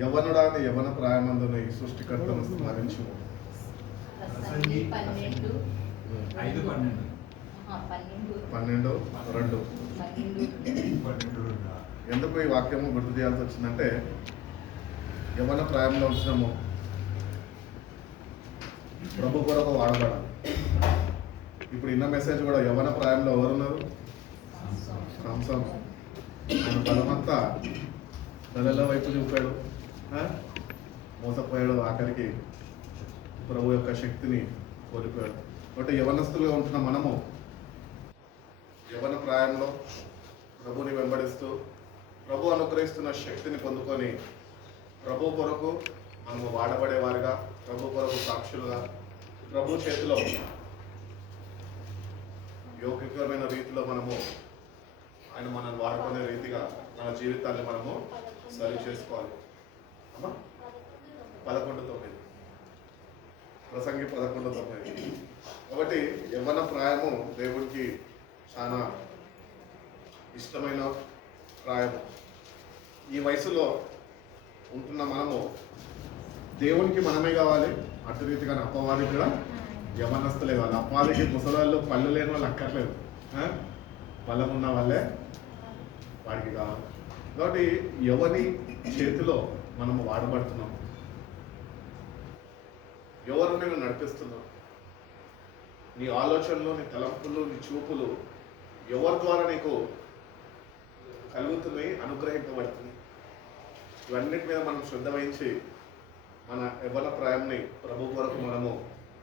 యవ్వనుడాన్ని యవ్వన ప్రాయమందున ఈ సృష్టికర్తను స్మరించు. 12:2 ఎందుకు ఈ వాక్యము గుర్తు చేయాల్సి వచ్చిందంటే, యవ్వన ప్రాయంలో వచ్చినాము ప్రభు కొరకు వాడబడాలి. ఇప్పుడు ఇన్న మెసేజ్ కూడా యవ్వన ప్రాయంలో ఎవరున్నారు? సంసం. ఆయన బలమంతా తలలో వైపు చూపాడు, మోసపోయాడు, ఆఖరికి ప్రభు యొక్క శక్తిని కోల్పోయాడు. కాబట్టి యవనస్తులుగా ఉంటున్న మనము యవన ప్రాయంలో ప్రభుని వెంబడిస్తూ ప్రభు అనుగ్రహిస్తున్న శక్తిని పొందుకొని ప్రభు కొరకు మనము వాడబడేవారుగా, ప్రభు కొరకు సాక్షులుగా, ప్రభు చేతిలో యోగ్యకరమైన రీతిలో మనము ఆయన మనల్ని వాడుకునే రీతిగా మన జీవితాన్ని మనము సరి చేసుకోవాలి. అమ్మా 11:9 ప్రసంగి 11:9. కాబట్టి యవ్వన ప్రాయము దేవుడికి చాలా ఇష్టమైన ప్రాయము. ఈ వయసులో ఉంటున్న మనము దేవునికి మనమే కావాలి, అటు రీతిగా అప్పవాదికి కూడా యవనస్తులే కావాలి. అప్పవాదికి ముసలాళ్ళు పళ్ళు లేని వాళ్ళు అక్కర్లేదు, బలం ఉన్న వాళ్ళే వాడికి కావాలి. కాబట్టి ఎవరి చేతిలో మనము వాడబడుతున్నాం, ఎవరు నేను నడిపిస్తున్నాం, నీ ఆలోచనలు, నీ తలంపులు, నీ చూపులు ఎవరి ద్వారా నీకు కలుగుతున్నాయి, అనుగ్రహింపబడుతుంది. ఇవన్నిటి మీద మనం శ్రద్ధ వహించి మన యవ్వన ప్రాయంని ప్రభు కొరకు మనము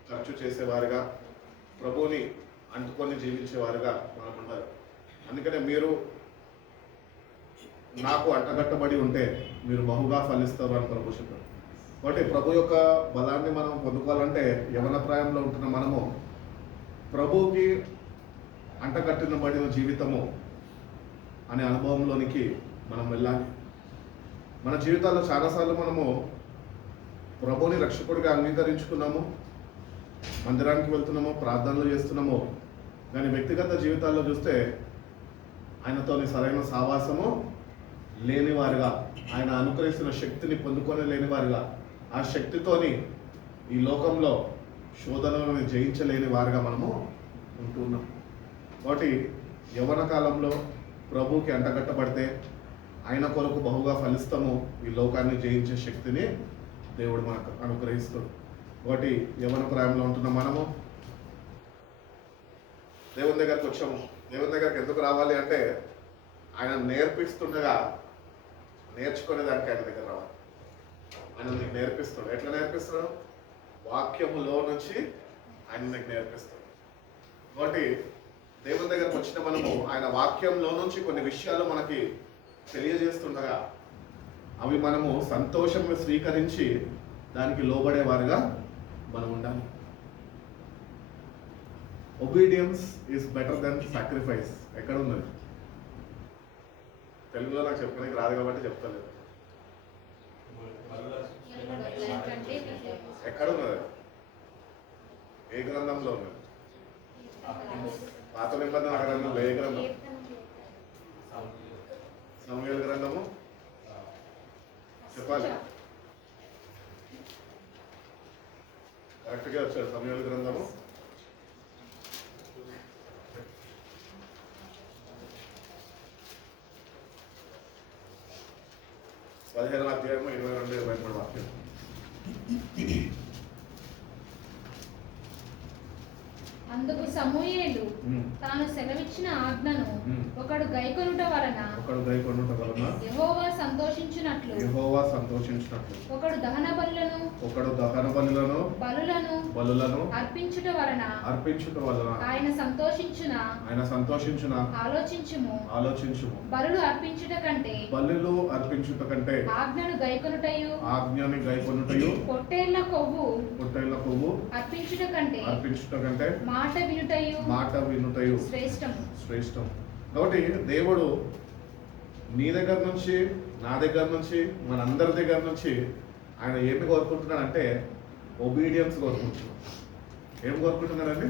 ఖర్చు చేసేవారుగా, ప్రభువుని అంటుకొని జీవించేవారుగా మనం ఉండాలి. అందుకనే మీరు నాకు అంటగట్టబడి ఉంటే మీరు బహుగా ఫలిస్తారు అని ప్రభు చెప్పారు. కాబట్టి ప్రభు యొక్క బలాన్ని మనం పొందుకోవాలంటే యవన ప్రాయంలో ఉంటున్న మనము ప్రభువుకి అంటగట్టినబడిన జీవితము అనే అనుభవంలోనికి మనం వెళ్ళాలి. మన జీవితాల్లో చాలాసార్లు మనము ప్రభువుని రక్షకుడిగా అంగీకరించుకున్నాము, మందిరానికి వెళ్తున్నాము, ప్రార్థనలు చేస్తున్నాము, కానీ వ్యక్తిగత జీవితాల్లో చూస్తే ఆయనతోని సరైన సావాసము లేనివారుగా, ఆయన అనుగ్రహిస్తున్న శక్తిని పొందుకొని లేనివారుగా, ఆ శక్తితోని ఈ లోకంలో శోధనలను జయించలేని వారుగా మనము ఉంటున్నాం. కాబట్టి యవ్వన కాలంలో ప్రభువుకి అంటగట్టబడితే ఆయన కొరకు బహుగా ఫలిస్తాము. ఈ లోకాన్ని జయించే శక్తిని దేవుడు మనకు అనుగ్రహిస్తాడు. కాబట్టి యవ్వన ప్రాయంలో ఉంటున్న మనము దేవుని దగ్గరకు వచ్చాము. దేవుని దగ్గరకు ఎందుకు రావాలి అంటే, ఆయన నేర్పిస్తుండగా నేర్చుకునే దానికి ఆయన దగ్గర రావాలి. ఆయన నీకు నేర్పిస్తాడు. ఎట్లా నేర్పిస్తాడు? వాక్యములో నుంచి ఆయన నీకు నేర్పిస్తాడు. కాబట్టి దేవుని దగ్గరకు వచ్చిన మనము ఆయన వాక్యంలో నుంచి కొన్ని విషయాలు మనకి తెలియజేస్తుండగా అవి మనము సంతోషంగా స్వీకరించి దానికి లోబడేవారుగా మనం ఉండాలి. Obedience is better than sacrifice. ఎక్కడ ఉన్నది? తెలుగులో నాకు చెప్పడానికి రాదు కాబట్టి చెప్తలేదు. ఎక్కడ ఉన్నది? ఏ గ్రంథంలో ఉన్నది? పాత నిబంధన గ్రంథంలో ఏ గ్రంథం? సమూయేలు గ్రంథము చెప్పాలి. కరెక్ట్గా వచ్చాడు. సమూయేలు గ్రంథము 15వ అధ్యాయము 22-23 వాక్యం. అందుకు సమూయేలు తాను సెలవిచ్చిన ఆజ్ఞను ఒకడు గైకొనుట వలన యెహోవా సంతోషించినట్లు ఒకడు దహన బలులను బలులను అర్పించుట వలన ఆయన సంతోషించున ఆలోచించుము. బలులు అర్పించుట కంటే ఆజ్ఞను గైకొనుటయు పొట్టేళ్ల కొవ్వు అర్పించుట కంటే మాట వినుటయు శ్రేష్టం. కాబట్టి దేవుడు నీ దగ్గర నుంచి, నా దగ్గర నుంచి, మనందరి దగ్గర నుంచి ఆయన ఏమి కోరుకుంటున్నాడంటే ఒబీడియన్స్ కోరుకుంటున్నాడు. ఏం కోరుకుంటున్నాడండి?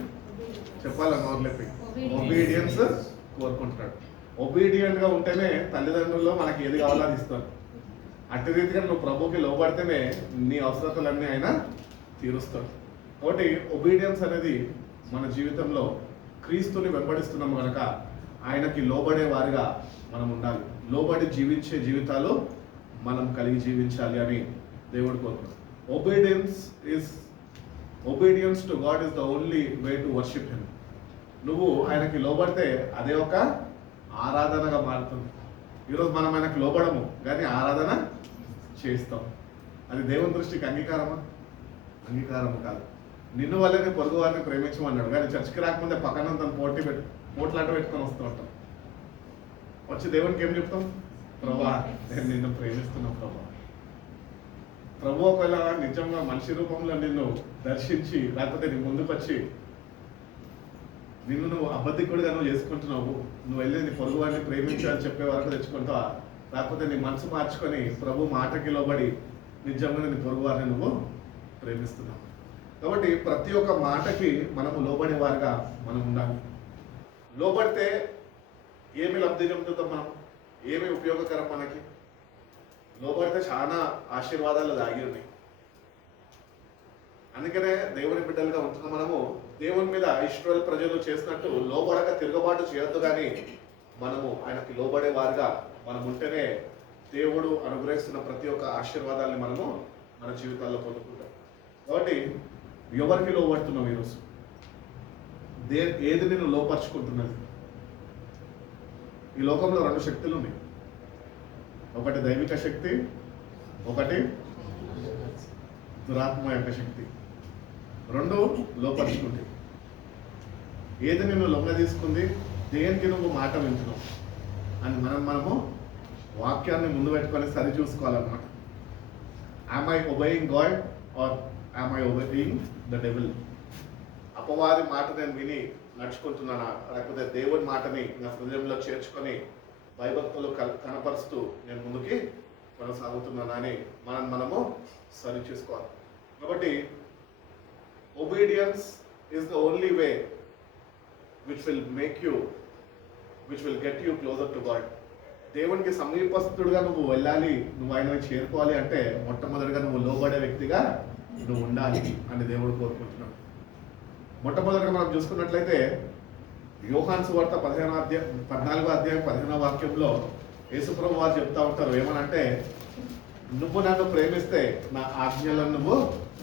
చెప్పాలి నోర్లెప్పి. ఒబీడియన్స్ కోరుకుంటున్నాడు. ఒబీడియంట్ గా ఉంటేనే తల్లిదండ్రుల్లో మనకి ఏది కావాలో అది ఇస్తారు. అట్టి రీతిగా నువ్వు ప్రభుకి లోబడితేనే నీ అవసరతలన్నీ ఆయన తీరుస్తాడు. కాబట్టి ఒబీడియన్స్ అనేది మన జీవితంలో క్రీస్తుని వెంబడిస్తున్నాము కనుక ఆయనకి లోబడే వారిగా మనం ఉండాలి. లోబడి జీవించే జీవితాలు మనం కలిగి జీవించాలి అని దేవుడు కోరుతున్నాడు. Obedience to God is the only way to worship him. నువ్వు ఆయనకి లోబడితే అదే ఒక ఆరాధనగా మారుతుంది. ఈరోజు మనం ఆయనకి లోబడము కానీ ఆరాధన చేస్తాం. అది దేవుని దృష్టికి అంగీకారమా? అంగీకారం కాదు. నిన్ను వల్లనే పొరుగు వారిని ప్రేమించమన్నాడు కానీ చర్చికి రాకముందే పక్కన తను పోట్లాట పెట్టుకొని వస్తూ ఉంటాం. వచ్చి దేవునికి ఏం చెప్తాం? ప్రభా నేను నిన్ను ప్రేమిస్తున్నాను ప్రభా. ప్రభు ఒకవేళ నిజంగా మనిషి రూపంలో నిన్ను దర్శించి లేకపోతే నీ ముందుకు వచ్చి నిన్ను నువ్వు అబద్ధికుడిగా నువ్వు చేసుకుంటున్నావు, నువ్వు వెళ్ళి నీ పొరుగు వారిని ప్రేమించు అని చెప్పే వరకు తెచ్చుకుంటావా? లేకపోతే నీ మనసు మార్చుకొని ప్రభు మాటకి లోబడి నిజంగా నీ పొరుగు వారిని నువ్వు ప్రేమిస్తున్నావు. కాబట్టి ప్రతి ఒక్క మాటకి మనము లోబడే వారిగా మనం ఉండాలి. లోబడితే ఏమి లబ్ధి చెందుతాం మనం? ఏమి ఉపయోగకరం మనకి? లోబడితే చాలా ఆశీర్వాదాలు దాగి ఉన్నాయి. అందుకనే దేవుని బిడ్డలుగా ఉంటున్న మనము దేవుని మీద ఇశ్రాయేలు ప్రజలు చేసినట్టు లోబడక తిరుగుబాటు చేయొద్దు, కానీ మనము ఆయనకి లోబడే వారిగా మనం ఉంటేనే దేవుడు అనుగ్రహిస్తున్న ప్రతి ఒక్క ఆశీర్వాదాన్ని మనము మన జీవితాల్లో పొందుకుంటాం. కాబట్టి ఎవరికి లోబడుతున్నావు ఈరోజు? ఏది నేను లోపరుచుకుంటున్నది? ఈ లోకంలో రెండు శక్తులు ఉన్నాయి. ఒకటి దైవిక శక్తి, ఒకటి దురాత్మ యొక్క శక్తి. రెండు లోపరుచుకుంది. ఏది నిన్ను లొంగ తీసుకుంది, దేనికి నువ్వు మాట వింటున్నావు అని మనము వాక్యాన్ని ముందు పెట్టుకొని సరి చూసుకోవాలన్నమాట. Am I obeying God or am I obeying the devil? అపవాది మాట నేను విని నడుచుకుంటున్నానా, లేకపోతే దేవుని మాటని నా హృదయంలో చేర్చుకొని భయభక్తులు కనపరుస్తూ నేను ముందుకి కొనసాగుతున్నానా అని మనము సరి చేసుకోవాలి. కాబట్టి obedience is the only way which will get you closer to God. దేవునికి సమీపస్తుడుగా నువ్వు వెళ్ళాలి, నువ్వు ఆయనని చేరుకోవాలి అంటే మొట్టమొదటిగా నువ్వు లోబడే వ్యక్తిగా నువ్వు ఉండాలి అని దేవుడు కోరుకుంటున్నాడు. మొట్టమొదటిగా మనం చూసుకున్నట్లయితే యోహాను సువార్త 14వ అధ్యాయం 15వ వాక్యంలో యేసుప్రభు వారు చెప్తా ఉంటారు. ఏమనంటే, నువ్వు నన్ను ప్రేమిస్తే నా ఆజ్ఞలను నువ్వు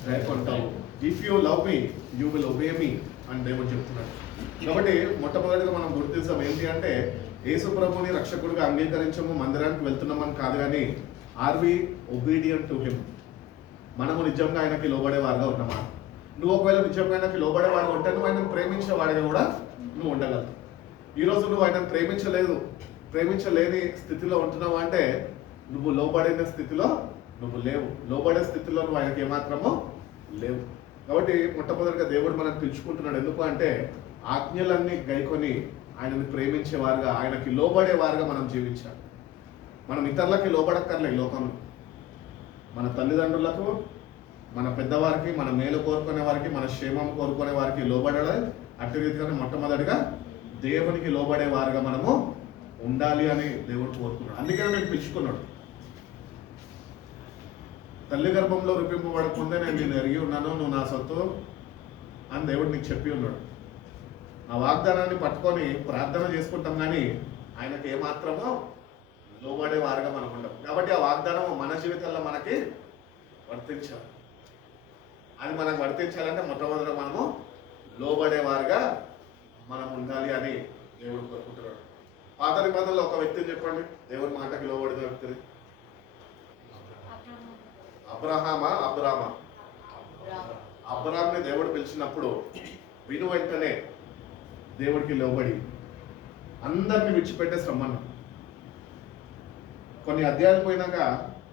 గైకొంటావు. If you love me you will obey me అని దేవుడు చెప్తున్నాడు. కాబట్టి మొట్టమొదటిగా మనం గుర్తించాం ఏంటి అంటే, యేసుప్రభుని రక్షకుడిగా అంగీకరించము, మందిరానికి వెళ్తున్నామని కాదు, కానీ are we obedient to him? మనము నిజంగా ఆయనకి లోబడేవారుగా ఉన్నామా? నువ్వు ఒకవేళ నిజంగా ఆయనకి లోబడేవాడు ఉంటే నువ్వు ఆయనను ప్రేమించేవాడిగా కూడా నువ్వు ఉండగలవు. ఈరోజు నువ్వు ఆయనను ప్రేమించలేని స్థితిలో ఉంటున్నావు అంటే నువ్వు లోబడిన స్థితిలో నువ్వు లేవు. లోబడే స్థితిలో నువ్వు ఆయనకి ఏమాత్రమో లేవు. కాబట్టి మొట్టమొదటిగా దేవుడు మనకు పిలుచుకుంటున్నాడు. ఎందుకు అంటే ఆజ్ఞలన్నీ గైకొని ఆయనని ప్రేమించేవారుగా, ఆయనకి లోబడేవారుగా మనం జీవించాలి. మనం ఇతరులకి లోబడక్కర్లే. ఈ లోకంలో మన తల్లిదండ్రులకు, మన పెద్దవారికి, మన మేలు కోరుకునే వారికి, మన క్షేమం కోరుకునే వారికి లోబడాలి. అట్టి రీతిగానే మొట్టమొదటిగా దేవునికి లోబడే వారుగా మనము ఉండాలి అని దేవుడు కోరుకున్నాడు. అందుకనే నేను పిలుచుకున్నాడు. తల్లి గర్భంలో రూపింపబడకుందే నేను నిన్ను ఎరిగి ఉన్నాను, నువ్వు నా సొత్తు అని దేవుడు నీకు చెప్పి ఉన్నాడు. ఆ వాగ్దానాన్ని పట్టుకొని ప్రార్థన చేసుకుంటాం, కానీ ఆయనకి ఏమాత్రమో లోబడే వారుగా మనం ఉండం. కాబట్టి ఆ వాగ్దానం మన జీవితంలో మనకి వర్తించాలి. అది మనకు వర్తించాలంటే మొట్టమొదటిగా మనము లోబడేవారుగా మనం ఉండాలి అని దేవుడు కోరుకుంటున్నాడు. పాత నిబంధనలో ఒక వ్యక్తిని చెప్పండి, దేవుని మాటకి లోబడిన వ్యక్తిని. అబ్రహామా? అబ్రాహాంని దేవుడు పిలిచినప్పుడు విను వెంటనే దేవుడికి లోబడి అందరిని విడిచిపెట్టేసి రమ్మన్నాడు. కొన్ని అధ్యాయాలు పోయినాక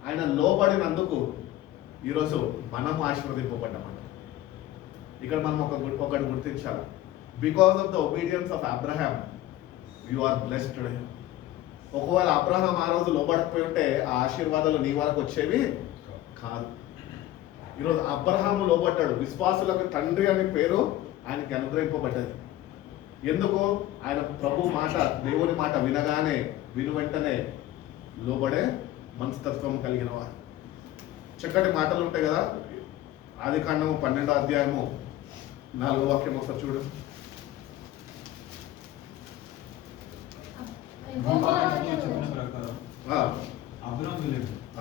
ఆయన లోబడినందుకు ఈరోజు మనం ఆశీర్వదింపబడ్డామంట. ఇక్కడ మనం ఒకటి గుర్తించాలి. Because of the obedience of Abraham you are blessed today. ఒకవేళ అబ్రహాం ఆ రోజు లోబడకపోయి ఉంటే ఆ ఆశీర్వాదాలు నీ వరకు వచ్చేవి కాదు. ఈరోజు అబ్రహాము లోబడ్డాడు. విశ్వాసులకు తండ్రి అనే పేరు ఆయనకి అనుగ్రహింపబడ్డది. ఎందుకు? ఆయన ప్రభు మాట, దేవుని మాట వినగానే విను వెంటనే లోబడే మనస్తత్వం కలిగిన వారు. చక్కటి మాటలు ఉంటాయి కదా. ఆదికాండము 12వ అధ్యాయము 4వ వాక్యం ఒకసారి చూడు.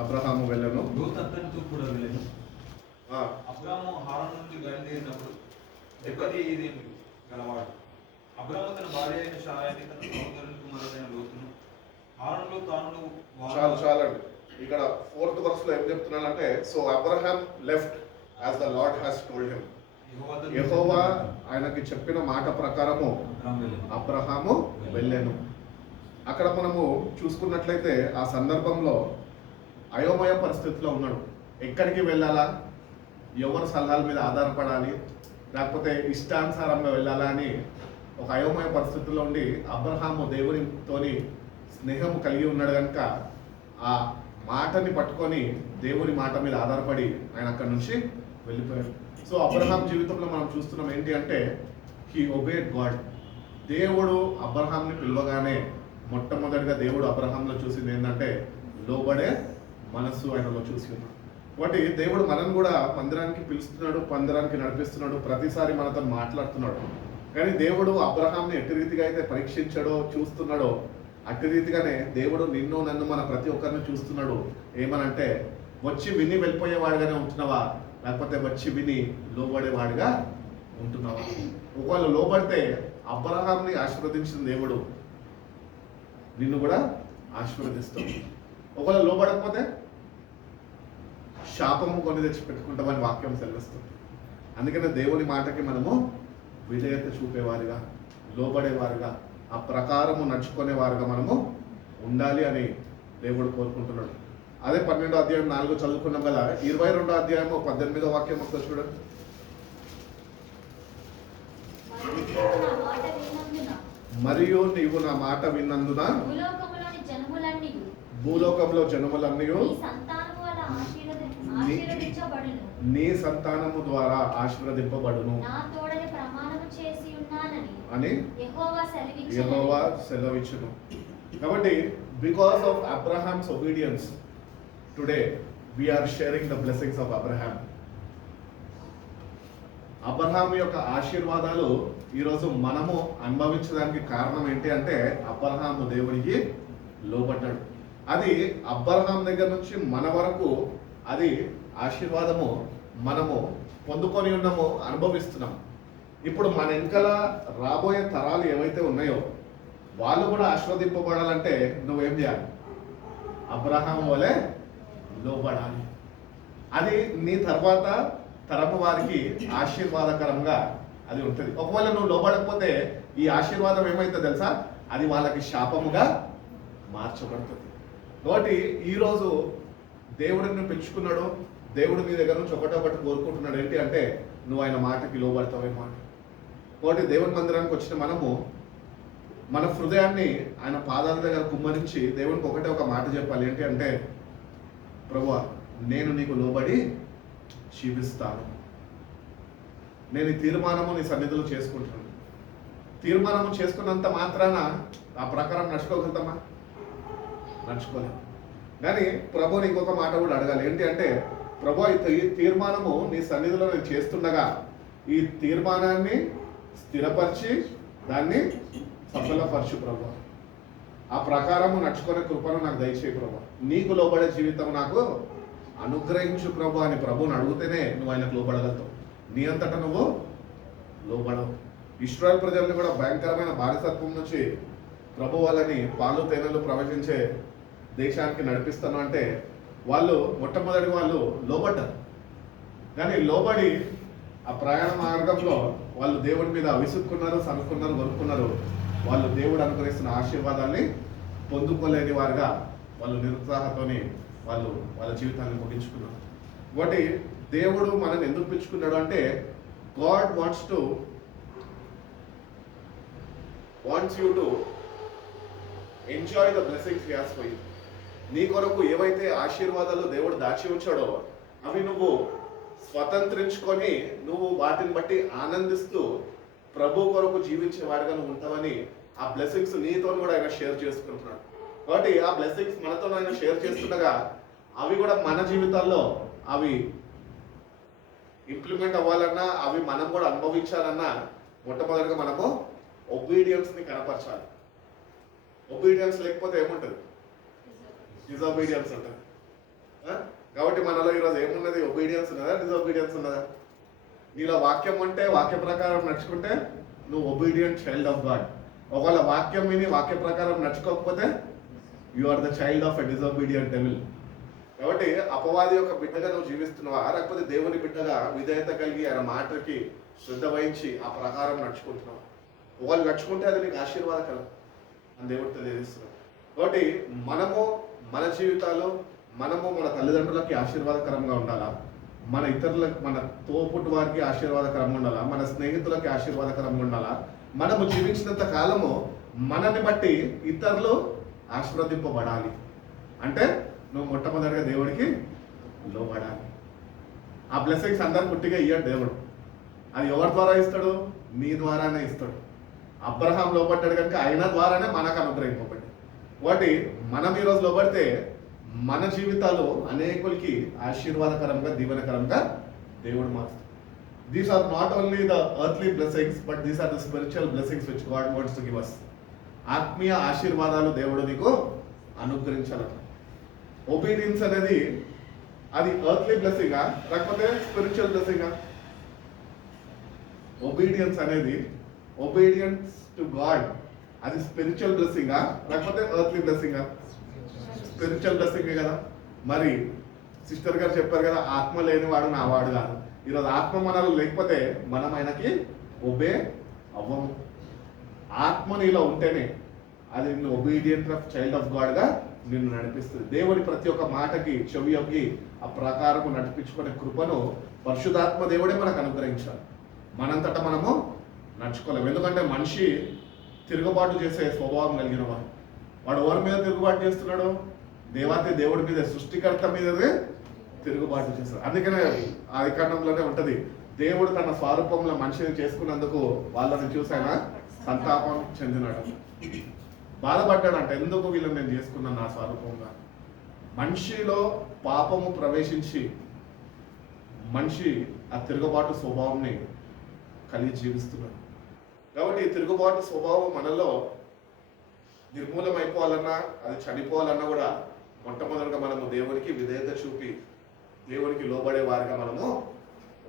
అబ్రహాము వెళ్ళను, లోతు అతనితో కూడా వెళ్ళను. అబ్రాము హారాను నుండి బయలుదేరినప్పుడు ఎక్కడి ఇది గలవాడు. అబ్రాము తన భార్య అయిన శారాయిని, తన సహోదరుని కుమారుడైన లోతును, హారానులో తాను చాలండి. ఇక్కడ 4th verse లో ఏం చెప్తున్నానంటే, so Abraham left as the Lord has told him. యెహోవా ఆయనకి చెప్పిన మాట ప్రకారము అబ్రహాము వెళ్ళాను. అక్కడ మనము చూసుకున్నట్లయితే ఆ సందర్భంలో అయోమయ పరిస్థితిలో ఉన్నాడు. ఎక్కడికి వెళ్ళాలా, ఎవరి సలహాల మీద ఆధారపడాలి, లేకపోతే ఇష్టానుసారంగా వెళ్ళాలా అని ఒక అయోమయ పరిస్థితుల్లో ఉండి అబ్రహాము దేవునితోని స్నేహం కలిగి ఉన్నాడు కనుక ఆ మాటని పట్టుకొని దేవుని మాట మీద ఆధారపడి ఆయన అక్కడి నుంచి వెళ్ళిపోయాడు. సో అబ్రహాం జీవితంలో మనం చూస్తున్నాం ఏంటి అంటే, హీ ఒబేడ్ గాడ్. దేవుడు అబ్రహాంని పిలవగానే మొట్టమొదటిగా దేవుడు అబ్రహాంలో చూసింది ఏంటంటే లోబడే మనస్సు ఆయనలో చూసి ఉన్నాడు. కాబట్టి దేవుడు మనల్ని కూడా మందిరానికి పిలుస్తున్నాడు, మందిరానికి నడిపిస్తున్నాడు, ప్రతిసారి మనతో మాట్లాడుతున్నాడు. కానీ దేవుడు అబ్రహాంని ఎట్టి రీతిగా అయితే పరీక్షించాడో చూస్తున్నాడో అట్టి రీతిగానే దేవుడు నిన్ను నన్ను మన ప్రతి ఒక్కరిని చూస్తున్నాడు. ఏమనంటే, వచ్చి విని వెళ్ళిపోయేవాడిగానే ఉంటున్నావా, లేకపోతే వచ్చి విని లోబడేవాడిగా ఉంటున్నావా? ఒకవేళ లోబడితే అబ్రహాంని ఆశీర్వదించిన దేవుడు నిన్ను కూడా ఆశీర్వదిస్తాడు. ఒకవేళ లోబడకపోతే శాపము కొని తెచ్చి పెట్టుకుంటామని వాక్యం సెలవిస్తుంది. అందుకనే దేవుని మాటకి మనము విధేయత చూపేవారిగా, లోబడేవారుగా, ఆ ప్రకారము నడుచుకునేవారుగా మనము ఉండాలి అని దేవుడు కోరుకుంటున్నాడు. అదే 12వ అధ్యాయం 4 చదువుకున్నాం కదా. 22వ అధ్యాయము 18వ వాక్యం ఒకసారి చూడండి. మరియు నీవు నా మాట విన్నందున భూలోకంలో జనములన్నీ నీ సంతానము ద్వారా ఆశీర్వదింపబడును అని యెహోవా సెలవిచ్చును. కాబట్టి because of Abraham's obedience today we are sharing the blessings of Abraham. Abraham యొక్క ఆశీర్వాదాలు ఈరోజు మనము అనుభవించడానికి కారణం ఏంటి అంటే, అబ్రహాము దేవునికి లోబడ్డాడు. అది అబ్రహాం దగ్గర నుంచి మన వరకు అది ఆశీర్వాదము మనము పొందుకొని ఉన్నాము, అనుభవిస్తున్నాం. ఇప్పుడు మన వెనకాల రాబోయే తరాలు ఏవైతే ఉన్నాయో వాళ్ళు కూడా ఆశీర్వదింపబడాలంటే నువ్వేం చేయాలి? అబ్రహాం వలె లోబడాలి. అది నీ తర్వాత తరము వారికి ఆశీర్వాదకరంగా అది ఉంటుంది. ఒకవేళ నువ్వు లోబడకపోతే ఈ ఆశీర్వాదం ఏమైతే తెలుసా, అది వాళ్ళకి శాపముగా మార్చబడుతుంది. కాబట్టి ఈరోజు దేవుడిని పిలుచుకున్నాడు, దేవుడు నీ దగ్గర నుంచి ఒకటి కోరుకుంటున్నాడు. ఏంటి అంటే, నువ్వు ఆయన మాటకి లోబడతావేమో అని. కాబట్టి దేవుని మందిరానికి వచ్చిన మనము మన హృదయాన్ని ఆయన పాదాల దగ్గర కుమ్మరించి దేవునికి ఒక మాట చెప్పాలి. ఏంటి అంటే, ప్రభువా, నేను నీకు లోబడి జీవిస్తాను. నేను ఈ తీర్మానము నీ సన్నిధిలో చేసుకుంటున్నాను. తీర్మానము చేసుకున్నంత మాత్రాన ఆ ప్రకారం నడుచుకోగలుగుతామా? నడుచుకోలేము. కానీ ప్రభుని ఇంకొక మాట కూడా అడగాలి. ఏంటి అంటే, ప్రభు, ఈ తీర్మానము నీ సన్నిధిలో నేను చేస్తుండగా ఈ తీర్మానాన్ని స్థిరపరిచి దాన్ని సఫలపరచు ప్రభు. ఆ ప్రకారము నడుచుకునే కృపను నాకు దయచేయి ప్రభు. నీకు లోబడే జీవితం నాకు అనుగ్రహించు ప్రభు అని ప్రభుని అడిగితేనే నువ్వు ఆయనకు లోబడగలుగుతావు. నీ అంతటా నువ్వు లోబడవు. ఇశ్రాయేల్ ప్రజల్ని కూడా భయంకరమైన బానిసత్వం నుంచి ప్రభు వాళ్ళని పాలు తేనెలు ప్రవహించే దేశానికి నడిపిస్తాను అంటే వాళ్ళు మొట్టమొదటి వాళ్ళు లోబడ్డారు. కానీ లోబడి ఆ ప్రయాణ మార్గంలో వాళ్ళు దేవుడి మీద విసుక్కున్నారు, సనుక్కున్నారు, కొనుక్కున్నారు. వాళ్ళు దేవుడు అనుగ్రహిస్తున్న ఆశీర్వాదాన్ని పొందుకోలేని వారుగా వాళ్ళు నిరుత్సాహంతోని వాళ్ళు వాళ్ళ జీవితాన్ని ముగించుకున్నారు. కాబట్టి దేవుడు మనల్ని ఎందుకు పిలుచుకున్నాడు అంటే, God wants you to enjoy the blessings he has for you. నీ కొరకు ఏవైతే ఆశీర్వాదాలు దేవుడు దాచి ఉంచాడో అవి నువ్వు స్వతంత్రించుకొని నువ్వు వాటిని బట్టి ఆనందిస్తూ ప్రభు కొరకు జీవించే వాడిగా నువ్వు ఉంటావని ఆ బ్లెస్సింగ్స్ నీతో కూడా ఆయన షేర్ చేసుకుంటున్నాడు. కాబట్టి ఆ బ్లెస్సింగ్స్ మనతో ఆయన షేర్ చేస్తుండగా అవి కూడా మన జీవితాల్లో అవి ఇంప్లిమెంట్ అవ్వాలన్నా అవి మనం కూడా అనుభవించాలన్నా మొట్టమొదటిగా మనము ఒబీడియన్స్ని కనపరచాలి. ఒబీడియన్స్ లేకపోతే ఏముంటుంది? డిజొబీడియన్స్ ఉంటుంది. కాబట్టి మనలో ఈరోజు ఏమున్నది? ఒబీడియన్స్ ఉన్నదా, డిజొబీడియన్స్ ఉన్నదా? నీలో వాక్యం ఉంటే వాక్య ప్రకారం నడుచుకుంటే నువ్వు ఒబీడియంట్ చైల్డ్ ఆఫ్ గాడ్. ఒకవేళ వాక్యం విని వాక్య ప్రకారం నడుచుకోకపోతే you are the child of a disobedient devil. కాబట్టి అపవాది యొక్క బిడ్డగా నువ్వు జీవిస్తున్నావా, లేకపోతే దేవుని బిడ్డగా విధేయత కలిగి ఆయన మాటకి శ్రద్ధ వహించి ఆ ప్రకారం నడుచుకుంటున్నావా? ఒకవేళ నడుచుకుంటే అది నీకు ఆశీర్వాదకరం అని దేవుడు తెలియజేస్తున్నాడు. కాబట్టి మనము మన జీవితాలు మనము మన తల్లిదండ్రులకి ఆశీర్వాదకరంగా ఉండాలా, మన ఇతరులకు మన తోపుట్టు వారికి ఆశీర్వాదకరంగా ఉండాలా, మన స్నేహితులకి ఆశీర్వాదకరంగా ఉండాలా. మనము జీవించినంత కాలము మనల్ని బట్టి ఇతరులు ఆశీర్వదింపబడాలి. అంటే నువ్వు మొట్టమొదటిగా దేవుడికి లోబడాలి. ఆ బ్లెస్సింగ్స్ అందరు పుట్టిగా ఇయ్యాడు దేవుడు. అది ఎవరి ద్వారా ఇస్తాడు? నీ ద్వారానే ఇస్తాడు. అబ్రహాం లోబడ్డాడు కనుక ఆయన ద్వారానే మనకు అనుగ్రహింపబడ్డాడు. కాబట్టి మనం ఈరోజు లోబడితే మన జీవితాలు అనేకులకి ఆశీర్వాదకరంగా దీవెనకరంగా దేవుడు మారుస్తాడు. These are not only the earthly blessings but these are the spiritual blessings which God wants to give us. ఆత్మీయ ఆశీర్వాదాలు దేవుడు నీకు అనుగ్రహించాలట. ఒబీడియన్స్ అనేది అది ఎర్త్లీ బ్లెస్సింగా లేకపోతే స్పిరిచువల్ బ్లెస్సింగా? ఒబీడియన్స్ అనేది ఒబీడియన్స్ టు గాడ్ అది స్పిరిచువల్ బ్లెస్సింగా లేకపోతే ఎర్త్లీ బ్లెస్సింగా? స్పిరిచువల్ బ్లెస్సింగే కదా. మరి సిస్టర్ గారు చెప్పారు కదా, ఆత్మ లేనివాడు నా వాడు కాదు. ఈరోజు ఆత్మ మనలో లేకపోతే మనం ఆయనకి ఒబే అవ్వము. ఆత్మ నీలో ఉంటేనే అది నిన్ను ఒబీడియంట్ ఆఫ్ చైల్డ్ ఆఫ్ గాడ్గా నిన్ను నడిపిస్తుంది. దేవుని ప్రతి ఒక్క మాటకి చెవి యొక్కి ఆ ప్రకారము నడిపించుకునే కృపను పరిశుద్ధాత్మ దేవుడే మనకు అనుగ్రహించాలి. మనంతటా మనము నడుచుకోలేము. ఎందుకంటే మనిషి తిరుగుబాటు చేసే స్వభావం కలిగిన వాడు ఎవరి మీద తిరుగుబాటు చేస్తున్నాడు? దేవాతి దేవుడి మీద, సృష్టికర్త మీదనే తిరుగుబాటు చేస్తాడు. అందుకనే ఆది కాండంలోనే ఉంటది, దేవుడు తన స్వరూపంలో మనిషిని చేసుకున్నందుకు వాళ్ళని చూసి ఆయన సంతాపం చెందినాడు, బాధపడ్డాడంట. ఎందుకు వీళ్ళని నేను చేసుకున్నాను నా స్వరూపంగా? మనిషిలో పాపము ప్రవేశించి మనిషి ఆ తిరుగుబాటు స్వభావంని కలిగి జీవిస్తున్నాడు. కాబట్టి ఈ తిరుగుబాటు స్వభావం మనలో నిర్మూలమైపోవాలన్నా అది చనిపోవాలన్నా కూడా మొట్టమొదటిగా మనము దేవునికి విధేయత చూపి దేవునికి లోబడే వారిగా మనము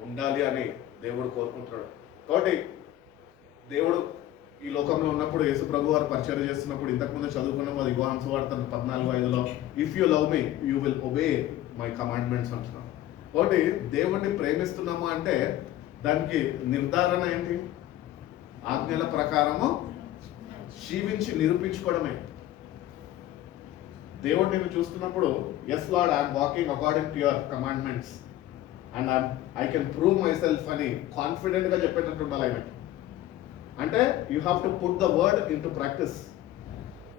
ఉండాలి అని దేవుడు కోరుకుంటున్నాడు. కాబట్టి దేవుడు ఈ లోకంలో ఉన్నప్పుడు యేసు ప్రభు వారు పరిచయం చేస్తున్నప్పుడు ఇంతకుముందు చదువుకున్నాము, అది యోహాను సువార్త 14:5లో if you love me you will obey my commandments అంటున్నాం. కాబట్టి దేవుణ్ణి ప్రేమిస్తున్నాము అంటే దానికి నిర్ధారణ ఏంటి? ఆజ్ఞల ప్రకారము జీవించి నిరూపించుకోవడమే. దేవుడు నిన్ను చూస్తున్నప్పుడు yes Lord I am walking according to your commandments and I can prove myself అని కాన్ఫిడెంట్గా చెప్పేటట్టు ఉండాలి ఆయనకి. అంటే you have to put the word into practice.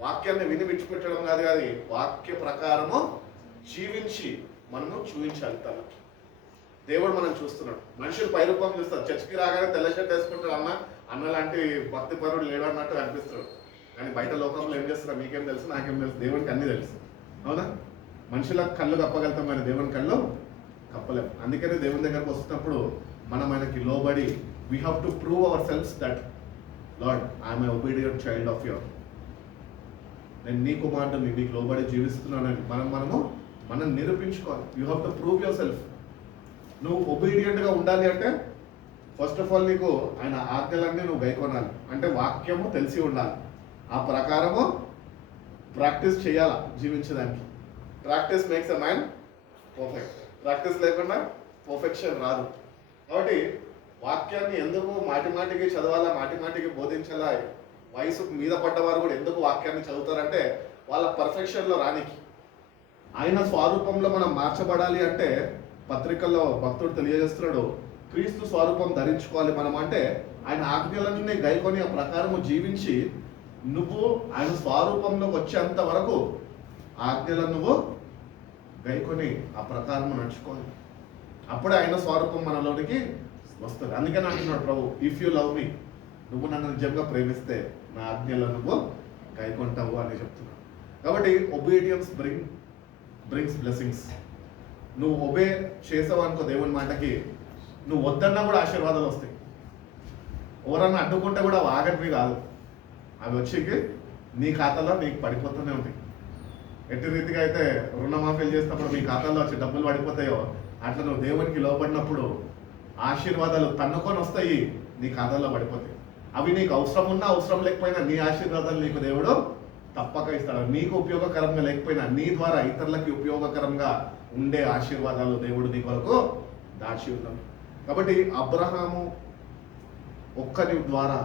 వాక్యాన్ని విని విడిచిపెట్టడం కాదు, కానీ వాక్య ప్రకారము జీవించి మనము చూపించాలి. తన దేవుడు మనం చూస్తున్నాడు. మనుషులు పైరూపం చూస్తారు. చర్చికి రాగానే తెల్ల షర్ట్ వేసుకుంటాడు, అన్న లాంటి భక్తి పరుడు లేడు అన్నట్టు అనిపిస్తాడు. కానీ బయట లోకంలో ఏం చేస్తున్నారు మీకేం తెలుసు, నాకేం తెలుసు, దేవునికి అన్నీ తెలుసు. అవునా? మనుషులకు కళ్ళు కప్పగలుగుతాం కానీ దేవుని కళ్ళు కప్పలేము. అందుకనే దేవుని దగ్గరకు వస్తున్నప్పుడు మనం ఆయనకి లోబడి we have to prove our selfs that Lord I'm a obedient child of your. నేను నీ కుమారుడిని, నీకు లోబడి జీవిస్తున్నానని మనం నిరూపించుకోవాలి. You have to prove yourself. నువ్వు ఒబీడియంట్గా ఉండాలి అంటే ఫస్ట్ ఆఫ్ ఆల్ నీకు ఆయన ఆజ్ఞలన్నీ నువ్వు గైకొనాలి. అంటే వాక్యము తెలిసి ఉండాలి, ఆ ప్రకారము ప్రాక్టీస్ చేయాలా జీవించడానికి. Practice makes a man perfect. Practice లేకుండా పర్ఫెక్షన్ రాదు. కాబట్టి వాక్యాన్ని ఎందుకు మాటి మాటికి చదవాలా, మాటి మాటికి బోధించాలా? వయసు మీద పడ్డవారు కూడా ఎందుకు వాక్యాన్ని చదువుతారంటే వాళ్ళ పర్ఫెక్షన్లో రానికి. ఆయన స్వరూపంలో మనం మార్చబడాలి అంటే పత్రికల్లో భక్తుడు తెలియజేస్తున్నాడు, క్రీస్తు స్వరూపం ధరించుకోవాలి మనం. అంటే ఆయన ఆజ్ఞలన్నీ గైకొని ఆ ప్రకారము జీవించి నువ్వు ఆయన స్వరూపంలోకి వచ్చేంత వరకు ఆజ్ఞలను నువ్వు గైకొని ఆ ప్రకారము నడుచుకోవాలి. అప్పుడే ఆయన స్వరూపం మనలోనికి వస్తుంది. అందుకని అంటున్నాడు ప్రభు, ఇఫ్ యూ లవ్ మీ, నువ్వు నన్ను నిజంగా ప్రేమిస్తే నా ఆజ్ఞలను నువ్వు గైకొంటావు అని చెప్తున్నాడు. కాబట్టి ఒబీడియన్స్ బ్రింగ్స్ బ్లెస్సింగ్స్. నువ్వు ఒబే చేసావు అనుకో దేవుని మాటకి, నువ్వు వద్దన్నా కూడా ఆశీర్వాదాలు వస్తాయి. ఎవరన్నా అడ్డుకుంటే కూడా ఆగటివి కాదు, అవి వచ్చి నీ ఖాతాలో నీకు పడిపోతూనే ఉంటాయి. ఎట్టి రీతిగా అయితే రుణమాఫీలు చేసినప్పుడు మీ ఖాతాలో వచ్చి డబ్బులు పడిపోతాయో, అట్లా నువ్వు దేవునికి లోబడినప్పుడు ఆశీర్వాదాలు తన్నుకొని వస్తాయి, నీ ఖాతాలో పడిపోతాయి. అవి నీకు అవసరం ఉన్నా అవసరం లేకపోయినా నీ ఆశీర్వాదాలు నీకు దేవుడు తప్పక ఇస్తాడు. నీకు ఉపయోగకరంగా లేకపోయినా నీ ద్వారా ఇతరులకి ఉపయోగకరంగా ఉండే ఆశీర్వాదాలు దేవుడు నీ కొరకు దాచి ఉన్నాడు. కాబట్టి అబ్రహాము ఒక్కరి ద్వారా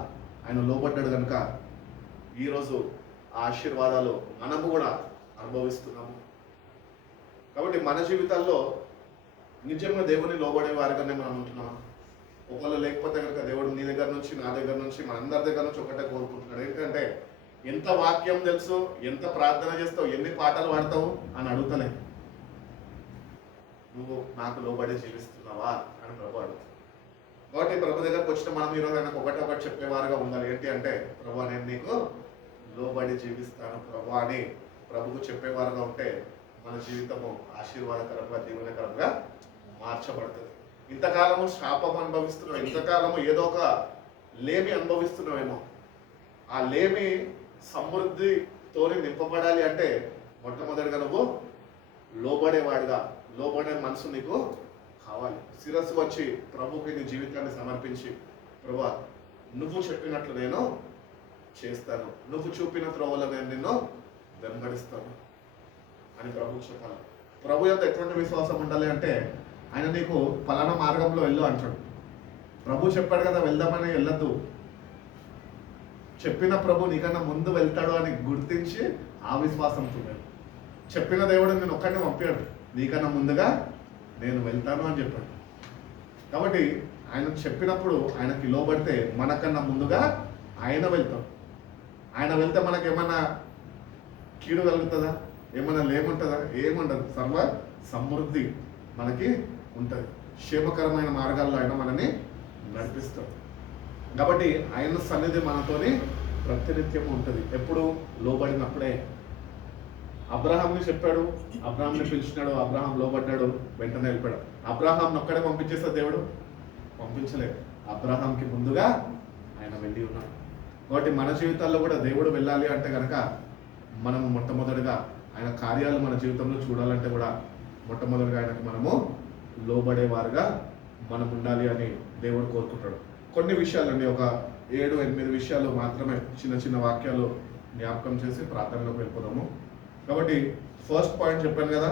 ఆయన లోబడ్డాడు కనుక ఈరోజు ఆ ఆశీర్వాదాలు మనము కూడా అనుభవిస్తున్నాము. కాబట్టి మన జీవితాల్లో నిజంగా దేవుని లోబడే వారిగానే మనం ఉంటున్నాం. ఒకళ్ళు లేకపోతే కనుక దేవుడు నీ దగ్గర నుంచి, నా దగ్గర నుంచి, మనందరి దగ్గర నుంచి ఒకటే కోరుకుంటున్నాడు. ఏంటంటే ఎంత వాక్యం తెలుసు, ఎంత ప్రార్థన చేస్తావు, ఎన్ని పాటలు పాడతావు అని అడుగుతలే, నువ్వు నాకు లోబడి జీవిస్తున్నావా అని ప్రభు అడుగుతావు. కాబట్టి ప్రభు దగ్గరకు వచ్చిన మనం ఈరోజు ఆయనకు ఒకటి చెప్పేవారుగా ఉండాలి. ఏంటి అంటే, ప్రభు నేను నీకు లోబడి జీవిస్తాను ప్రభు అని ప్రభుకు చెప్పేవారుగా ఉంటే మన జీవితము ఆశీర్వాదకరంగా, దీవెనకరంగా మార్చబడుతుంది. ఇంతకాలము శాపం అనుభవిస్తున్నావు, ఇంతకాలము ఏదో ఒక లేమి అనుభవిస్తున్నావేమో, ఆ లేమి సమృద్ధితోని నింపబడాలి అంటే మొట్టమొదటిగా నువ్వు లోబడేవాడిగా, లోబడే మనసు నీకు కావాలి. శిరస్సు వచ్చి ప్రభుకి నీ జీవితాన్ని సమర్పించి, ప్రభువా నువ్వు చెప్పినట్లు నేను చేస్తాను, నువ్వు చూపిన త్రోవలో నేను నిన్ను వెంబడిస్తాను అని ప్రభుకు చెప్పాలి. ప్రభు యొక్క ఎటువంటి విశ్వాసం ఉండాలి అంటే, ఆయన నీకు ఫలానా మార్గంలో వెళ్ళు అంటాడు. ప్రభు చెప్పాడు కదా వెళ్దామని వెళ్ళద్దు, చెప్పిన ప్రభు నీకన్నా ముందు వెళ్తాడు అని గుర్తించి ఆ విశ్వాసంతో చెప్పిన దేవుడు నేను ఒక్కడిని పంపాడు, నీకన్నా ముందుగా నేను వెళ్తాను అని చెప్పాడు. కాబట్టి ఆయన చెప్పినప్పుడు ఆయనకి లోబడితే మనకన్నా ముందుగా ఆయన వెళ్తాడు. ఆయన వెళ్తే మనకేమన్నా కీడు కలుగుతుందా, ఏమన్నా లేముంటుందా? ఏముండదు, సర్వ సమృద్ధి మనకి ఉంటుంది. క్షేమకరమైన మార్గాల్లో ఆయన మనని నడిపిస్తాడు. కాబట్టి ఆయన సన్నిధి మనతోని ప్రతినిత్యం ఉంటుంది. ఎప్పుడు లోబడినప్పుడే. అబ్రహాంని చెప్పాడు, అబ్రహాంని పిలిచినాడు, అబ్రహాం లోబడ్డాడు, వెంటనే వెళ్ళిపోయాడు. అబ్రహాంని ఒక్కడే పంపించేస్తే దేవుడు పంపించలేదు, అబ్రహాంకి ముందుగా ఆయన వెళ్ళి ఉన్నాడు. కాబట్టి మన జీవితాల్లో కూడా దేవుడు వెళ్ళాలి అంటే కనుక మనం మొట్టమొదటిగా ఆయన కార్యాలు మన జీవితంలో చూడాలంటే కూడా మొట్టమొదటిగా ఆయనకు మనము లోబడేవారుగా మనం ఉండాలి అని దేవుడు కోరుకుంటాడు. కొన్ని విషయాలండి, ఒక 7-8 విషయాలు మాత్రమే, చిన్న చిన్న వాక్యాలు జ్ఞాపకం చేసి ప్రార్థనలోకి వెళ్ళిపోదాము. కాబట్టి ఫస్ట్ పాయింట్ చెప్పాను కదా,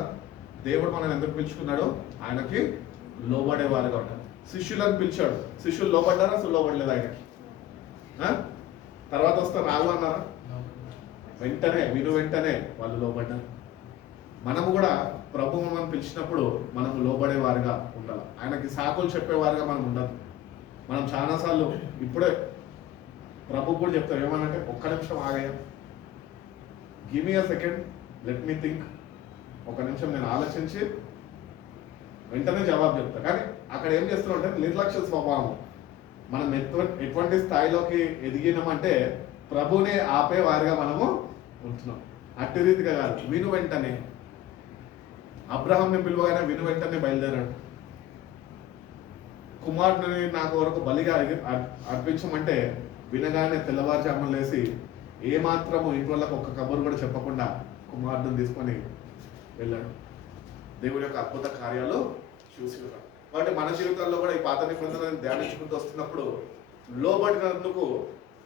దేవుడు మనల్ని ఎందుకు పిలుచుకున్నాడు, ఆయనకి లోబడేవారుగా ఉంటారు. శిష్యులను పిలిచాడు, శిష్యులు లోబడ్డారా? అసలు లోబడలేదు ఆయనకి. తర్వాత వస్తే రాగు అన్నారా? వెంటనే వెంటనే వాళ్ళు లోబడ్డారు. మనము కూడా ప్రభువు మనం పిలిచినప్పుడు మనము లోబడేవారుగా ఉండాలి. ఆయనకి సాకులు చెప్పేవారుగా మనం ఉండదు. మనం చాలాసార్లు ఇప్పుడే ప్రభు కూడా చెప్తాం ఏమనంటే, ఒక్క నిమిషం ఆగయ్యా, give me a second, let me think, ఒక నిమిషం నేను ఆలోచించి వెంటనే జవాబు చెప్తా. కానీ అక్కడ ఏం చేస్తున్నాం అంటే నిర్లక్ష్య స్వభావం. మనం ఎటువంటి స్థాయిలోకి ఎదిగినామంటే ప్రభునే ఆపే వారిగా మనము ఉంటున్నాం. అట్టి రీతిగా కాదు, విను వెంటనే. అబ్రహాంని పిలువగానే విను వెంటనే బయలుదేరాడు. కుమారుడిని నాకు వరకు బలిగా అర్పించమంటే వినగానే తెల్లవారుజామున లేసి ఏమాత్రము ఇంట్లోకి ఒక్క కబురు కూడా చెప్పకుండా కుమారుడిని తీసుకొని వెళ్ళాడు. దేవుడి యొక్క అద్భుత కార్యాలు చూసి ఉన్నాడు. కాబట్టి మన జీవితాల్లో కూడా ఈ పాత నిబంధనలను ధ్యానించుకుంటూ వస్తున్నప్పుడు లోబడినందుకు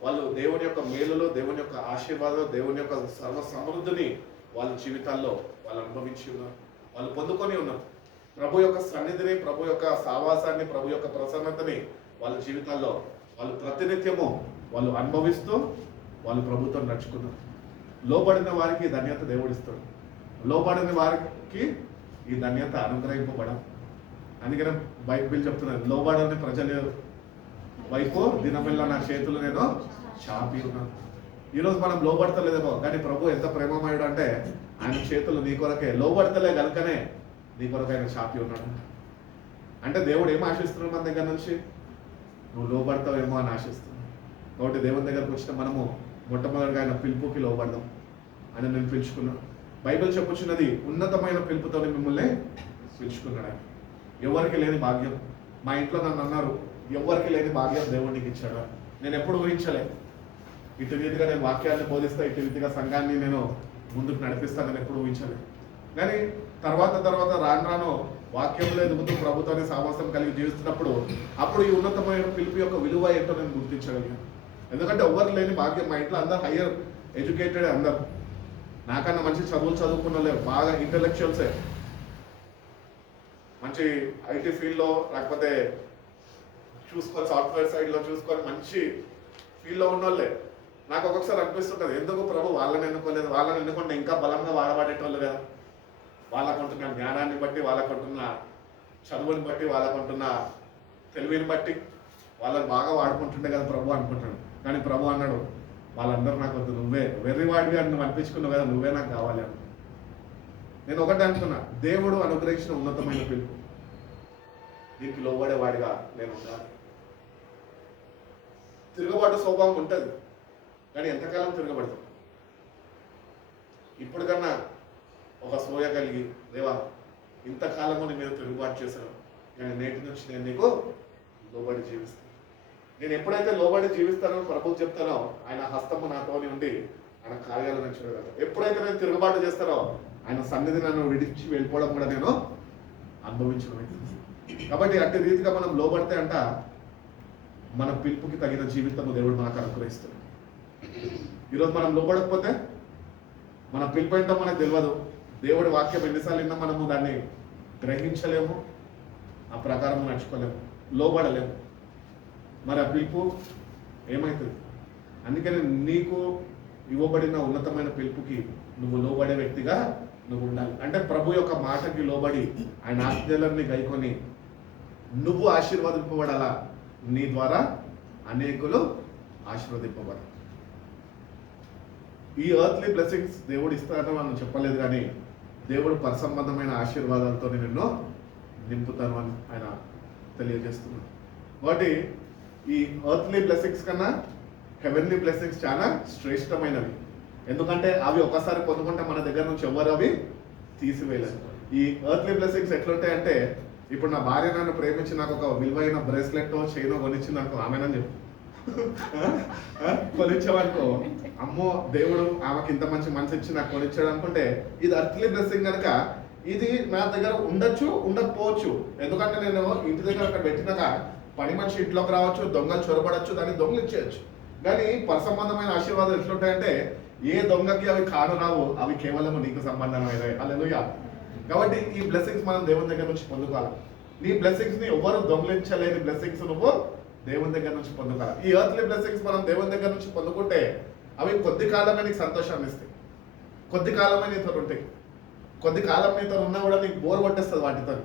వాళ్ళు దేవుని యొక్క మేలులో, దేవుని యొక్క ఆశీర్వాదాలు, దేవుని యొక్క సర్వ సమృద్ధిని వాళ్ళ జీవితాల్లో వాళ్ళు అనుభవించి ఉన్నారు, వాళ్ళు పొందుకొని ఉన్నారు. ప్రభు యొక్క సన్నిధిని, ప్రభు యొక్క సావాసాన్ని, ప్రభు యొక్క ప్రసన్నతని వాళ్ళ జీవితాల్లో వాళ్ళు ప్రతినిత్యము వాళ్ళు అనుభవిస్తూ వాళ్ళు ప్రభుత్వం నడుచుకున్నారు. లోబడిన వారికి ధన్యత దేవుడిస్తాడు, లోబడిన వారికి ఈ ధన్యత అనుగ్రహింపబడం. అందుకనే బైబిల్ చెప్తున్నారు, లోబడని ప్రజల వైపు దినమెల్ల నా చేతులు నేను చాపి ఉన్నాను. ఈరోజు మనం లోబడతలేదేమో, కానీ ప్రభు ఎంత ప్రేమమయుడు అంటే ఆయన చేతులు నీ కొరకే, లోబడతలే కనుకనే నీ కొరకు ఆయన చాపి ఉన్నాడు. అంటే దేవుడు ఏం ఆశిస్తున్నాడు మన దగ్గర నుంచి? నువ్వు లోబడతావేమో అని ఆశిస్తున్నావు. కాబట్టి దేవుని దగ్గరకు వచ్చిన మనము మొట్టమొదటిగా ఆయన పిలుపుకి లోబడదాం. ఆయన నేను పిలుచుకున్నాను. బైబిల్ చెప్పుచున్నది ఉన్నతమైన పిలుపుతో మిమ్మల్ని పిలుచుకున్నాడు ఆయన. ఎవరికి లేని భాగ్యం. మా ఇంట్లో నన్ను అన్నారు, ఎవరికి లేని భాగ్యం దేవుడికి ఇచ్చాడు. నేను ఎప్పుడు ఊహించలే ఇటు రీతిగా నేను వాక్యాన్ని బోధిస్తా, ఇటు రీతిగా సంఘాన్ని నేను ముందుకు నడిపిస్తాను, నేను ఎప్పుడు ఊహించలే. కానీ తర్వాత రాను వాక్యంలో ఎదుగుతూ ప్రభుత్వాన్ని సావాసం కలిగి జీవిస్తున్నప్పుడు అప్పుడు ఈ ఉన్నతమైన పిలుపు యొక్క విలువ ఏంటో నేను గుర్తించగలిగాను. ఎందుకంటే ఎవరు లేని భాగ్యం. మా ఇంట్లో అందరు హయ్యర్ ఎడ్యుకేటెడ్, అందరు నాకన్నా మంచి చదువులు చదువుకున్న లేవు, బాగా ఇంటలెక్చువల్సే, మంచి ఐటీ ఫీల్డ్లో లేకపోతే చూసుకొని సాఫ్ట్వేర్ సైడ్లో చూసుకొని మంచి ఫీల్డ్లో ఉన్న వాళ్ళే. నాకు ఒక్కొక్కసారి అనిపిస్తుంటుంది, ఎందుకు ప్రభు వాళ్ళని ఎన్నుకోలేదు, వాళ్ళని ఎన్నుకుంటే ఇంకా బలంగా వాడబడేటోళ్ళు కదా. వాళ్ళకుంటున్న జ్ఞానాన్ని బట్టి, వాళ్ళకుంటున్న చదువుని బట్టి, వాళ్ళకుంటున్న తెలివిని బట్టి వాళ్ళని బాగా వాడుకుంటుండే కదా ప్రభు అనుకుంటాడు. కానీ ప్రభు అన్నాడు, వాళ్ళందరూ నాకు వద్దు, నువ్వే వెర్రివాడివి అని నువ్వు అనిపించుకున్నావు కదా, నువ్వే నాకు కావాలి అని. నేను ఒకటే అనుకున్నా, దేవుడు అనుగ్రహించిన ఉన్నతమైన పిలుపు, దీనికి లోబడేవాడిగా నేను ఉండాలి. తిరగబాటు స్వభావం ఉంటుంది, కానీ ఎంతకాలం తిరగబడతాం. ఇప్పుడు కన్నా ఒక సోయ కలిగి, దేవా ఇంతకాలము నీ మీద తిరుగుబాటు చేశాను, కానీ నేటి నుంచి నేను నీకు లోబడి జీవిస్తాను. నేను ఎప్పుడైతే లోబడి జీవిస్తానో ప్రభువు చెప్తానో, ఆయన హస్తము నాతోని ఉండి ఆయన కార్యాలను చూడగలరు. ఎప్పుడైతే నేను తిరుగుబాటు చేస్తానో ఆయన సన్నిధి నన్ను విడిచి వెళ్ళిపోవడం కూడా నేను అనుభవించడం. కాబట్టి అట్టి రీతిగా మనం లోబడితే అంట మన పిలుపుకి తగిన జీవితము దేవుడు మనకు అనుగ్రహిస్తాడు. ఈరోజు మనం లోబడకపోతే మన పిలుపు ఏంటో మనకు తెలియదు. దేవుడి వాక్యం ఎన్నిసార్లు విన్నా మనము దాన్ని గ్రహించలేము, ఆ ప్రకారం నడుచుకోలేము, లోబడలేము. మరి ఆ పిలుపు ఏమవుతుంది? అందుకని నీకు ఇవ్వబడిన ఉన్నతమైన పిలుపుకి నువ్వు లోబడే వ్యక్తిగా నువ్వు ఉండాలి. అంటే ప్రభు యొక్క మాటకి లోబడి ఆయన ఆజ్ఞలన్నీ గైకొని నువ్వు ఆశీర్వదింపబడాలా, నీ ద్వారా అనేకులు ఆశీర్వదింపబడాలి. ఈ ఎర్త్లీ బ్లెస్సింగ్స్ దేవుడు ఇస్తాడని మనం చెప్పలేదు, కానీ దేవుడు పరసంబంధమైన ఆశీర్వాదాలతో నిన్ను నింపుతాను అని ఆయన తెలియజేస్తున్నాడు. కాబట్టి ఈ ఎర్త్లీ బ్లెస్సింగ్స్ కన్నా హెవెన్లీ బ్లెస్సింగ్స్ చాలా శ్రేష్టమైనవి. ఎందుకంటే అవి ఒకసారి పొందుకుంటే మన దగ్గర నుంచి ఎవరు అవి తీసివేయలేదు. ఈ ఎర్త్లీ బ్లెస్సింగ్స్ ఎట్లుంటాయంటే, ఇప్పుడు నా భార్య నన్ను ప్రేమించి నాకు ఒక విలువైన బ్రేస్లెట్ చైనో కొనిచ్చింది అనుకో, ఆమెనని చెప్పు కొనిచ్చావనుకో, అమ్మో దేవుడు ఆమెకి ఇంత మంచి మనసు ఇచ్చి నాకు కొనిచ్చాడు అనుకుంటే ఇది ఎర్త్లీ బ్లెస్సింగ్ కనుక ఇది నా దగ్గర ఉండొచ్చు, ఉండకపోవచ్చు. ఎందుకంటే నేను ఇంటి దగ్గర అక్కడ పెట్టినాక పని మనిషి ఇంట్లోకి రావచ్చు, దొంగలు చొరబడచ్చు, దాన్ని దొంగలు ఇచ్చేయచ్చు. కానీ పరసంబంధమైన ఆశీర్వాదాలు ఎట్లుంటాయంటే ఏ దొంగకి అవి కాను రావు, అవి కేవలం నీకు సంబంధమైనవి. హల్లెలూయా. కాబట్టి ఈ బ్లెస్సింగ్స్ మనం దేవుని దగ్గర నుంచి పొందుకోవాలి. నీ బ్లెస్సింగ్స్ ని ఎవరు దొంగలించలేని బ్లెస్సింగ్స్ నువ్వు దేవుని దగ్గర నుంచి పొందుకోవాలి. ఈ ఎర్త్లీ బ్లెస్సింగ్స్ మనం దేవుని దగ్గర నుంచి పొందుకుంటే అవి కొద్ది కాలమే నీకు సంతోషాన్ని ఇస్తాయి, కొద్ది కాలమే నీతో ఉంటాయి. కొద్ది కాలం నీతో ఉన్నా కూడా నీకు బోర్ కొట్టేస్తుంది వాటితో.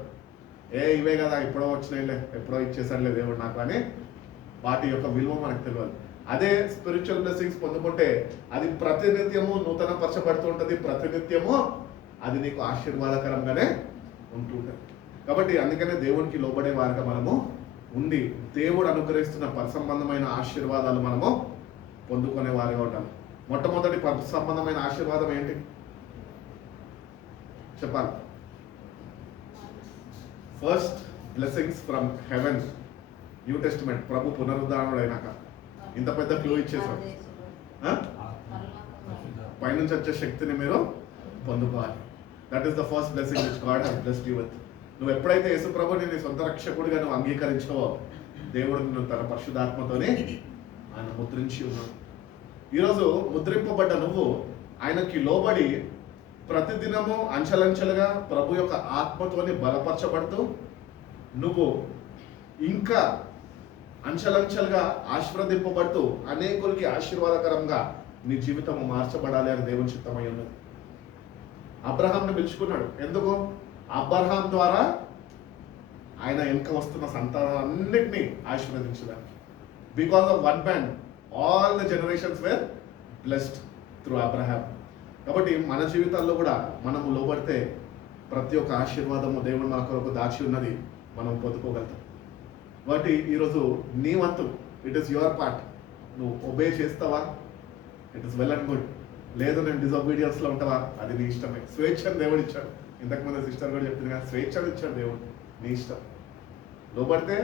ఇవే కదా ఎప్పుడో వచ్చినాయిలే, ఎప్పుడో ఇచ్చేసాడులే దేవుడు నాకు అని వాటి యొక్క విలువ మనకు తెలియాలి. అదే స్పిరిచువల్ బ్లెస్సింగ్స్ పొందుకుంటే అది ప్రతినిత్యము నూతన పరచబడుతూ ఉంటుంది, ప్రతినిత్యము అది నీకు ఆశీర్వాదకరంగానే ఉంటుంటుంది. కాబట్టి అందుకనే దేవునికి లోబడే వారిగా మనము ఉండి దేవుడు అనుగ్రహిస్తున్న పరసంబంధమైన ఆశీర్వాదాలు మనము పొందుకునే వారిగా ఉండాలి. మొట్టమొదటి పరసంబంధమైన ఆశీర్వాదం ఏంటి చెప్పాలి? First blessings from heaven, new testament. ప్రభు పునరుద్ధరణుడు అయినాక ఇంత పెద్ద క్లూ ఇచ్చేసాడు. పైనుంచి వచ్చే శక్తిని మీరు పొందుకోవాలి. That is the first blessing which God has blessed you with. నువ్వు ఎప్పుడైతే యేసు ప్రభుని నీ సొంత రక్షకుడిగా నువ్వు అంగీకరించావో దేవుడు నిన్ను తన పరిశుద్ధాత్మతోనే ఆయన ముద్రించి ఉన్నాడు. ఈరోజు ముద్రింపబడ్డ నువ్వు ఆయనకి లోబడి ప్రతిదినము అంచెలంచెలుగా ప్రభు యొక్క ఆత్మతోని బలపరచబడుతూ నువ్వు ఇంకా అంచెలంచెలుగా ఆశీర్వదింపబడుతూ అనేకులకి ఆశీర్వాదకరంగా నీ జీవితము మార్చబడాలి అని దేవుని చిత్తమై ఉన్నది. అబ్రహాంని పిలుచుకున్నాడు. ఎందుకు? అబ్రహాం ద్వారా ఆయన వెనుక వస్తున్న సంతానాన్నింటినీ ఆశీర్వదించడానికి. Because of one man all the generations were blessed through Abraham. కాబట్టి మన జీవితాల్లో కూడా మనము లోబడితే ప్రతి ఒక్క ఆశీర్వాదము దేవుడు మన కొరకు దాచి ఉన్నది మనం పొందుకోగలుగుతాం. కాబట్టి ఈరోజు నీ వంతు, ఇట్ ఈస్ యువర్ పార్ట్. నువ్వు ఒబే చేస్తావా? It is well and good. లేదు నేను డిజొబీడియన్స్లో ఉంటావా, అది నీ ఇష్టమే. స్వేచ్ఛను దేవుడు ఇచ్చాడు. ఇంతకుముందు సిస్టర్ కూడా చెప్తుంది కదా, స్వేచ్ఛను ఇచ్చాడు దేవుడు, నీ ఇష్టం. లోబడితే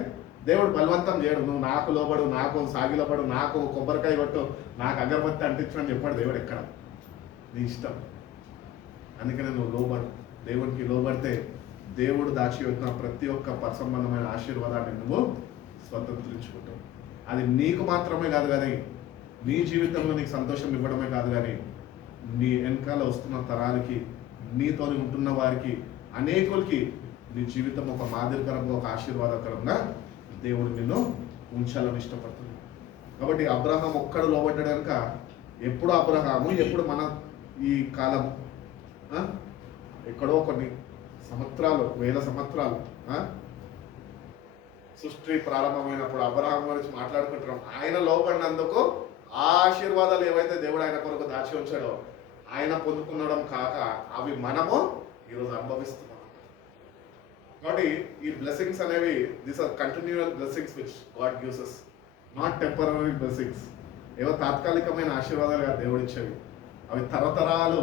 దేవుడు బలవంతం చేయడు, నువ్వు నాకు లోబడు, నాకు సాగిలబడు, నాకు కొబ్బరికాయ కొట్టు, నాకు అగరబత్తి అంటించు అని చెప్పాడు దేవుడు ఎక్కడ. నీ ఇష్టం. అందుకనే నువ్వు లోబడు. దేవునికి లోబడితే దేవుడు దాచి వచ్చిన ప్రతి ఒక్క పరసంబంధమైన ఆశీర్వాదాన్ని నువ్వు స్వతంత్రించుకుంటావు. అది నీకు మాత్రమే కాదు కానీ, నీ జీవితంలో నీకు సంతోషం ఇవ్వడమే కాదు కానీ, నీ వెనకాల వస్తున్న తరాలకి, నీతో ఉంటున్న వారికి, అనేకులకి నీ జీవితం ఒక మాదిరికరంగా, ఒక ఆశీర్వాదకరంగా దేవుడు నిన్ను ఉంచాలని ఇష్టపడుతుంది. కాబట్టి అబ్రహాం ఒక్కడు లోబడ్డాడు కనుక, ఎప్పుడు అబ్రహాము, ఎప్పుడు మన ఈ కాలం, ఎక్కడో కొన్ని సంవత్సరాలు, వేల సంవత్సరాలు సృష్టి ప్రారంభమైనప్పుడు అబ్రహాం గురించి మాట్లాడుకుంటున్నాం. ఆయన లోబడినందుకు ఆ ఆశీర్వాదాలు ఏవైతే దేవుడు ఆయన కొరకు దాచి ఉంచాడో ఆయన పొందుకునడం కాక అవి మనము ఈరోజు అనుభవిస్తున్నాం. కాబట్టి ఈ బ్లెస్సింగ్స్ అనేవి, these are continual blessings which God gives us, not temporary blessings. ఏవో తాత్కాలికమైన ఆశీర్వాదాలుగా దేవుడు ఇచ్చేవి, అవి తరతరాలు,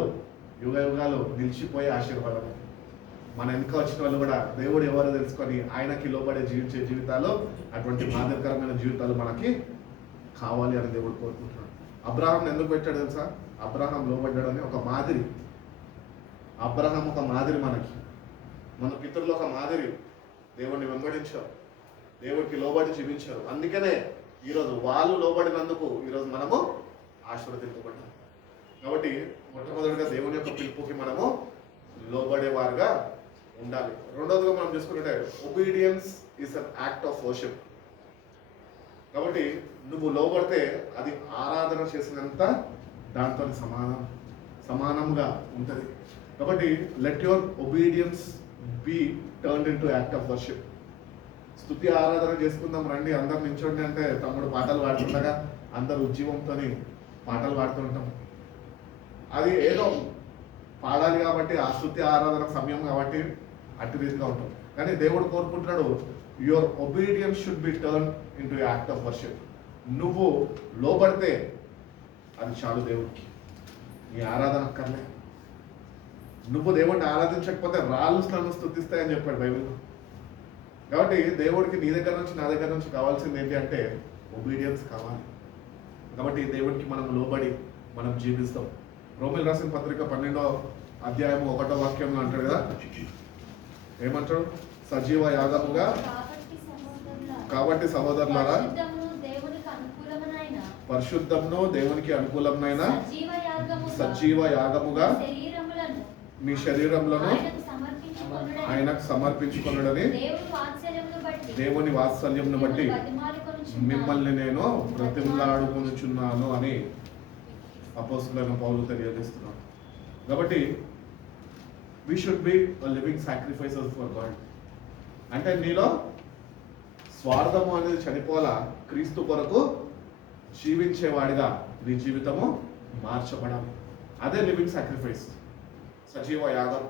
యుగ యుగాలు నిలిచిపోయే ఆశీర్వాదాలు. మన వెనుక వచ్చిన వాళ్ళు కూడా దేవుడు ఎవరో తెలుసుకొని ఆయనకి లోబడే జీవించే జీవితాలు, అటువంటి మాదిరికరమైన జీవితాలు మనకి కావాలి అని దేవుడు కోరుకుంటున్నాడు. అబ్రహాం ఎందుకు పెట్టాడు తెలుసా? అబ్రహాం లోబడ్డాడని ఒక మాదిరి. అబ్రహాం ఒక మాదిరి మనకి, మన పితరులు ఒక మాదిరి. దేవుడిని వెంబడించారు, దేవుడికి లోబడి జీవించారు. అందుకనే ఈరోజు వాళ్ళు లోబడినందుకు ఈరోజు మనము ఆశీర్వదింపబడ్డాం. కాబట్టి మొట్టమొదటిగా దేవుని యొక్క పిలుపుకి మనము లోబడేవారుగా ఉండాలి. రెండవదిగా మనం చూసుకుంటే obedience is an act of worship. కాబట్టి నువ్వు లోబడితే అది ఆరాధన చేసినంత దాంతో సమానంగా ఉంటుంది. కాబట్టి let your obedience be turned into act of worship. స్తుతి ఆరాధన చేసుకుందాం రండి, అందరు నిల్చోండి అంటే తమ్ముడు పాటలు పాడుతుండగా అందరు ఉజ్జీవంతో పాటలు పాడుతుంటాం. అది ఏదో పాడాలి కాబట్టి, ఆ స్తుతి ఆరాధన సమయం కాబట్టి అటు రీతిగా ఉంటాం. కానీ దేవుడు కోరుకుంటున్నాడు, your obedience should be turn in to act of worship. నువ్వు లోబడితే అది చాలు దేవుడికి, నీ ఆరాధన అక్కర్లే. నువ్వు దేవుడిని ఆరాధించకపోతే రాళ్ళు నన్ను స్తుతిస్తాయని చెప్పాడు బైబిల్లో. కాబట్టి దేవుడికి నీ దగ్గర నుంచి, నా దగ్గర నుంచి కావాల్సింది ఏంటి అంటే ఒబీడియన్స్ కావాలి. కాబట్టి దేవుడికి మనం లోబడి మనం జీవిస్తాం. రోమిల్ రాసిన పత్రిక 12వ అధ్యాయము 1వ వాక్యంలో అంటాడు కదా, ఏమంటాడు? సజీవ యాగముగా కాబట్టి సహోదరులారా, పరిశుద్ధమును దేవునికి అనుకూలమైన సజీవ యాగముగా మీ శరీరములను ఆయనకు సమర్పించుకొనుడని దేవుని వాత్సల్యమును బట్టి మిమ్మల్ని నేను బ్రతిమలాడుకొనుచున్నాను అని అపోస్తలుడైన పౌలు తెలియజేస్తున్నాడు. కాబట్టి we should be a living sacrifices for God. అంటే నీలో స్వార్థము అనేది చనిపోలా, క్రీస్తు కొరకు జీవించేవాడిగా నీ జీవితము మార్చబడాలి. అదే లివింగ్ సాక్రిఫైస్, సజీవ యాగం.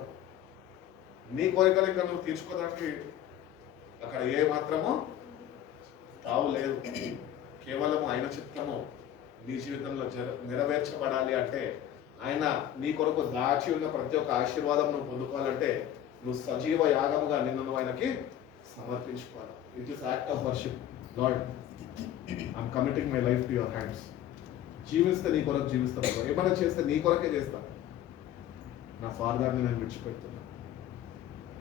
నీ కోరికలు ఇంకా నువ్వు తీర్చుకోవడానికి అక్కడ ఏ మాత్రమో తావు లేదు. కేవలం ఆయన చిత్తము నీ జీవితంలో నెరవేర్చబడాలి అంటే, ఆయన నీ కొరకు దాచి ఉన్న ప్రతి ఒక్క ఆశీర్వాదం నువ్వు పొందుకోవాలంటే నువ్వు సజీవ యాగముగా నిన్ను ఆయనకి సమర్పించుకోవాలి. It is act of worship. Lord, I'm committing my life to your hands. జీవిస్తే నీ కొరకు జీవిస్తాను, ఏమైనా చేస్తే నీ కొరకే చేస్తాను, నా స్వార్థాన్ని నేను విడిచిపెడుతున్నా,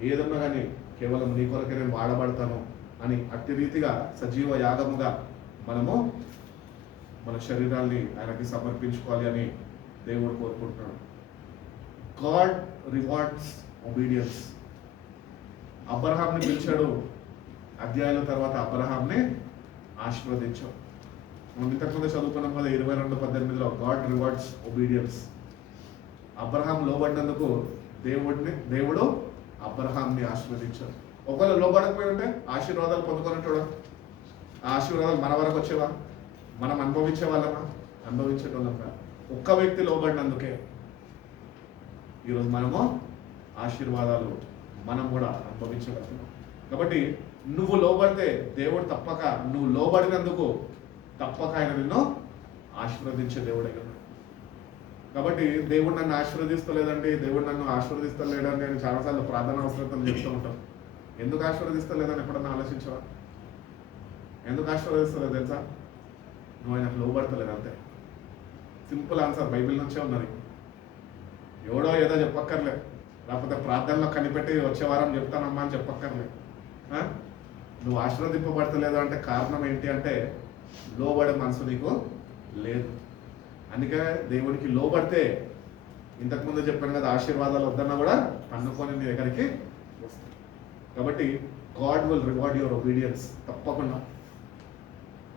ఏదన్నా కానీ కేవలం నీ కొరకే నేను వాడబడతాను అని అట్టి రీతిగా సజీవ యాగముగా మనము మన శరీరాన్ని ఆయనకి సమర్పించుకోవాలి అని దేవుడు కోరుకుంటున్నాడు. God rewards obedience. అబ్రహాంని పిలిచాడు, అధ్యాయాల తర్వాత అబ్రహాంని ఆశీర్వదించాడు. మనం ఇంతకుముందు చదువుకున్నాం కదా 22:18 గాడ్ రివార్డ్స్ ఒబీడియన్స్. అబ్రహాం లోబడినందుకు దేవుడు అబ్రహాంని ఆశీర్వదించాడు. ఒకవేళ లోబడకపోయి ఉంటే ఆశీర్వాదాలు పొందుకున్నట్టు ఆ ఆశీర్వాదాలు మన వరకు వచ్చేవా? మనం అనుభవించే వాళ్ళమా? అనుభవించేటోళ్ళం కాదు. ఒక్క వ్యక్తి లోబడినందుకే ఈరోజు మనము ఆశీర్వాదాలు మనం కూడా అనుభవించగలుగుతున్నాం. కాబట్టి నువ్వు లోబడితే దేవుడు తప్పక, నువ్వు లోబడినందుకు తప్పక ఆయన నిన్ను ఆశీర్వదించే దేవుడే కదా. కాబట్టి దేవుడు నన్ను ఆశీర్వదిస్తలేదండి, దేవుడు నన్ను ఆశీర్వదిస్తలేడండి అని చాలాసార్లు ప్రార్థన అవసరతలు చెప్తూ ఉంటాం. ఎందుకు ఆశీర్వదిస్తలేదని ఎప్పుడన్నా ఆలోచించవా? ఎందుకు ఆశీర్వదిస్తలేదు తెలుసా? నువ్వు ఆయనకు లోబడతలేదు అంతే. సింపుల్ ఆన్సర్ బైబిల్ నుంచే ఉన్నది. ఎవడో ఏదో చెప్పక్కర్లే, లేకపోతే ప్రార్థనలో కనిపెట్టి వచ్చే వారం చెప్తానమ్మా అని చెప్పక్కర్లే. నువ్వు ఆశీర్వదింపబడతలేదు అంటే కారణం ఏంటి అంటే లోబడే మనసు నీకు లేదు. అందుకే దేవునికి లోబడితే ఇంతకుముందు చెప్పాను కదా, ఆశీర్వాదాలు వద్దన్నా కూడా పన్నుకొని నీ దగ్గరికి వస్తాయి. కాబట్టి God will reward your obedience. తప్పకుండా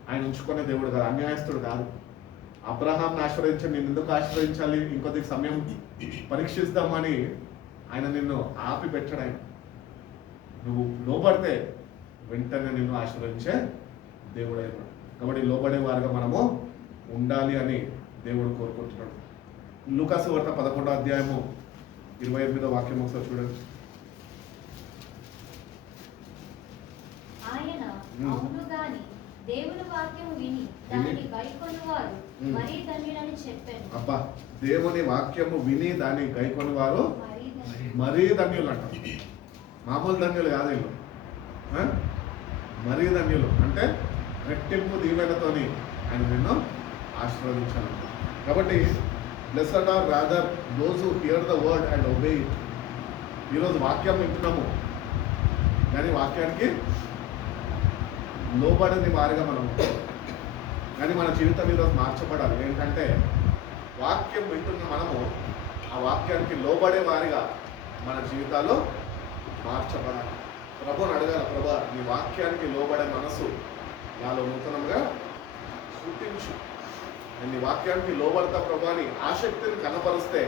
ఆయన ఉంచుకునే దేవుడు కాదు, అన్యాయస్తుడు కాదు. అబ్రహాంని ఆశ్రయించి నేను ఎందుకు ఆశ్రయించాలి, ఇంకొద్ది సమయం పరీక్షిస్తామని ఆయన నిన్ను ఆపి పెట్టాడు. ఆయన నువ్వు లోబడితే వెంటనే నిన్ను ఆశ్రయించే దేవుడు అయినాడు. కాబట్టి లోబడే వారుగా మనము ఉండాలి అని దేవుడు కోరుకుంటున్నాడు. లూకాసు వార్త 11వ అధ్యాయము 28వ వాక్యం ఒకసారి చూడండి. ఆయన అవును గాని దేవుని వాక్యము విని దానిని గైకొనువారు మరీ ధన్యులని చెప్పాను. అబ్బా, దేవుని వాక్యము విని దాన్ని గైకొనువారు మరీ ధన్యులు అంట. మామూలు ధన్యులు కాదు వీళ్ళు, మరీ ధన్యులు అంటే రెట్టింపు దీవెనతోని ఆయన నిన్ను ఆశీర్వదించాలంట. కాబట్టి blessed or rather those who here the word and obey it. ఈరోజు వాక్యం వింటున్నాము కానీ వాక్యానికి లోబడని వారిగా మనం కానీ మన జీవితం ఈరోజు మార్చబడాలి. ఏంటంటే వాక్యం వింటున్న మనము ఆ వాక్యానికి లోబడే వారిగా మన జీవితాలు మార్చబడాలి. ప్రభుని అడగాల, ప్రభా నీ వాక్యానికి లోబడే మనసు నాలో నూతనంగా సృష్టించు. నేను నీ వాక్యానికి లోబడతా ప్రభా అని ఆసక్తిని కనపరిస్తే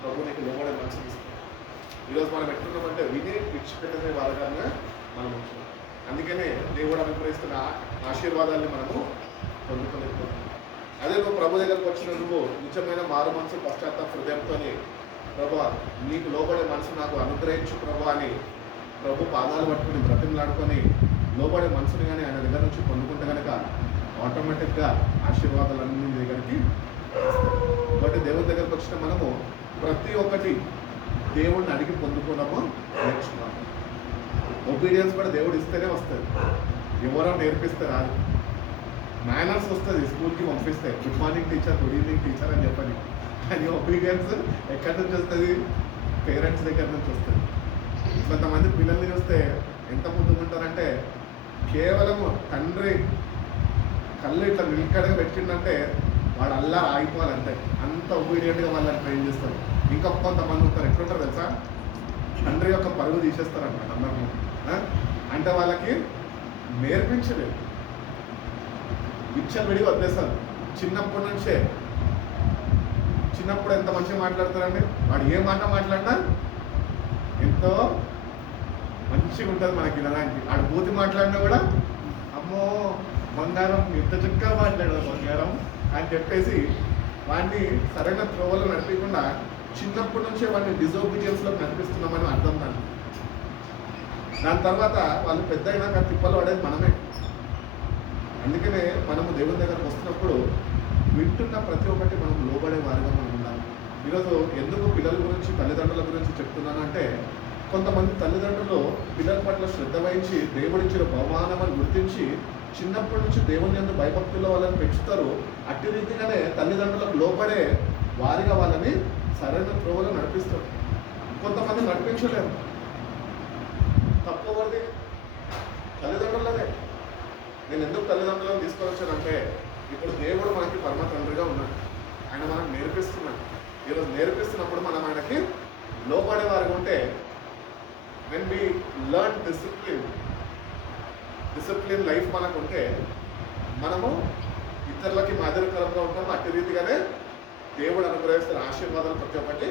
ప్రభు నీకు లోబడే మనసు ఇస్తాడు. ఈరోజు మనం ఎట్లున్నామంటే విని విడిచిపెట్టే వారిగా మనం ఉంటున్నాం. అందుకనే దేవుడు అనుగ్రహిస్తున్న ఆశీర్వాదాన్ని మనము పొందుకోలేకపోతున్నాం. అదే నువ్వు ప్రభు దగ్గరకు వచ్చిన నువ్వు నిజమైన మారు మనసు పశ్చాత్తాప హృదయంతో ప్రభా నీకు లోబడే మనసు నాకు అనుగ్రహించు ప్రభు అని ప్రభు పాదాలు పట్టుకుని బ్రతిమలాడుకొని లోబడే మనసుని కానీ ఆయన దగ్గర నుంచి పొందుకుంటే కనుక ఆటోమేటిక్గా ఆశీర్వాదాలన్నీ దగ్గరికి. కాబట్టి దేవుని దగ్గరకు వచ్చిన మనము ప్రతి ఒక్కటి దేవుడిని అడిగి పొందుకోవడము నేర్చుకోవాలి. ఒబీడియన్స్ కూడా దేవుడు ఇస్తేనే వస్తుంది, ఎవరో నేర్పిస్తే రాదు. మేనర్స్ వస్తుంది స్కూల్కి పంపిస్తే, good morning teacher, good evening teacher అని చెప్పని. కానీ ఒబీడియన్స్ ఎక్కడి నుంచి వస్తుంది? పేరెంట్స్ దగ్గర నుంచి వస్తుంది. కొంతమంది పిల్లల్ని చూస్తే ఎంత ముందుకుంటారంటే కేవలం తండ్రి కళ్ళు ఇట్లా నిలకడగా పెట్టిందంటే వాడు అల్లా ఆగిపోవాలంటే అంత ఒబీడియంట్గా వాళ్ళని ట్రైన్ చేస్తారు. ఇంకా కొంతమంది ఉంటారు, ఎట్లుంటారు తెలుసా, తండ్రి యొక్క పరుగు తీసేస్తారన్నమాట అందరూ. అంటే వాళ్ళకి నేర్పించలేదు, విచ్చలు విడిగా వదిలేస్తారు. చిన్నప్పటి నుంచే, చిన్నప్పుడు ఎంత మంచిగా మాట్లాడతారండి, వాడు ఏ మాట మాట్లాడినా ఎంతో మంచిగా ఉంటుంది మనకి వినడానికి. ఆడు బూతి మాట్లాడినా కూడా అమ్మో బంగారం ఎంత చక్కగా మాట్లాడదు బంగారం అని చెప్పేసి వాడిని సరైన త్రోవలో నడిపకుండా చిన్నప్పటి నుంచే వాడిని డిజోబీడియన్స్లో నడిపిస్తున్నామని అర్థం నాకు. దాని తర్వాత వాళ్ళు పెద్ద అయినాక తిప్పలు పడేది మనమే. అందుకనే మనము దేవుని దగ్గరకు వస్తున్నప్పుడు వింటున్న ప్రతి ఒక్కటి మనం లోబడే వారిగా మనం ఉండాలి. ఈరోజు ఎందుకు పిల్లల గురించి తల్లిదండ్రుల గురించి చెప్తున్నాను అంటే, కొంతమంది తల్లిదండ్రులు పిల్లల పట్ల శ్రద్ధ వహించి దేవుడిచ్చిన బహుమానమని గుర్తించి చిన్నప్పటి నుంచి దేవుని యందు భయభక్తుల్లో వాళ్ళని పెంచుతారు. అట్టి రీతిగానే తల్లిదండ్రులకు లోబడే వారిగా వాళ్ళని సరైన త్రోవలో నడిపిస్తారు. కొంతమంది నడిపించలేరు, తప్పు ఎవరిది? తల్లిదండ్రులదే. నేను ఎందుకు తల్లిదండ్రులను తీసుకొచ్చానంటే, ఇప్పుడు దేవుడు మనకి పరమ తండ్రిగా ఉన్నాడు, ఆయన మనకు నేర్పిస్తున్నాడు. ఈరోజు నేర్పిస్తున్నప్పుడు మనం ఆయనకి లోబడే వారికి ఉంటే, when we learn discipline life మనకు ఉంటే మనము ఇతరులకి మాదిరికరంగా ఉంటాము. అట్టి రీతిగానే దేవుడు అనుగ్రహిస్తున్న ఆశీర్వాదాలు ప్రతి ఒక్కటి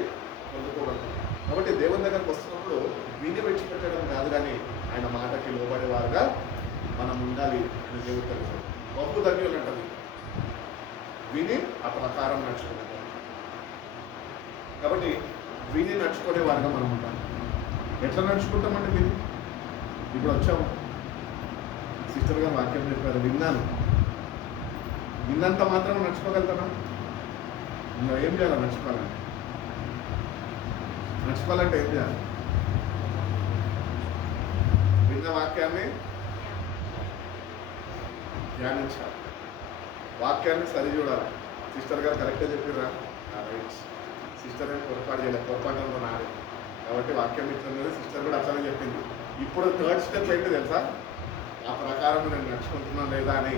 పొందుకోగలుగుతాం. కాబట్టి దేవుని దగ్గరకు వస్తున్నప్పుడు విని విడిచిపెట్టడం కాదు, కానీ ఆయన మాటకి లోబడేవారుగా మనం ఉండాలి అని దేవుడు తెలుసు. బహు ధన్యులు అంటది విని ఆ ప్రకారం నడుచుకునే. కాబట్టి విని నడుచుకునే వారుగా మనం ఉండాలి. ఎట్లా నడుచుకుంటామంటే విని, ఇప్పుడు వచ్చాము సిస్టర్ గారు వాక్యం చెప్పారు, విన్నాను, విన్నంత మాత్రం నడుచుకోగలుగుతాను. ఇంకా ఏం చేయాలి నడుచుకోవాలంటే? నడుచుకోవాలంటే ఏం చేయాలి? విన్న వాక్యాన్ని ధ్యానించాలి, వాక్యాన్ని సరి చూడాలి. సిస్టర్ గారు కరెక్ట్గా చెప్పిర్రా? రైట్. సిస్టర్ ఏం పొరపాటు చేయలేదు, పొరపాటు నాది కాబట్టి వాక్యం ఇట్లా సిస్టర్ కూడా అట్లనే చెప్పింది. ఇప్పుడు థర్డ్ స్టెప్ ఏంటి తెలుసా? ఆ ప్రకారం నేను నడుచుకుంటున్నాను లేదా అని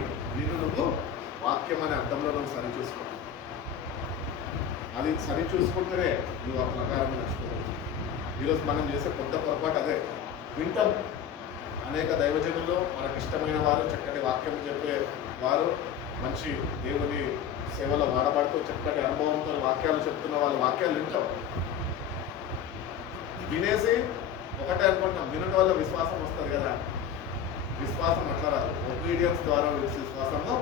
నువ్వు వాక్యం అనే అర్థంలో నువ్వు సరి చూసుకో. అది సరి చూసుకుంటేనే నువ్వు ఆ ప్రకారం నడుచుకోవచ్చు. ఈరోజు మనం చేసే కొత్త పొరపాటు అదే. వింటాం, అనేక దైవజనులు మనకు ఇష్టమైన వారు, చక్కటి వాక్యం చెప్పే వారు, మంచి దేవుని సేవలో వాడబడుతూ చక్కటి అనుభవంతో వాక్యాలు చెప్తున్న వాళ్ళ వాక్యాలు వింటాం. వినేసి ఒకటే అనుకుంటాం, వినడం వల్ల విశ్వాసం వస్తుంది కదా. విశ్వాసం అట్లా రాదు, ఒబీడియన్స్ ద్వారా విశ్వాసము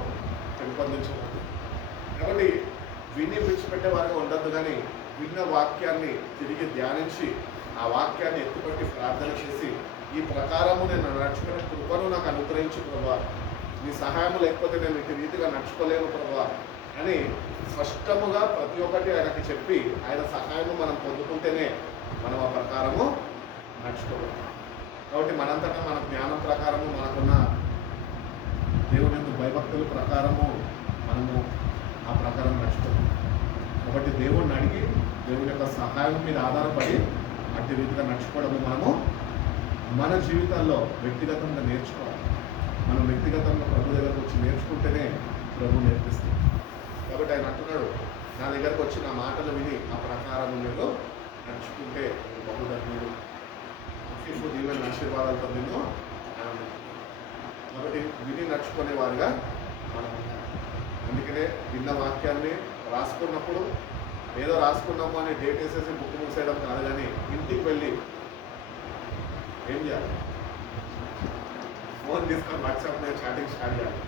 పెంపొందించబడుతుంది. కాబట్టి విని విడిచిపెట్టే వారిగా ఉండద్దు, కానీ విన్న వాక్యాన్ని తిరిగి ధ్యానించి ఆ వాక్యాన్ని ఎత్తుపట్టి ప్రార్థన చేసి ఈ ప్రకారము నేను నడుచుకునే కృపను నాకు అనుగ్రహించు ప్రభా, నీ సహాయం లేకపోతే నేను ఇటు రీతిగా నడుచుకోలేను ప్రభా అని స్పష్టముగా ప్రతి ఒక్కటి ఆయనకి చెప్పి ఆయన సహాయము మనం పొందుకుంటేనే మనం ఆ ప్రకారము నడుచుకోవాలి. కాబట్టి మనంతటా మన జ్ఞానం ప్రకారము, మనకున్న దేవుని యొక్క భయభక్తుల ప్రకారము మనము ఆ ప్రకారం నడుచుకోవాలి. కాబట్టి దేవుణ్ణి అడిగి దేవుని యొక్క సహాయం మీద ఆధారపడి అట్టి రీతిగా నడుచుకోవడము మనము మన జీవితాల్లో వ్యక్తిగతంగా నేర్చుకోవాలి. మనం వ్యక్తిగతంగా ప్రభు దగ్గరకు వచ్చి నేర్చుకుంటేనే ప్రభు నేర్పిస్తుంది. కాబట్టి ఆయన అంటున్నాడు, నా దగ్గరకు వచ్చి నా మాటలు విని ఆ ప్రకారం నేను నడుచుకుంటే బహుధన్యుడు, ముఖ్యంగా దీవెన ఆశీర్వాదాలతో నేను కాబట్టి విని నడుచుకునే వారుగా మనం. అందుకనే విన్న వాక్యాన్ని రాసుకున్నప్పుడు ఏదో రాసుకున్నాము అని డేట్ వేసేసి బుక్ మూసేయడం కాదు, కానీ ఇంటికి వెళ్ళి ఏం చేయాలి? ఫోన్ తీసుకొని వాట్సాప్ మీద చాటింగ్ స్టార్ట్ చేయాలి.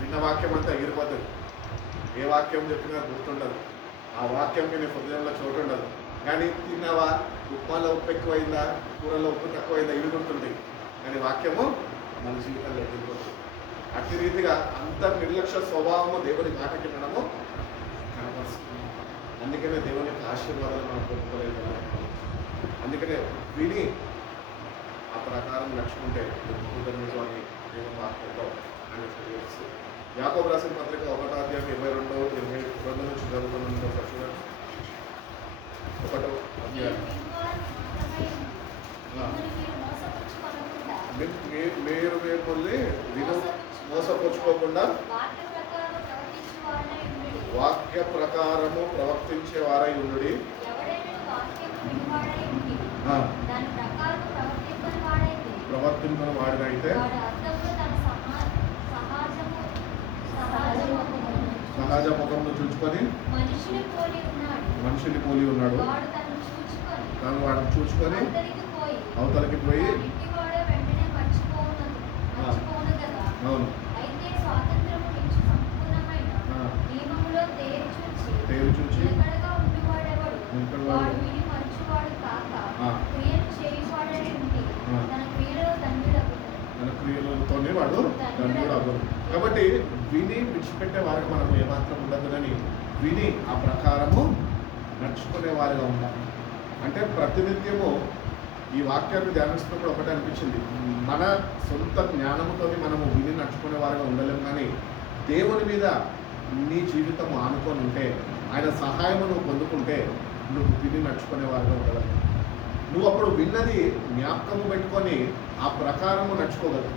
విన్న వాక్యం అంతా ఎగిరిపోతుంది, ఏ వాక్యం చెప్పినా గుర్తుండదు, ఆ వాక్యంకి నీ హృదయంలో చోటు ఉండదు. కానీ తిన్నావా, ఉప్మాలో ఉప్పు ఎక్కువైందా, కూరలో ఉప్పు తక్కువైందా, ఇవి గుర్తుంటాయి, కానీ వాక్యము మన జీవితంలో ఎగిరిపోతుంది. అట్టి రీతిగా అంత నిర్లక్ష్య స్వభావము దేవుని మాటకి మనము కనపరుస్తుంది. అందుకనే దేవుని యొక్క ఆశీర్వాదాలు మనం పొందుకోలేదు. అందుకనే విని ఆ ప్రకారం నడుచుకుంటే బహుధన్యుడు అని దేవుని వాక్యంలో ఆయన తెలియజేస్తుంది. యాకోబు రాసిన పత్రిక 1వ అధ్యాయం 22 నుంచి చదువుకున్న చూడండి. 1వ అధ్యాయం. మీరు మిమ్మల్ని మోసపుచ్చుకోకుండా వాక్య ప్రకారము ప్రవర్తించే వారై ఉండుడి. ప్రవర్తించిన వాడినైతే సహజ ముఖంను చూచుకొని మనిషిని పోలి ఉన్నాడు. తను వాడిని చూసుకొని అవతలకి పోయి అవును తేరు చూచి తన క్రియలతోనే వాడు ధన్యుడు అవ్వడు. కాబట్టి విని విడిచిపెట్టే వారికి మనం ఏమాత్రం ఉండదు, కానీ విని ఆ ప్రకారము నడుచుకునే వారిగా ఉండాలి. అంటే ప్రతినిత్యము ఈ వాక్యాన్ని ధ్యానిస్తున్నప్పుడు ఒకటే అనిపించింది, మన సొంత జ్ఞానముతో మనము విని నడుచుకునే వారిగా ఉండలేము, కానీ దేవుని మీద నీ జీవితం ఆనుకొని ఉంటే, ఆయన సహాయము నువ్వు పొందుకుంటే నువ్వు విని నడుచుకునే వారిగా ఉండగలవు. నువ్వు అప్పుడు విన్నది జ్ఞాపకము పెట్టుకొని ఆ ప్రకారము నడుచుకోగలవు.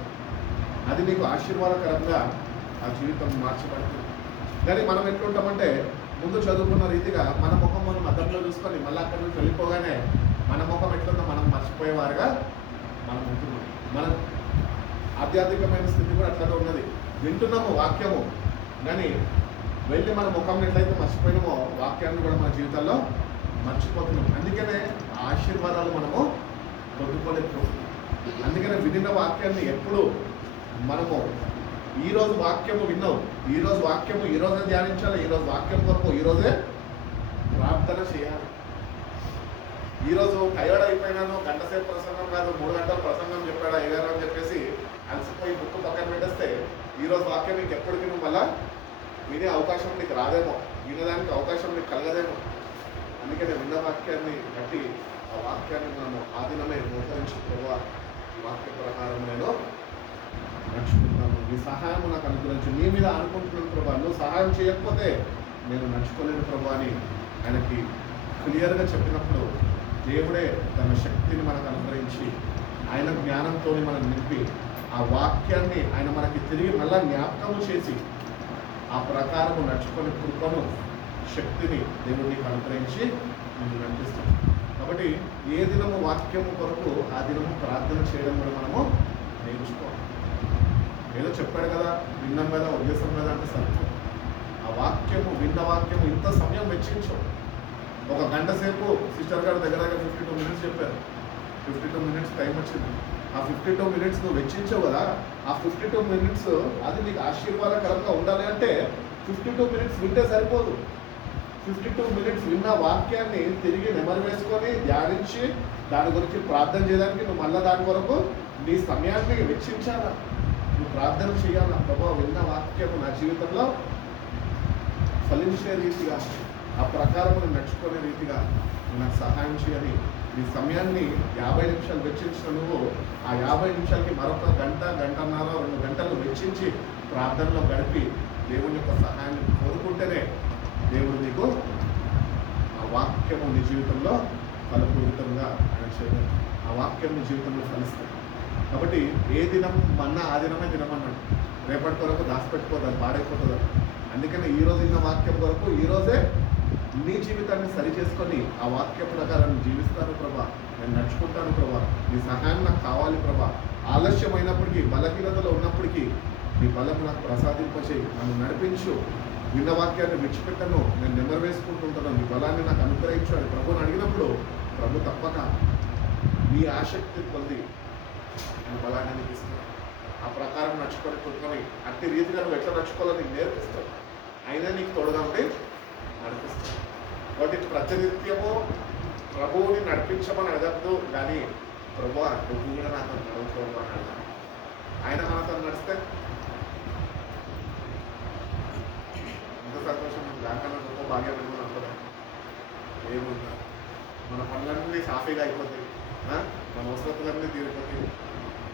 అది నీకు ఆశీర్వాదకరంగా ఆ జీవితం మార్చబడుతుంది. కానీ మనం ఎట్లుంటామంటే, ముందు చదువుకున్న రీతిగా మన ముఖం మనం అద్దంలో చూసుకొని మళ్ళీ అక్కడి నుంచి వెళ్ళిపోగానే మన ముఖం ఎట్లుందో మనం మర్చిపోయేవారుగా మనం ఉంటున్నాం. మన ఆధ్యాత్మికమైన స్థితి కూడా అట్లాగే ఉన్నది. వింటున్నాము వాక్యము, కానీ వెళ్ళి మన ముఖం ఎట్లయితే మర్చిపోయినామో వాక్యాన్ని కూడా మన జీవితాల్లో మర్చిపోతున్నాం. అందుకనే ఆశీర్వాదాలు మనము పొందుకోలేకపోతున్నాం. అందుకనే వినిన వాక్యాన్ని ఎప్పుడు మనము ఈరోజు వాక్యము విన్నావు, ఈరోజు వాక్యము ఈరోజే ధ్యానించాలి, ఈరోజు వాక్యం కొరకు ఈరోజే ప్రార్థన చేయాలి. ఈరోజు టైర్డ్ అయిపోయినాను, గంటసేపు ప్రసంగం కాదు 3 గంటల ప్రసంగం చెప్పాడా అయ్యారు అని చెప్పేసి అలసిపోయి బుక్ పక్కన పెట్టేస్తే ఈరోజు వాక్యం నీకు ఎప్పటికీ నువ్వు మళ్ళా వినే అవకాశం నీకు రాదేమో. వినడానికి అవకాశం నీకు కలగదేమో. అందుకనే విన్న వాక్యాన్ని బట్టి ఆ వాక్యాన్ని మనము ఆదినమే మోకరించి ప్రభువా ఈ వాక్య ప్రకారం నేను నడుచుకుంటాను, నీ సహాయం నాకు అనుగ్రహించు, నీ మీద అనుకుంటున్నాను ప్రభా, నువ్వు సహాయం చేయకపోతే నేను నడుచుకోలేను ప్రభా అని ఆయనకి క్లియర్గా చెప్పినప్పుడు దేవుడే తన శక్తిని మనకు అనుగ్రహించి ఆయన జ్ఞానంతో మనం నింపి ఆ వాక్యాన్ని ఆయన మనకి తిరిగి మళ్ళా జ్ఞాపకము చేసి ఆ ప్రకారము నడుచుకొని కృపను శక్తిని దేవుడికి అనుగ్రహించి మనం నడిపిస్తాం. కాబట్టి ఏ దినము వాక్యము కొరకు ఆ దినము ప్రార్థన చేయడం కూడా మనము నేర్చుకోవాలి. ఏదో చెప్పాడు కదా, విన్నాం కదా, ఉద్దేశం కదా అంటే సరిపోదు. ఆ వాక్యము విన్న వాక్యము ఇంత సమయం వెచ్చించవు. ఒక గంట సేపు సిస్టర్ గారు దగ్గర 52 మినిట్స్ చెప్పారు. 52 మినిట్స్ టైం వచ్చింది. ఆ 52 మినిట్స్ నువ్వు వెచ్చించవు కదా, ఆ 52 మినిట్స్ అది నీకు ఆశీర్వాదకరంగా ఉండాలి అంటే 52 మినిట్స్ వింటే సరిపోదు. 52 మినిట్స్ విన్న వాక్యాన్ని తిరిగి నెమరు వేసుకొని ధ్యానించి దాని గురించి ప్రార్థన చేయడానికి నువ్వు మళ్ళీ దాని కొరకు నీ సమయాన్ని వెచ్చించాలా, నువ్వు ప్రార్థన చేయాలా. ప్రభావ విన్న వాక్యము నా జీవితంలో ఫలించే రీతిగా ఆ ప్రకారం నడుచుకునే రీతిగా నాకు సహాయం చేయాలి. నీ సమయాన్ని 50 నిమిషాలు వెచ్చించిన నువ్వు ఆ 50 నిమిషాలకి మరొక గంట, గంటన్నర, 2 గంటలు వెచ్చించి ప్రార్థనలో గడిపి దేవుని యొక్క సహాయాన్ని కోరుకుంటేనే దేవుడు నీకు ఆ వాక్యము నీ జీవితంలో ఫలపూరితంగా ఆయన చేయగలరు. ఆ వాక్యం నీ జీవితంలో ఫలిస్తుంది. కాబట్టి ఏ దినం మన్నా ఆ దినమే దినమన్నాడు. రేపటి కొరకు దాచిపెట్టుకోదు, అది పాడైపోతుంది. అందుకని ఈరోజు ఇన్న వాక్యం కొరకు ఈరోజే నీ జీవితాన్ని సరి చేసుకొని ఆ వాక్య ప్రకారం జీవిస్తాను ప్రభా, నేను నడుచుకుంటాను ప్రభా, నీ సహాయం నాకు కావాలి ప్రభా. ఆలస్యమైనప్పటికీ, బలహీనతలో ఉన్నప్పటికీ నీ బలం నాకు ప్రసాదింపచేయి, నన్ను నడిపించు, విన్న వాక్యాన్ని విడిచిపెట్టను, నేను నెమరు వేసుకుంటుంటాను, నీ బలాన్ని నాకు అనుగ్రహించు అని ప్రభుని అడిగినప్పుడు ప్రభు తప్పక నీ ఆసక్తి పొంది నీ బలాన్ని నీకు ఇస్తాను. ఆ ప్రకారం నడుచుకొని కూర్చొని అట్టి రీతిగా నువ్వు ఎట్లా నడుచుకోవాలని నీకు నేర్పిస్తావు. అయినా నీకు తోడుగా ఉండి నడిపిస్తాను. కాబట్టి ప్రతినిత్యము ప్రభువుని నడిపించమని అడగద్దు, కానీ ప్రభు నువ్వు కూడా నాతో నడుపుకోమని అడగాలి. ఆయన మనతో నడిస్తే ఎంత సంతోషం. దానికన్నా గొప్ప భాగ్యం ఏమో అనుకోదా? ఏముందా? మన పనులన్నీ సాఫీగా అయిపోతాయి, మన అవసరతులన్నీ తీరిపోతాయి.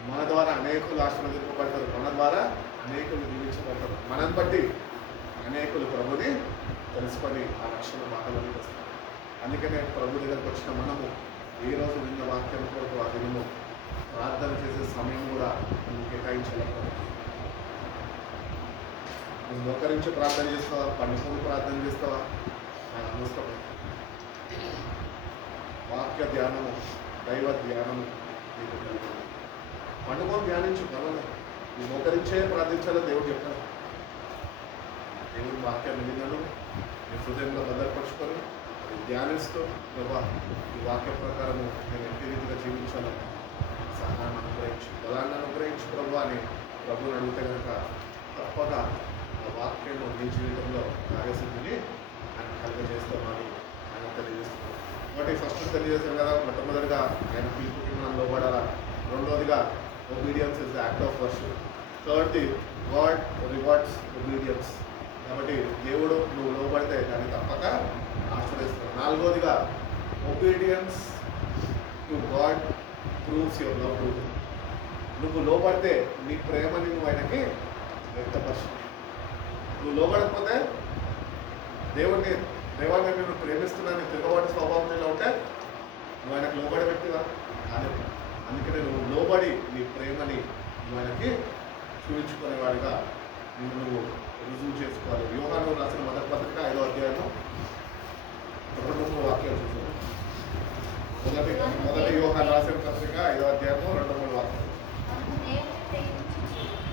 మన ద్వారా అనేకులు ఆశీర్వదింపబడతారు, మన ద్వారా అనేకులు దీవించబడతారు. మనని బట్టి అనేకులు ప్రభుని తెలుసుకొని ఆ రక్షణ బాటలోకి వస్తారు. అందుకనే ప్రభు దగ్గరకు వచ్చిన మనము ఏ రోజు విన్న వాక్యం కొరకు ఆ దినము ప్రార్థన చేసే సమయం కూడా నువ్వు కేటాయించలేకపోతే నువ్వు మోకరించి ప్రార్థన చేస్తావా, పండుకొని ప్రార్థన చేస్తావా, నాకు అనవసరం. వాక్య ధ్యానము, దైవ ధ్యానము నీకు కలిగి పండుకొని ధ్యానించు, పర్వాలేదు. నువ్వు మోకరించే ప్రార్థించాలని దేవుడు చెప్పారు. దేవుడి వాక్యాన్ని విన్నాను నీ హృదయంలో భద్రపరుచుకొని అది ధ్యానిస్తూ ప్రభా ఈ వాక్య ప్రకారము నేను ఎట్టి రీతిగా జీవించాలని సహాయం అనుగ్రహించు, బలాన్ని అనుగ్రహించు ప్రభు అని ప్రభుని అడిగితే కనుక తప్పక ఆ వాక్యము నీ జీవితంలో కార్యసిద్ధిని ఆయన కలుగజేస్తామని ఆయన తెలియజేస్తున్నాను. కాబట్టి ఫస్ట్ తెలియజేస్తాను కదా, మొట్టమొదటిగా ఆయన పిలుపుకి మనం లోబడాలా. రెండవదిగా obedience is the act of worship. Thirdly, God rewards obedience. కాబట్టి దేవుడు నువ్వు లోబడితే దాన్ని తప్పక ఆశ్రయిస్తాడు. నాలుగవదిగా obedience to God proves your love to him. నువ్వు లోబడితే నీ ప్రేమని నువ్వు ఆయనకి వ్యక్తపరచు. నువ్వు లోబడకపోతే దేవుడిని నేను ప్రేమిస్తున్నాను తిరగబడి స్వభావం ఇలా ఉంటే నువ్వు ఆయనకు లోబడి వ్యక్తిగా కాలేదు. అందుకనే నువ్వు లోబడి నీ ప్రేమని నువ్వు ఆయనకి చూపించుకునేవాడిగా నువ్వు రుజువు చేసుకోవాలి. యోహాను రాసిన మొదటి పత్రిక 5వ అధ్యాయం 2-3 వాక్యాలు చూసారు. మొదటి యోహాను రాసిన పత్రిక 5వ అధ్యాయం 2-3 వాక్యాలు.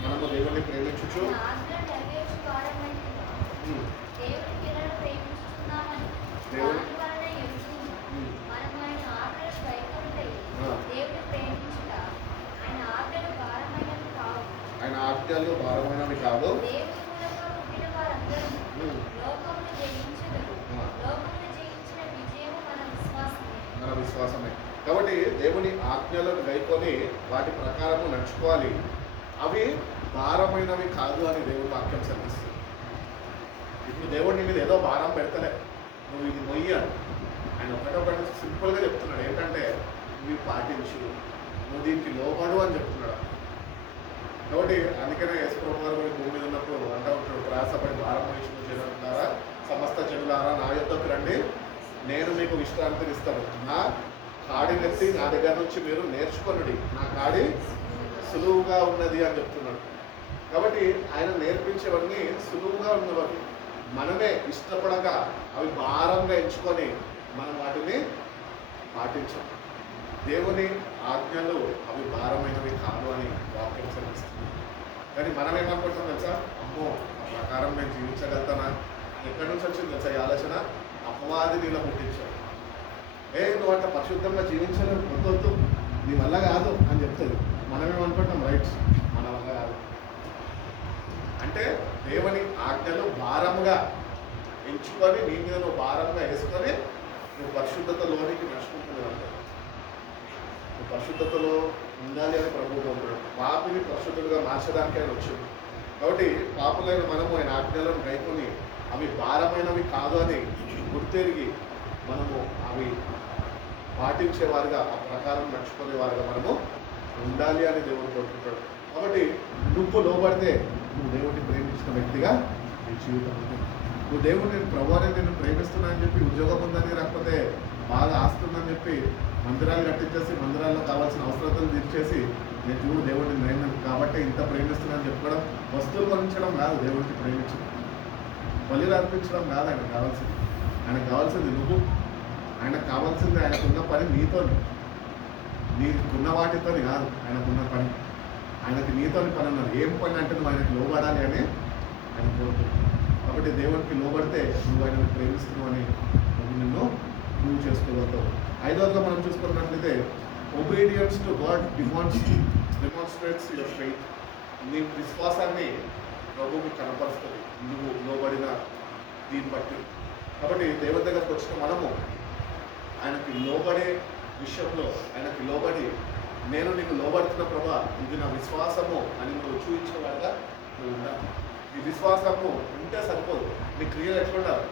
మనము దేవుడిని ప్రేమించుచు ఆయన ఆజ్ఞలు భారమైనవి కాదు, మన విశ్వాసమే. కాబట్టి దేవుని ఆజ్ఞలను గైకొని వాటి ప్రకారము నడుచుకోవాలి. అవి భారమైనవి కాదు అని దేవుని వాక్యం సెలవిస్తుంది. ఇప్పుడు దేవుడు నీ మీద ఏదో భారం పెడతలే, నువ్వు ఇది మొయ్యి అని. ఆయన ఒకటొకటి సింపుల్గా చెప్తున్నాడు, ఏంటంటే ఇవి పాటించు, నువ్వు దీనికి లోపడు అని చెప్తున్నాడు. కాబట్టి అందుకనే యేసుప్రభు వారు భూమి మీద ఉన్నప్పుడు అంటూ ఉంటాడు, ప్రయాసపడి భారం వహించిన జనులారా, సమస్త జనులారా నా యొద్దకు రండి, నేను మీకు విశ్రాంతిని ఇస్తాను. నా కాడినెత్తి నా దగ్గర నుంచి మీరు నేర్చుకొనుడి, నా కాడి సులువుగా ఉన్నది అని చెప్తున్నాడు. కాబట్టి ఆయన నేర్పించేవన్నీ సులువుగా ఉన్నవని మనమే ఇష్టపడక అవి భారంగా ఎంచుకొని మనం వాటిని పాటించాం. దేవుని ఆజ్ఞలు అవి భారమైనవి కాదు అని వాక్యం సెలవిస్తుంది. కానీ మనం ఏమనుకుంటాం తెలుసా, అమ్మో ఆ ప్రకారం నేను జీవించగలుగుతానా? ఎక్కడి నుంచి వచ్చింది తెలుసా ఈ ఆలోచన? అపవాది నీలో పుట్టించాడు. నువ్వు అంత పరిశుద్ధంగా జీవించలేవు, వద్దొద్దు, నీ వల్ల కాదు అని చెప్తుంది. మనమేమనుకుంటాం, రైట్స్ మన వల్ల కాదు అంటే దేవుని ఆజ్ఞలు భారంగా ఎంచుకొని నీ మీద నువ్వు భారంగా వేసుకొని నువ్వు పరిశుద్ధతలోనికి నడుచుకుంటున్నావు అంటే నువ్వు పరిశుద్ధతలో ఉండాలి అని ప్రభువు కోరుతున్నాడు. పాపిని పరిశుద్ధుడిగా మార్చడానికి ఆయన వచ్చింది. కాబట్టి పాపులైన మనము ఆయన ఆజ్ఞలను గైకొని అవి భారమైనవి కాదు అని గుర్తెరిగి మనము అవి పాటించేవారుగా, ఆ ప్రకారం నడుచుకునేవారుగా మనము ఉండాలి అని దేవుడు కోరుకుంటాడు. కాబట్టి నువ్వు లోబడితే నువ్వు దేవుడిని ప్రేమించిన వ్యక్తిగా నీ జీవితం ఉంటుంది. నువ్వు దేవుడిని ప్రభువానే నేను ప్రేమిస్తున్నా అని చెప్పి ఉద్యోగం ఉందని, లేకపోతే బాగా ఆస్తుందని చెప్పి మందిరాలు కట్టించేసి మందిరాల్లో కావాల్సిన అవసరతలు తీర్చేసి నేను చూడు దేవుడిని నేను కాబట్టి ఇంత ప్రేమిస్తున్నా అని చెప్పడం, వస్తువులు కొనించడం కాదు దేవుడికి ప్రేమించడం, బలిలు అర్పించడం కాదు ఆయనకు కావాల్సింది. ఆయనకు కావాల్సింది నువ్వు, ఆయనకు కావాల్సింది ఆయనకున్న పని నీతోని, నీకున్న వాటితోని కాదు ఆయనకున్న పని. ఆయనకి నీతోని పని అన్నారు. ఏం పని అంటే నువ్వు ఆయనకు లోబడాలి అని ఆయన కోరుకుంటున్నాడు. కాబట్టి దేవునికి లోబడితే నువ్వు ఆయనను ప్రేమిస్తున్నావు అని నువ్వు నిన్ను ప్రూవ్ చేసుకోగలుగుతావు. ఐదవదిగా మనం చూసుకున్నట్లయితే obedience to God demonstrates your faith. నీ విశ్వాసాన్ని ప్రభువుకి కనపరుస్తుంది నువ్వు లోబడిన దీన్ని బట్టి. కాబట్టి దేవుని దగ్గరకు వచ్చిన మనము ఆయనకి లోబడే విషయంలో ఆయనకి లోబడి నేను నీకు లోబడుతున్న ప్రభా ఇది నా విశ్వాసము అని నువ్వు చూపించేవాడుగా నువ్వు ఉండాలి. నీ విశ్వాసము ఉంటే సరిపోదు, నీ క్రియలు ఎట్లుండాలి?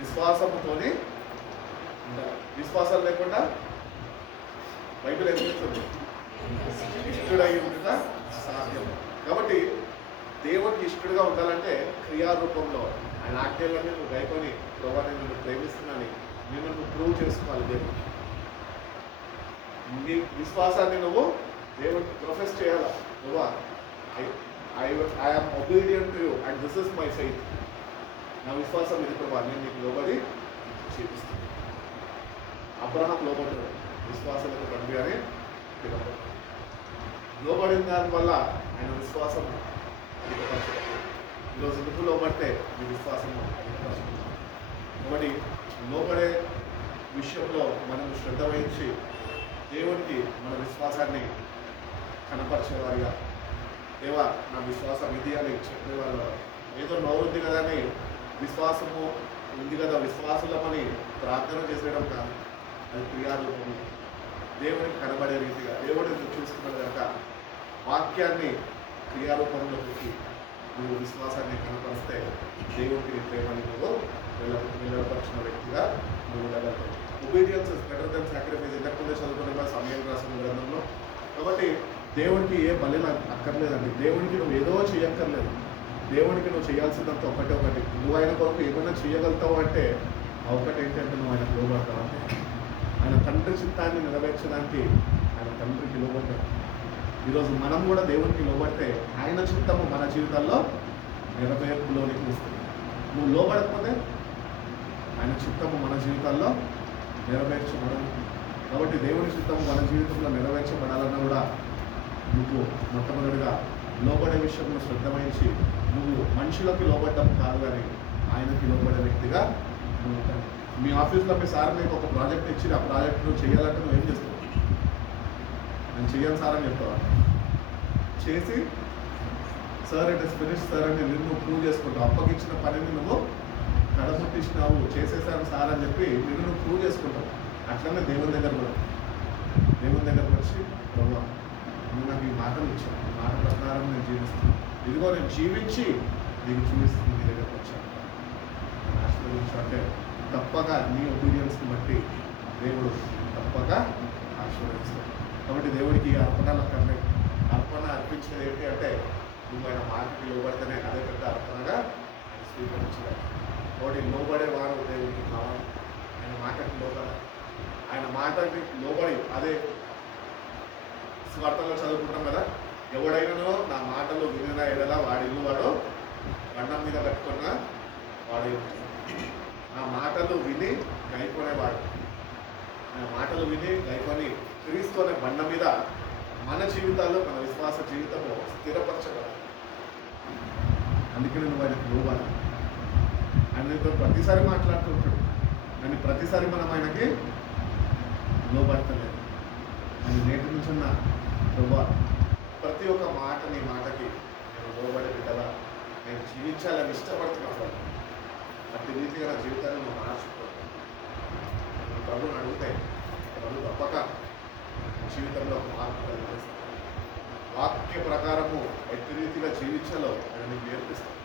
విశ్వాసముతోని ఉండాలి. విశ్వాసం లేకుండా బైబిల్ ఏం చెప్తుంది? ఇష్టడై ఉండుట సాధ్యం. కాబట్టి దేవుడికి ఇష్టడుగా ఉండాలంటే క్రియారూపంలో ఆయన ఆజ్ఞలన్నీ నువ్వు గైకొని ప్రభా నేను నిన్ను ప్రేమిస్తున్నానని నేను నువ్వు ప్రూవ్ చేసుకోవాలి. దేవుడికి నీ విశ్వాసాన్ని నువ్వు దేవుడికి ప్రొఫెస్ చేయాలా. ప్రభా I'm obedient to you and this is my faith. నా విశ్వాసం ఇది ప్రభా, నేను నీకు లోబడి చూపిస్తాను. అబ్రహాం లోబడ్డాడు, విశ్వాసాలకు తండ్రి అని పిలువబడ్డాడు. లోబడిన దానివల్ల ఆయన విశ్వాసం అధికపరచబడింది. ఈరోజు నువ్వు లోబడితే నీ విశ్వాసము అధికపరచబడింది. కాబట్టి లోబడే విషయంలో మనం శ్రద్ధ వహించి దేవునికి మన విశ్వాసాన్ని కనపరిచేవారిగా, దేవా నా విశ్వాసం ఇది అని చెప్పేవారు. ఏదో నోరుంది కదా అని విశ్వాసము ఉంది కదా విశ్వాసులమని ప్రార్థన చేసేయడం కాదు, అది క్రియారూపము దేవునికి కనబడే రీతిగా దేవుడిని చూసుకున్నాడు కనుక వాక్యాన్ని క్రియారూపంలో పెట్టి నువ్వు విశ్వాసాన్ని కనపరిస్తే దేవుడికి నీ ప్రేమని నువ్వు నిలబడిన వ్యక్తిగా నువ్వు ఉండగలుగుతావు. Obedience is better than sacrifice. ఇంతకుముందే చదువుకున్న సమయం రాసిన గ్రంథంలో. కాబట్టి దేవుడికి ఏ బలి అక్కర్లేదండి. దేవుడికి నువ్వు ఏదో చేయక్కర్లేదు. దేవుడికి నువ్వు చేయాల్సిందంత ఒకటి. నువ్వు ఆయన కొరకు ఏమైనా చేయగలుగుతావు అంటే ఒకటి ఏంటంటే నువ్వు ఆయనకు లోబడతావు. అంటే ఆయన తండ్రి చిత్తాన్ని నెరవేర్చడానికి ఆయన తండ్రికి లోబడ్డాడు. ఈరోజు మనం కూడా దేవునికి లోబడితే ఆయన చిత్తము మన జీవితాల్లో నెరవేర్పులోనికి వస్తుంది. నువ్వు లోబడకపోతే ఆయన చిత్తము మన జీవితాల్లో నెరవేర్చబడదు. కాబట్టి దేవుని చిత్తము మన జీవితంలో నెరవేర్చబడాలన్నా కూడా నువ్వు మొట్టమొదటిగా లోబడే విషయంలో శ్రద్ధ వహించి నువ్వు మనుషులకి లోబడ్డం కాదు కానీ ఆయనకి లోబడే వ్యక్తిగా నువ్వు ఉంటావు. మీ ఆఫీస్లో మీ సార్ నీకు ఒక ప్రాజెక్ట్ ఇచ్చి ఆ ప్రాజెక్ట్ నువ్వు చేయాలంటే నువ్వు ఏం చేస్తావు? నేను చెయ్యను సార్ అని చెప్తావా? చేసి sir it is finish sir అని నిన్ను ప్రూవ్ చేసుకుంటావు. అప్పగించిన పనిని నువ్వు కడముట్టించినావు, చేసేసాను సార్ అని చెప్పి నిన్ను నువ్వు ప్రూవ్ చేసుకుంటావు. అట్లనే దేవుని దగ్గర కూడా దేవుని దగ్గరకు వచ్చి ప్రభా నువ్వు నాకు ఈ మాటలు ఇచ్చావు, ఈ మాట ప్రకారం నేను జీవిస్తాను. ఇదిగో నేను జీవించి నీకు చూపిస్తుంది, నీ దగ్గరకు వచ్చాను నేను ఆశీర్వదించు అంటే తప్పక నీ ఒబీడియన్స్ని బట్టి దేవుడు తప్పక ఆశీర్వదిస్తాడు. కాబట్టి దేవుడికి ఈ అర్పణల కన్నా అర్పణ అర్పించేది ఏంటి అంటే నువ్వు ఆయన మాటకి లోబడితేనే అదే పెద్ద అర్పణగా ఆయన స్వీకరించలేదు. కాబట్టి లోబడే వారు దేవుడికి కావాలి. ఆయన మాటకి లోబడాలి. ఆయన మాటకి లోబడి అదే స్వార్థంలో చదువుకుంటాం కదా, ఎవడైనానో నా మాటలు వినిన ఎడల వాడి ఇల్లు వాడు బండం మీద కట్టుకున్న వాడు నా మాటలు విని గైకొనేవాడు. నా మాటలు విని గైకొని క్రీస్తు అనే బండ మీద మన జీవితాల్లో మన విశ్వాస జీవితము స్థిరపరచగలరు. అందుకని నువ్వు ఆయనకు లోబడాలి. ఆయనతో ప్రతిసారి మాట్లాడుతుంటాడు కానీ ప్రతిసారి మనం ఆయనకి లోబడతలేదు. ఆయన నేటి నుంచి ఉన్న ప్రభా ప్రతి ఒక్క మాట నీ మాటకి నేను లోబడి బిడ్డలా నేను జీవించాలని ఇష్టపడుతున్నాను. అతి రీతిగా నా జీవితాన్ని నువ్వు మార్చుకోవాలి. ప్రభుని అడిగితే ప్రభు తప్పక జీవితంలో ఒక మార్పు కలిగిస్తాను. వాక్య ప్రకారము ఎట్టి రీతిగా జీవించాలో ఆయన నీకు నేర్పిస్తాను.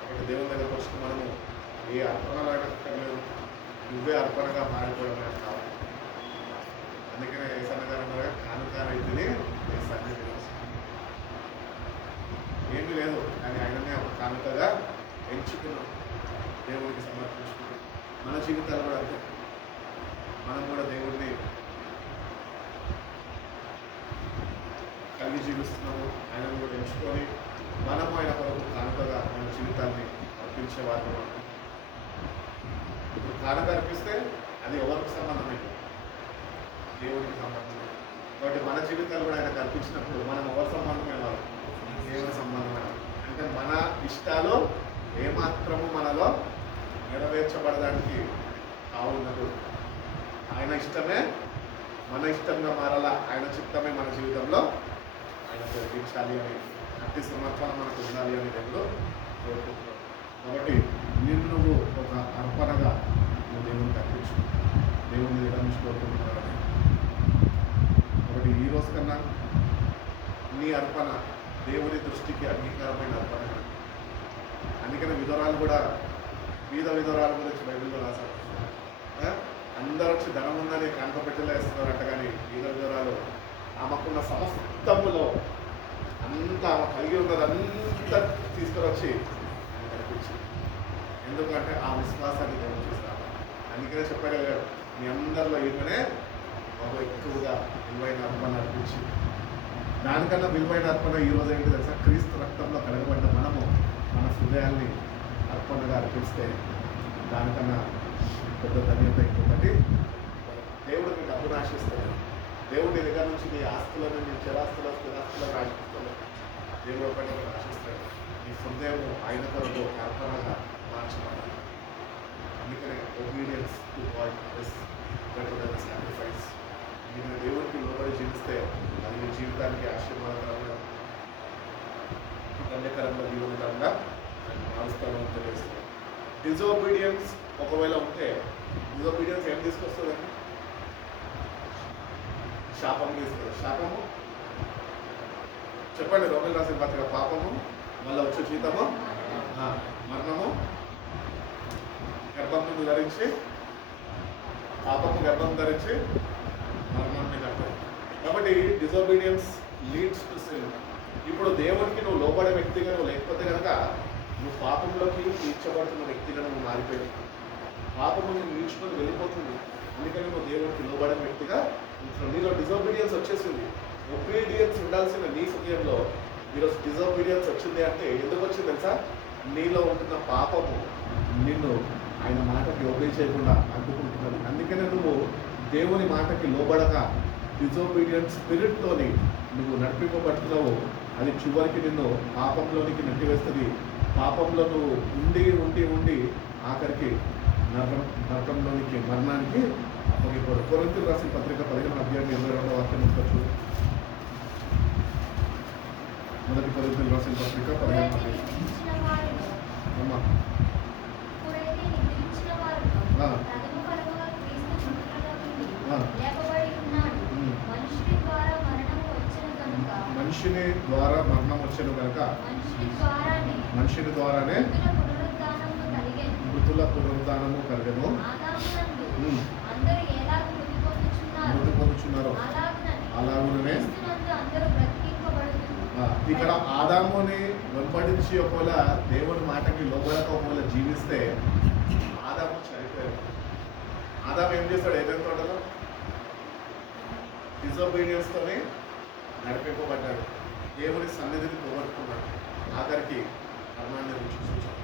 కాబట్టి దేవుని దగ్గరకు వచ్చి మనము ఏ అర్పణలు అక్కర్లేదు, నువ్వే అర్పణగా మారిపోవడం అనేది కావాలి. అందుకనే ఏసన్న గారు అన్నారు కానుకారైతేనే ఏ సన్నిధి ఏమీ లేదు కానీ ఆయననే ఒక కానుకగా ఎంచుకున్నాం, దేవుడికి సమర్పించుకున్నాం. మన జీవితాలు కూడా అంతే. మనం కూడా దేవుడిని కలిగి జీవిస్తున్నాము. ఆయనను కూడా ఎంచుకొని మనము ఆయన కొరకు కానుకగా మన జీవితాన్ని అర్పించేవారు. ఇప్పుడు కానుక అర్పిస్తే అది ఎవరికి సంబంధమైంది? దేవుడికి సంబంధం. కాబట్టి మన జీవితాలు కూడా ఆయనకు అర్పించినప్పుడు మనం ఎవరి సంబంధమైన వాళ్ళు? దేవుని సంబంధమైన. అంటే మన ఇష్టాలు ఏమాత్రము మనలో నెరవేర్చబడడానికి కావున్నదు. ఆయన ఇష్టమే మన ఇష్టంగా మారాలా, ఆయన చిత్తమే మన జీవితంలో ఆయన జరిగించాలి అని అతి సమర్పణ మనకు ఉండాలి అని దేవుడు కోరుకుంటున్నాడు. కాబట్టి నిన్ను నువ్వు ఒక అర్పణగా నువ్వు దేవునికి అర్పించు, దేవుని దగ్గర నుంచి కోరుకుంటున్నాడని. కాబట్టి ఈ రోజు కన్నా నీ అర్పణ దేవుని దృష్టికి అంగీకారమైన అర్పణ. అందుకనే విధవరాలు కూడా విధవరాల గురించి బైబిల్లో రాశారు. అందరూ వచ్చి ధనం ఉందని కానుక పెట్టెలో వేస్తున్నారంట, కానీ విధవరాలు ఆమెకున్న సమస్తములో అంతా ఆమె కలిగి ఉన్నదంతా తీసుకురొచ్చి కనిపించింది. ఎందుకంటే ఆ విశ్వాసాన్ని దేవుడు చూస్తాను. అందుకనే చెప్పగలిగాడు మీ అందరిలో ఈమెనే బహు ఎక్కువగా విలువైన అర్పణ అర్పించి. దానికన్నా విలువైన అర్పణ ఈరోజు ఏంటి తెలుసా? క్రీస్తు రక్తంలో కడగబడ్డ మనము మన హృదయాల్ని అర్పణగా అర్పిస్తే దానికన్నా పెద్ద ధన్యత ఇంకొకటి. దేవుడు నీ డబ్బును ఆశిస్తాడు. దేవుడు నీ దగ్గర నుంచి నీ ఆస్తులను, నీ చరాస్తులు, స్థిరాస్తులను ఆశిస్తాడు. దేవుడు ఒకటి ఆశిస్తాడు నీ హృదయము ఆయన కొరకు అర్పణగా మార్చబడాలి. అందుకనే obedience to God is better than sacrifice. నేను దేవుడికి లోబడి జీవిస్తే అది నీ జీవితానికి ఆశీర్వాదకరంగా, ధన్యకరంగా, జీవనకరంగా మారుస్తామని తెలియజేస్తుంది. డిజోబీడియన్స్ ఒకవేళ ఉంటే డిజోబీడియన్స్ ఏం తీసుకొస్తుందండి? శాపం తీసుకొస్తుంది. శాపము చెప్పండి, రోమిలకు రాసిన పత్రిక. పాపము మళ్ళీ వచ్చే జీతము మరణము, గర్భం ధరించి పాపము గర్భం ధరించి మరణాన్ని కట్టాలి. కాబట్టి డిజోబీడియన్స్ లీడ్స్ టు సిన్. ఇప్పుడు దేవునికి నువ్వు లోబడే వ్యక్తిగా నువ్వు లేకపోతే కనుక నువ్వు పాపంలోకి ఈడ్చబడుతున్న వ్యక్తిగా నువ్వు మారిపోయావు. పాపము నువ్వు ఈడ్చుకొని వెళ్ళిపోతుంది. అందుకని నువ్వు దేవునికి లోబడే వ్యక్తిగా నీలో డిజోబీడియన్స్ వచ్చేసింది. ఒబీడియన్స్ ఉండాల్సిన నీ హృదయంలో ఈరోజు డిజోబీడియన్స్ వచ్చింది. అంటే ఎందుకు వచ్చింది తెలుసా? నీలో ఉంటున్న పాపము నిన్ను ఆయన మాటకి ఒబే చేయకుండా అడ్డుకుంటున్నది. అందుకనే నువ్వు దేవుని మాటకి లోబడక డిజోబీడియన్స్ స్పిరిట్తోని నువ్వు నడిపింపబడుతున్నావు. అది చివరికి నిన్ను పాపంలోనికి నెట్టివేస్తుంది. పాపంలో నువ్వు ఉండి ఉండి ఉండి ఆఖరికి నరకంలోనికి, మరణానికి అప్పగిపోరు. కొరింథీయులకు రాసిన పత్రిక 15:22 వాక్యం చూడు. మొదటి కొరింథీయులకు రాసిన పత్రిక 15. అమ్మా మనిషిని ద్వారా మరణం వచ్చెను కనుక మనిషిని ద్వారానే మృతుల పునరుద్ధానము కలిగెను. మృతి పొందుచున్నారు అలాగుననే ఇక్కడ ఆదాముని వెంబడించి ఒకవేళ దేవుని మాటకి లోబడక ఒకవేళ జీవిస్తే ఆదాము చనిపోయాడు. ఆదాము ఏం చేస్తాడు? ఏదైనా తోటలో డిజోబీడియన్స్ తోనే నడిపింపబడ్డాడు. దేవుని సన్నిధిని పోగొట్టుకున్నాడు. ఆఖరికి మరణాన్ని రుచి చూచాడు.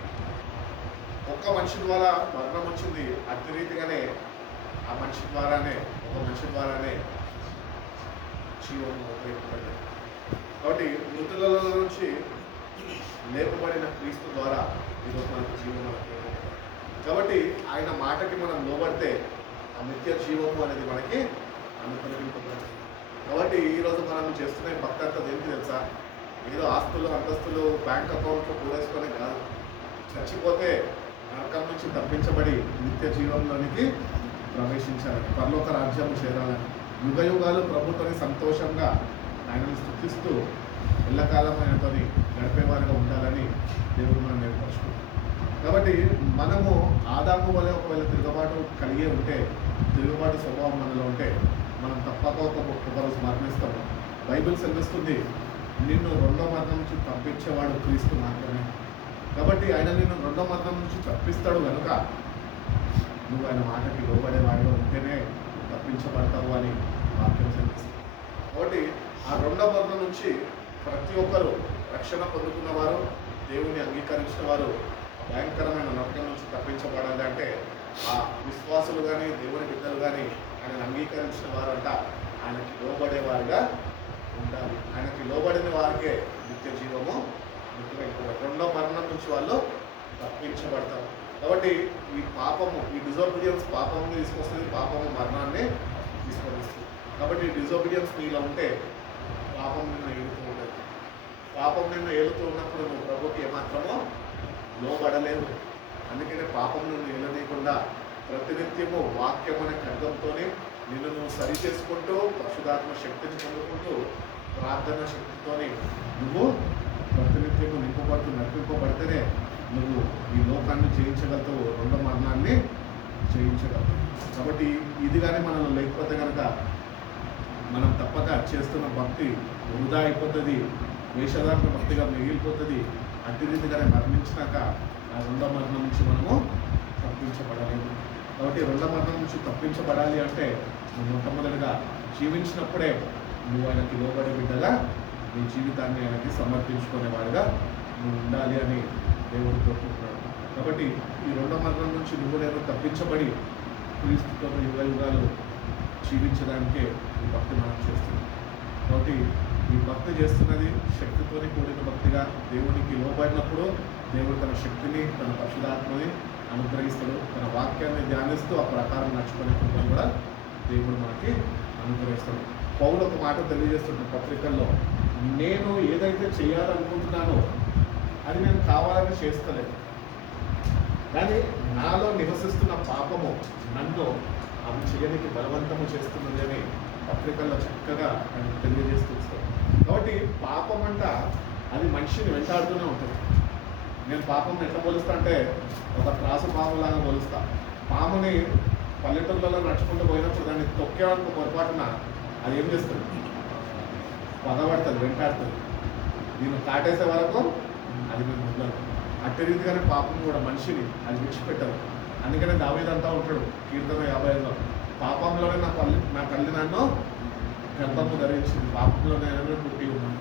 ఒక్క మనిషి ద్వారా మరణం వచ్చింది. అట్టి రీతిగానే ఆ మనిషి ద్వారానే ఒక మనిషి ద్వారానే జీవము ఉపయోగపడ్డాడు. కాబట్టి మృతులలో నుంచి లేపబడిన క్రీస్తు ద్వారా ఈరోజు మనకు జీవము ఉపయోగపడ్డాడు. కాబట్టి ఆయన మాటకి మనం లోబడితే ఆ నిత్య జీవము అనేది మనకి అనుకరింపబడింది. కాబట్టి ఈరోజు మనం చేస్తున్న భక్తి అంతా ఏంటి తెలుసా? ఏదో ఆస్తులు అంతస్తులు బ్యాంక్ అకౌంట్లో కూడేసుకొని కాదు. చచ్చిపోతే నరకం నుంచి తప్పించబడి నిత్య జీవంలోనికి ప్రవేశించాలని, పరలోక రాజ్యం చేరాలని, యుగ యుగాలు ప్రభుత్వాన్ని సంతోషంగా ఆయనని స్తుతిస్తూ ఎల్లకాలం ఆయనతో గడిపేవారిగా ఉండాలని దేవుడు మనం నేర్పరుచుకుంటాం. కాబట్టి మనము ఆదాము వలె ఒకవేళ తిరుగుబాటు కలిగే ఉంటే, తిరుగుబాటు స్వభావం మనలో ఉంటే మనం తప్పక ఒకరోజు మరణిస్తాము. బైబిల్ సెలవిస్తుంది, నిన్ను రెండో మరణం నుంచి తప్పించేవాడు క్రీస్తు మాత్రమే. కాబట్టి ఆయన నిన్ను రెండో మరణం నుంచి తప్పిస్తాడు కనుక నువ్వు ఆయన మాటకి లోబడేవాడిగా ఉంటేనే తప్పించబడతావు అని వాక్యం సెలవిస్తుంది. కాబట్టి ఆ రెండో మరణం నుంచి ప్రతి ఒక్కరూ రక్షణ పొందుకున్నవారు, దేవుని అంగీకరించిన వారు భయంకరమైన నరకం నుంచి తప్పించబడాలి అంటే ఆ విశ్వాసులు కానీ దేవుని బిడ్డలు కానీ ఆయనను అంగీకరించిన వారంట ఆయనకి లోబడేవారుగా ఉండాలి. ఆయనకి లోబడిన వారికే నిత్య జీవము నిత్యమైపోవాలి. రెండో మరణం నుంచి వాళ్ళు తప్పించబడతారు. కాబట్టి ఈ పాపము, ఈ డిజోబీడియన్స్ పాపము తీసుకొస్తుంది, పాపము మరణాన్ని తీసుకొస్తుంది. కాబట్టి ఈ డిజోబీడియన్స్ నీలో ఉంటే పాపం నిన్ను ఏలుతూ ఉండదు. పాపం నిన్ను ఏలుతూ ఉన్నప్పుడు నువ్వు ప్రభుకి ఏమాత్రమో లోబడలేదు. అందుకనే పాపం నిన్ను ఏలనీయకుండా ప్రతినిత్యము వాక్యం అనే ఖడ్గంతోనే నిన్ను నువ్వు సరి చేసుకుంటూ పరిశుద్ధాత్మ శక్తిని పొందుకుంటూ ప్రార్థన శక్తితోని నువ్వు ప్రతినిత్యము నడిపింపబడితేనే నువ్వు ఈ లోకాన్ని జయించగలుగుతావు, రెండో మరణాన్ని జయించగలవు. కాబట్టి ఇది కానీ మనలో లేకపోతే కనుక మనం తప్పక చేస్తున్న భక్తి వృధా అయిపోతుంది, వేషధారణ భక్తిగా మిగిలిపోతుంది. అట్టి రీతిగానే మరణించినాక ఆ రెండో మరణం నుంచి మనము తప్పించబడలేదు. కాబట్టి రెండో మరణం నుంచి తప్పించబడాలి అంటే నువ్వు మొట్టమొదటిగా జీవించినప్పుడే నువ్వు ఆయనకి లోబడే బిడ్డగా నీ జీవితాన్ని ఆయనకి సమర్పించుకునేవాడిగా నువ్వు ఉండాలి అని దేవుడు కోరుకుంటున్నాడు. కాబట్టి ఈ రెండో మరణం నుంచి నువ్వు నేను తప్పించబడి క్రీస్తుతో యుగ యుగాలు జీవించడానికే ఈ భక్తి మనం చేస్తున్నాం. కాబట్టి ఈ భక్తి చేస్తున్నది శక్తితోని కూడిన భక్తిగా దేవునికి లోబడినప్పుడు దేవుడు తన శక్తిని, తన పరిశుద్ధాత్మని అనుగ్రహిస్తాడు. తన వాక్యాన్ని ధ్యానిస్తూ ఆ ప్రకారం నడుచుకునే కృపను కూడా దేవుడు మనకి అనుగ్రహిస్తాడు. పౌలు ఒక మాట తెలియజేస్తున్న పత్రికల్లో, నేను ఏదైతే చేయాలనుకుంటున్నానో అది నేను కావాలని చేస్తలేదు, కానీ నాలో నివసిస్తున్న పాపము నన్ను అవి చేయడానికి బలవంతము చేస్తున్నది అని పత్రికల్లో చక్కగా తెలియజేస్తుంది. కాబట్టి పాపం అంట అది మనిషిని వెంటాడుతూనే ఉంటుంది. నేను పాపం ఎట్లా పోలుస్తా అంటే ఒక త్రాసు పాములాగా పోలుస్తా. పాముని పల్లెటూళ్ళలో నడుచుకుంటూ పోయినప్పుడు దాన్ని తొక్కేవానికి పొరపాటున అది ఏం చేస్తుంది? పగబడుతుంది, వెంటాడుతుంది. దీన్ని కాటేసే వరకు అది మేము ఉండదు. అట్టి రీతిగానే పాపం కూడా మనిషిని అది విడిచిపెట్టదు. అందుకనే దావీదు అంటూ ఉంటాడు కీర్తన 55లో, పాపంలోనే నా తల్లి నన్ను గర్భము ధరించింది, పాపంలోనే పుట్టి ఉన్నాను.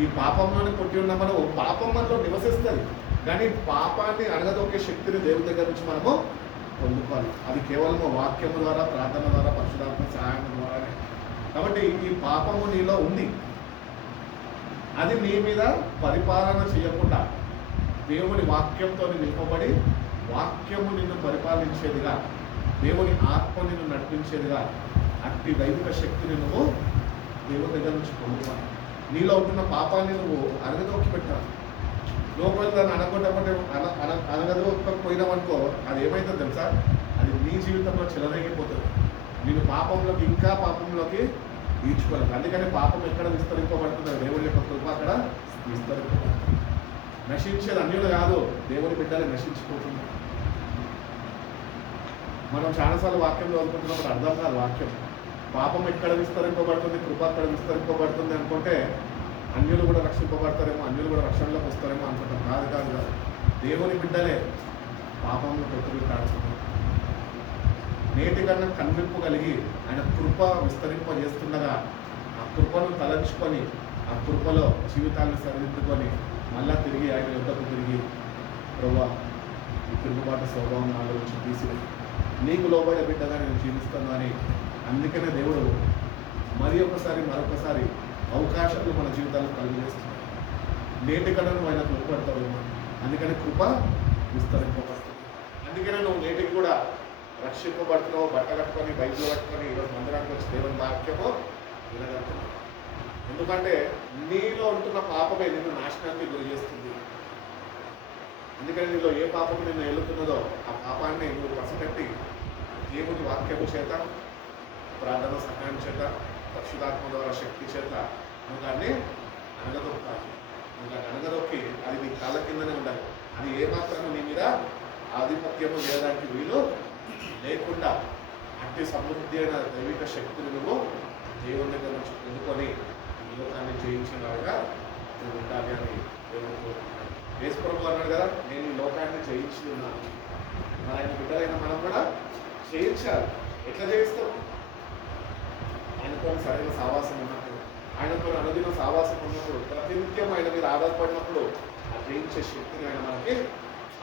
ఈ పాపంలోనే పుట్టి ఉన్న మనం పాపం మనలో నివసిస్తుంది, కానీ పాపాన్ని అణగదొక్కే శక్తిని దేవుని దగ్గర నుంచి మనము పొందుకోవాలి. అది కేవలం వాక్యము ద్వారా, ప్రార్థన ద్వారా, పరిశుద్ధాత్మ సహాయం ద్వారానే. కాబట్టి ఈ పాపము నీలో ఉంది, అది నీ మీద పరిపాలన చేయకుండా దేవుని వాక్యంతో నింపబడి వాక్యము నిన్ను పరిపాలించేదిగా, దేవుని ఆత్మ నిన్ను నడిపించేదిగా అట్టి దైవిక శక్తిని నువ్వు దేవుని దగ్గర నుంచి పొందుకోవాలి. నీలో ఉంటున్న పాపాన్ని నువ్వు అరగదొక్కి పెట్టాలి. లోపల దాన్ని అనగదొక్కకపోయినావనుకో అది ఏమైతుందో తెలుసా? అది నీ జీవితంలో చెలరేగిపోతుంది. నేను పాపంలోకి ఇంకా పాపంలోకి తీర్చుకోలేదు. అందుకని పాపం ఎక్కడ విస్తరింపబడుతుందో దేవుడి యొక్క కృప అక్కడ విస్తరింపబడుతుంది. నశించేది అన్యులు కాదు, దేవుని బిడ్డలు నశించిపోతుంది. మనం చాలాసార్లు వాక్యం చదువుకుంటున్నప్పుడు అర్థం కాదు వాక్యం. పాపం ఎక్కడ విస్తరింపబడుతుంది, కృప అక్కడ విస్తరింపబడుతుంది అనుకుంటే అన్యులు కూడా రక్షింపబడతారేమో, అన్యులు కూడా రక్షణలోకి వస్తారేమో అనుకుంటాం. కాదు కాదు కాదు, దేవుని బిడ్డలే పాపంలో కొట్టుబిట్టాడుతున్నారు. నేటి కన్నా కన్వింపు కలిగి ఆయన కృప విస్తరింపజేస్తుండగా ఆ కృపను తలంచుకొని ఆ కృపలో జీవితాలను సరిదిద్దుకొని మళ్ళా తిరిగి ఆయన యుద్ధకు తిరిగి ప్రభువా ఈ తిరుగుబాటు స్వభావం నాలో నుంచి తీసి నీకు లోబడే బిడ్డగా నేను జీవిస్తాను అని. అందుకనే దేవుడు మరొకసారి అవకాశాలు మన జీవితాల్లో కలిగజేస్తున్నాడు. నేటి కన్నా నువ్వు ఆయన కృపడతావేమో, అందుకని కృప విస్తరింపబడుతుంది. అందుకనే నువ్వు నేటికి కూడా రక్షింపబడుతున్నావు, బట్ట కట్టుకొని బైబిల్ పట్టుకొని ఈరోజు మందిరానికి వచ్చి దేవుని వాక్యము వినగలుగుతున్నావు. ఎందుకంటే నీలో ఉంటున్న పాపమే నిన్ను నాశనానికి గురి చేస్తుంది. అందుకని నీలో ఏ పాపము నిన్ను ఏలుతున్నదో ఆ పాపాన్ని నువ్వు పసిగట్టి దేవుని వాక్యము చేత, ప్రార్థన సహాయం చేత, పరిశుద్ధాత్మ ద్వారా శక్తి చేత నువ్వు దాన్ని అనగదొక్కాలి. నువ్వు దాన్ని అనగదొక్కి అది నీ కాళ్ళ కిందనే ఉండాలి. అది ఏమాత్రం నీ మీద ఆధిపత్యము చేయడానికి వీలు లేకుండా అట్టి సమృద్ధి అయిన దైవిక శక్తిని నువ్వు దేవుని దగ్గర నుంచి పొందుకొని ఈ లోకాన్ని జయించినగా నువ్వు ఉండాలి అని దేవుడు కోరుకుంటున్నాడు. యేసు ప్రభువు అన్నాడు కదా, నేను ఈ లోకాన్ని జయించి ఉన్నాను. మరి ఆయన బిడ్డలైన మనం కూడా జయించాలి. ఎట్లా జయిస్తాం? ఆయనతో సరైన సావాసం ఉన్నప్పుడు, ఆయనతో అనుదిన సావాసం ఉన్నప్పుడు, ప్రతినిత్యం ఆయన మీద ఆధారపడినప్పుడు ఆ జయించే శక్తిని ఆయన మనకి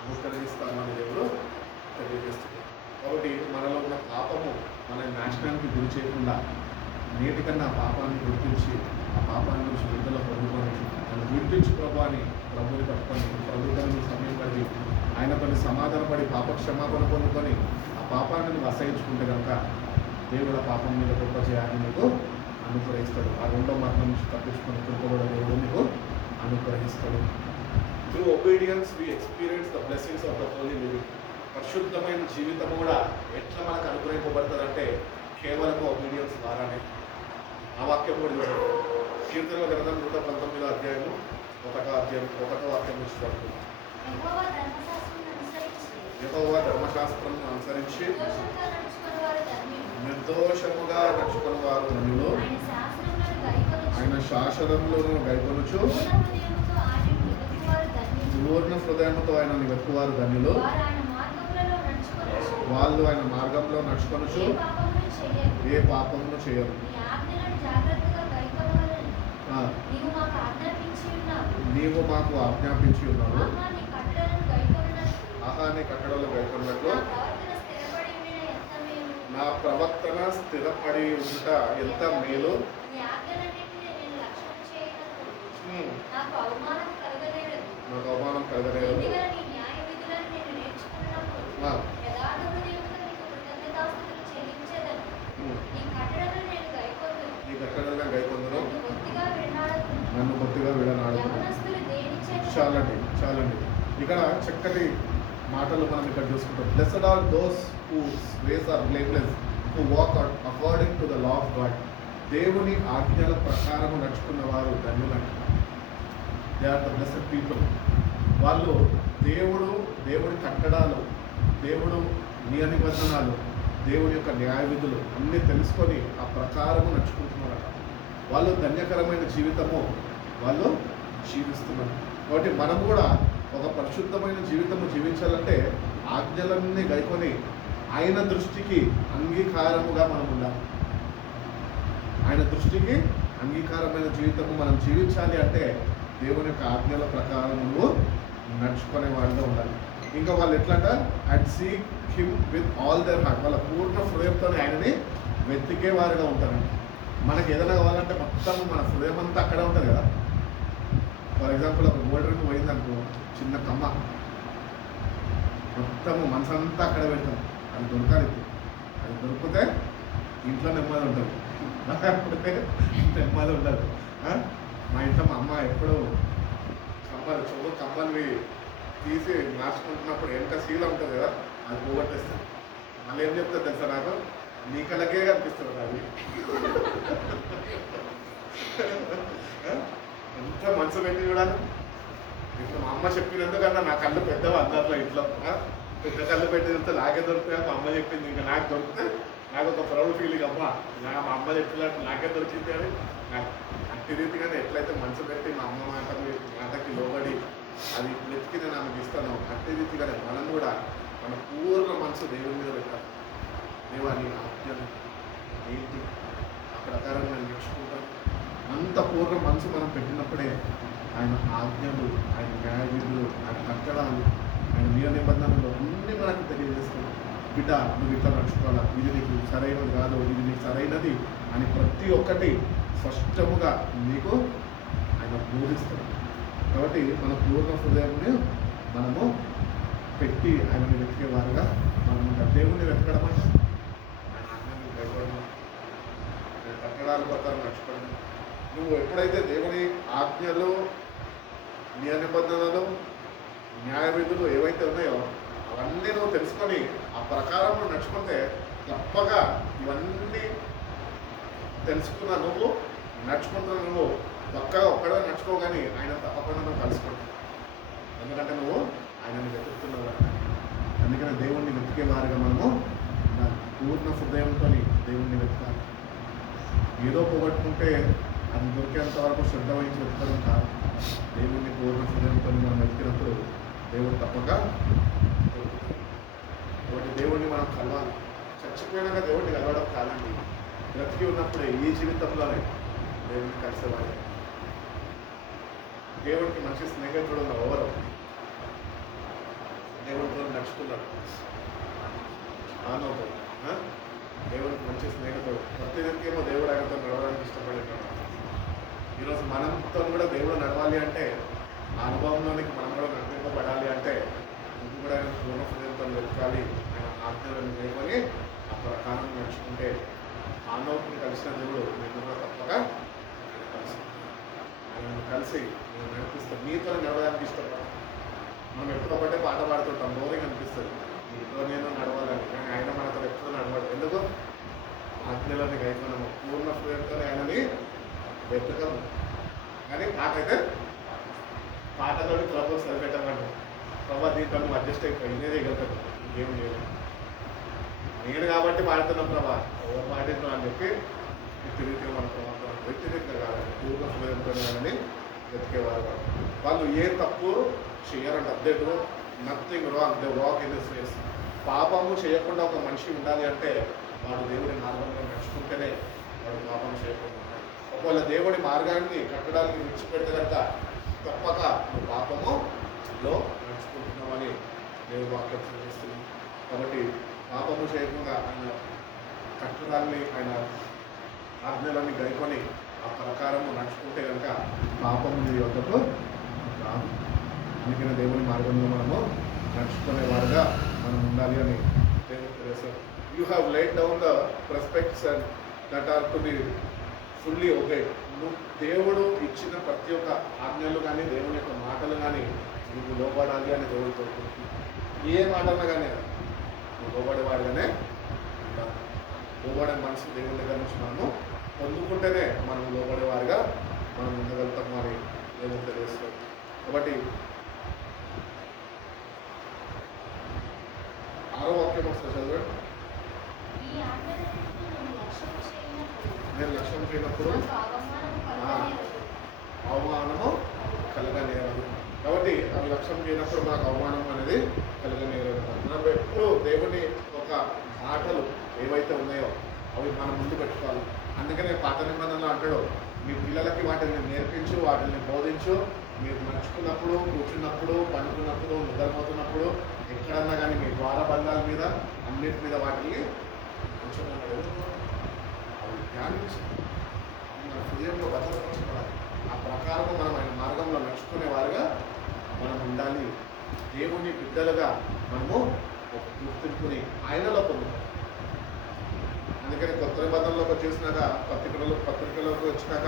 అనుగ్రహిస్తాను అని దేవుడు తెలియజేస్తుంది. కాబట్టి మనలో ఉన్న పాపము మన నాశనానికి గురి చేయకుండా నేటి కన్నా పాపాన్ని గుర్తించి ఆ పాపాన్ని నుంచి విడుదల పొందుకొని నన్ను విడిపించి ప్రభుని పట్టుకొని ప్రభుత్వాన్ని సమయం కలిగి ఆయనతో సమాధానపడి పాప క్షమాపణ పొందుకొని ఆ పాపాన్ని నువ్వు అసహించుకుంటే కనుక దేవుడు పాపం మీద గొప్ప చేయాలని నీకు అనుగ్రహిస్తాడు. ఆ రెండో మరణం నుంచి తప్పించుకొని కృపబడ దేవుడు నీకు అనుగ్రహిస్తాడు. Through obedience we experience the blessings of the holy living. పరిశుద్ధమైన జీవితం కూడా ఎట్లా మనకు అనుగ్రహింపబడుతుంది అంటే కేవలం ఒబీడియన్స్ ద్వారానే. ఆ వాక్యం కూడా చూడండి, కీర్తనల గ్రంథం 119వ అధ్యాయము 1వ వాక్యం నుంచి చదువుతుంది. యెహోవా ధర్మశాస్త్రం అనుసరించి నిర్దోషముగా నడుచుకుని వారు ధన్యులు, ఆయన శాసనములను గైకొనుచు పూర్ణ హృదయముతో ఆయనను వెతుకువారు ధన్యులు, వాళ్ళు ఆయన మార్గంలో నడుచుకొనుచు ఏ పాపమును చేయరు. నీవు మాకు ఆజ్ఞాపించి ఉన్నావు, ఆహాన్ని కట్టడలు గైకొన్నట్లు నా ప్రవర్తన స్థిరపడి ఉంట ఎంత మేలు. నాకు అవమానం కలగలేదు. నీ కట్టడలుగా గైకొందును, నన్ను కొద్దిగా విడనాడు. చాలండి. ఇక్కడ చక్కటి మాటలు మనం ఇక్కడ చూసుకుంటాం. Blessed are those whose ways are blameless, who walk according to the law of God. దేవుని ఆజ్ఞల ప్రకారం నడుచుకున్న వారు ధన్యులంట. They are the blessed people. వాళ్ళు దేవుడి కట్టడాలు, దేవుడు నియమనిబంధనాలు, దేవుని యొక్క న్యాయ విధులు అన్నీ తెలుసుకొని ఆ ప్రకారము నడుచుకుంటున్నారట. వాళ్ళు ధన్యకరమైన జీవితము వాళ్ళు జీవిస్తున్నారు. కాబట్టి మనం కూడా ఒక పరిశుద్ధమైన జీవితము జీవించాలంటే ఆజ్ఞలన్నీ గైకొని ఆయన దృష్టికి అంగీకారముగా మనం ఉండాలి. ఆయన దృష్టికి అంగీకారమైన జీవితము మనం జీవించాలి అంటే దేవుని యొక్క ఆజ్ఞల ప్రకారం నువ్వు నడుచుకునే వాళ్ళలో ఉండాలి. ఇంకా వాళ్ళు ఎట్లంట, and seek him with all their heart, వాళ్ళ పూర్ణ హృదయంతో ఆయనని వెతికే వారిగా ఉంటారంట. మనకి ఏదైనా కావాలంటే మొత్తం మన హృదయం అంతా అక్కడే ఉంటుంది కదా. ఫర్ ఎగ్జాంపుల్ ఒక గోల్డ్ రింగ్ పోయిందనుకో, చిన్న కమ్మ, మొత్తము మనసంతా అక్కడ పెడతాం. అది దొరకాలి. అది దొరికితే ఇంట్లో నెమ్మది ఉంటుంది, లేకపోతే నెమ్మది ఉండదు. మా ఇంట్లో మా అమ్మ ఎప్పుడు కమ్మల్ని తీసి మార్చుకుంటున్నప్పుడు ఎంత శీల ఉంటుంది కదా, అది పోగొట్టేస్తాను. మళ్ళీ ఏం చెప్తుంది తెలుసా, నాకు నీ కళ్ళకే కనిపిస్తుంది అది మనసు పెట్టి చూడాలి. ఇప్పుడు మా అమ్మ చెప్పినందుకన్నా నా కళ్ళు పెద్దవి అందరిలో ఇంట్లో పెద్ద కళ్ళు పెట్టి చూస్తే నాకే దొరుకుతాయి. మా అమ్మ చెప్పింది ఇంకా నాకు దొరికితే నాకు ఒక ప్రౌడ్ ఫీలింగ్. అమ్మ మా అమ్మ చెప్పినట్టు నాకే దొరికింది అని నాకు అట్టి రీతిగానే ఎట్లయితే మనసు పెట్టి మా అమ్మ మాటకి లోబడి అది వెతికి నేను ఆమెకి ఇస్తాను, అట్టి రీతిగానే మనం కూడా మన పూర్ణ మనసు దేవుని మీద పెట్టాలి. దేవాని ఆజ్ఞలు ఏంటి ఆ ప్రకారం నేను నేర్చుకుంటాను. అంత పూర్ణ మనసు మనం పెట్టినప్పుడే ఆయన ఆజ్ఞలు, ఆయన న్యాయవిధులు, ఆయన కట్టడాలు, ఆయన నియమ నిబంధనలు అన్నీ మనకు తెలియజేస్తున్నాం. బిడ్డ నువ్వు ఇట్లా నడుచుకోవాలా, ఇది నీకు సరైనది కాదు, ఇది నీకు సరైనది అని ప్రతి ఒక్కటి స్పష్టముగా నీకు ఆయన బోధిస్తాడు. కాబట్టి మన పూర్ణ హృదయాన్ని మనము పెట్టి ఆయనని వెతికేవారుగా మనం దేవుణ్ణి వెతకడం అంటే ఆయన ఆజ్ఞని భయపడడం, ఆయన కట్టడాల ప్రకారం నడుచుకోవడం. నువ్వు ఎప్పుడైతే దేవుని ఆజ్ఞలు, నియమ నిబంధనలు, న్యాయ విధులు ఏవైతే ఉన్నాయో అవన్నీ నువ్వు తెలుసుకొని ఆ ప్రకారం నువ్వు నడుచుకుంటే తప్పగా ఇవన్నీ తెలుసుకున్న నువ్వు నడుచుకుంటున్న నువ్వు పక్కగా ఒక్కడే నడుచుకోగాని ఆయన తప్పకుండా నువ్వు కలుసుకుంటావు. ఎందుకంటే నువ్వు ఆయనని వెతుకుతున్నావు. అందుకని దేవుణ్ణి వెతికేవారుగా మనము పూర్ణ హృదయంతో దేవుణ్ణి వెతకాలి. ఏదో పోగొట్టుకుంటే అది దొరికేంత వరకు శ్రద్ధ వహించి వెతకడం కాదు. దేవుణ్ణి పూర్ణ హృదయంతో మనం వెతికినప్పుడు దేవుడు తప్పక దొరుకుతాడు. కాబట్టి దేవుణ్ణి మనం కలవాలి. చచ్చిపోయినాక దేవుడిని కలవడం కాదండి, బ్రతికి ఉన్నప్పుడే ఈ జీవితంలోనే దేవుడిని కలిసేవాడు. దేవుడికి మంచి స్నేహితుడు ఉన్న ఎవరు దేవుడితో నడుచుకున్నాడు ఆనవుతాడు. దేవుడికి మంచి స్నేహితుడు ప్రతిదికేమో దేవుడు ఆయనతో నడవడానికి ఇష్టపడేటాడు. ఈరోజు మనతో కూడా దేవుడు నడవాలి అంటే ఆ అనుభవంలోనికి మనం కూడా నడిపింపబడాలి అంటే ఇంక కూడా ఆయన పూర్ణ హృదయంతో వెతకాలి. ఆయన ఆజ్ఞలను వేయకొని ఆ ప్రకారం నడుచుకుంటే ఆనవుని కలిసిన దేవుడు నేను కూడా తప్పక ఆయన కలిసి నేను నడిపిస్తాను. నీతో నడవడానికి ఇష్టపడతాను. మనం ఎప్పుడు ఒకటే పాట పాడుతుంటాం, బోరింగ్ అనిపిస్తుంది నీతో నేను నడవాలని. కానీ ఆయన మనతో ఎప్పుడు నడవడు. ఎందుకు? ఆజ్ఞలని గైకొనము, పూర్ణ హృదయంతో ఆయనని వెతకము. కానీ నాకైతే పాటతోటి ప్రభు సరిపెట్టమంటాం. ప్రభావ దీంట్లో నువ్వు అడ్జస్ట్ అయిపోయి నేనే చేయగలుగుతాను, ఇంకేం లేదు నేను కాబట్టి పాడుతున్నాం ప్రభా, ఎవరు పాడిద్దాం అని చెప్పి వ్యక్తిరీతిగా మన ప్రభావం వ్యక్తిరీతిగా కావాలి. పూర్ణ హృదయంతో ఆయనని వెతికేవారు. వాళ్ళు ఏ తప్పు చేయరంట. They do nothing wrong, they walk in this ways. పాపము చేయకుండా ఒక మనిషి ఉండాలి అంటే వాడు దేవుడి మార్గంలో నడుచుకుంటేనే వాడు పాపం చేయకుండా ఉంటాడు. ఒకవేళ దేవుడి మార్గాన్ని కట్టడానికి విడిచిపెడితే కనుక తప్పక నువ్వు పాపములో నడుచుకుంటున్నామని దేవుడు వాక్యం సూచిస్తుంది. కాబట్టి పాపము చేయకుండా ఆయన కట్టడాన్ని, ఆయన ఆజ్ఞలన్నీ గైకొని ఆ ప్రకారము నడుచుకుంటే కనుక పాపము నీ యొక్కకు రాదు. అందుకని దేవుని మార్గంలో మనము నడుచుకునేవారుగా మనం ఉండాలి అని దేవుడు తెలియజేశారు. You have laid down the precepts and that are to be fully okay. నువ్వు దేవుడు ఇచ్చిన ప్రతి ఒక్క ఆజ్ఞలు కానీ దేవుని యొక్క మాటలు కానీ నువ్వు లోబడాలి అని దేవుడు కోరుకుంటుంది. ఏ మాటన్నా కానీ నువ్వు లోబడేవాడుగానే ఉండాలి. లోబడే మనసు దేవుని దగ్గర నుంచి మనము పొందుకుంటేనే మనం లోబడేవారుగా మనం ఉండగలుగుతాం అని దేవుడు తెలియజేస్తాం. కాబట్టి 6వ వాక్యం వస్తుంది చదవండి. నేను లక్ష్యం చేయనప్పుడు అవమానము కలగనేరదు. కాబట్టి అవి లక్ష్యం చేయనప్పుడు మనకు అవమానం అనేది కలగనేరదు. మనం ఎప్పుడు దేవుని ఒక మాటలు ఏవైతే ఉన్నాయో అవి మనం ముందు పెట్టుకోవాలి. అందుకనే పాత నిబంధనలు అంటాడు, మీ పిల్లలకి వాటిని నేర్పించు, వాటిని బోధించు. మీరు నడుచుకున్నప్పుడు, కూర్చున్నప్పుడు, పండుకున్నప్పుడు, నిద్రపోతున్నప్పుడు, ఎక్కడన్నా కానీ మీ ద్వారబంధాల మీద అన్నిటి మీద వాటిని ఉంచుకున్నాడు. అవి ధ్యానించి మన హృదయంలో భద్రపరచుకోవాలి. ఆ ప్రకారం మనం ఆయన మార్గంలో నడుచుకునేవారుగా మనం ఉండాలి. దేవుని బిడ్డలుగా మనము ఒక గుర్తింపుని ఆయనలో పొందుతాం. అందుకని కొత్త నిబంధనలోకి వచ్చేసినాక పత్రికలోకి వచ్చినాక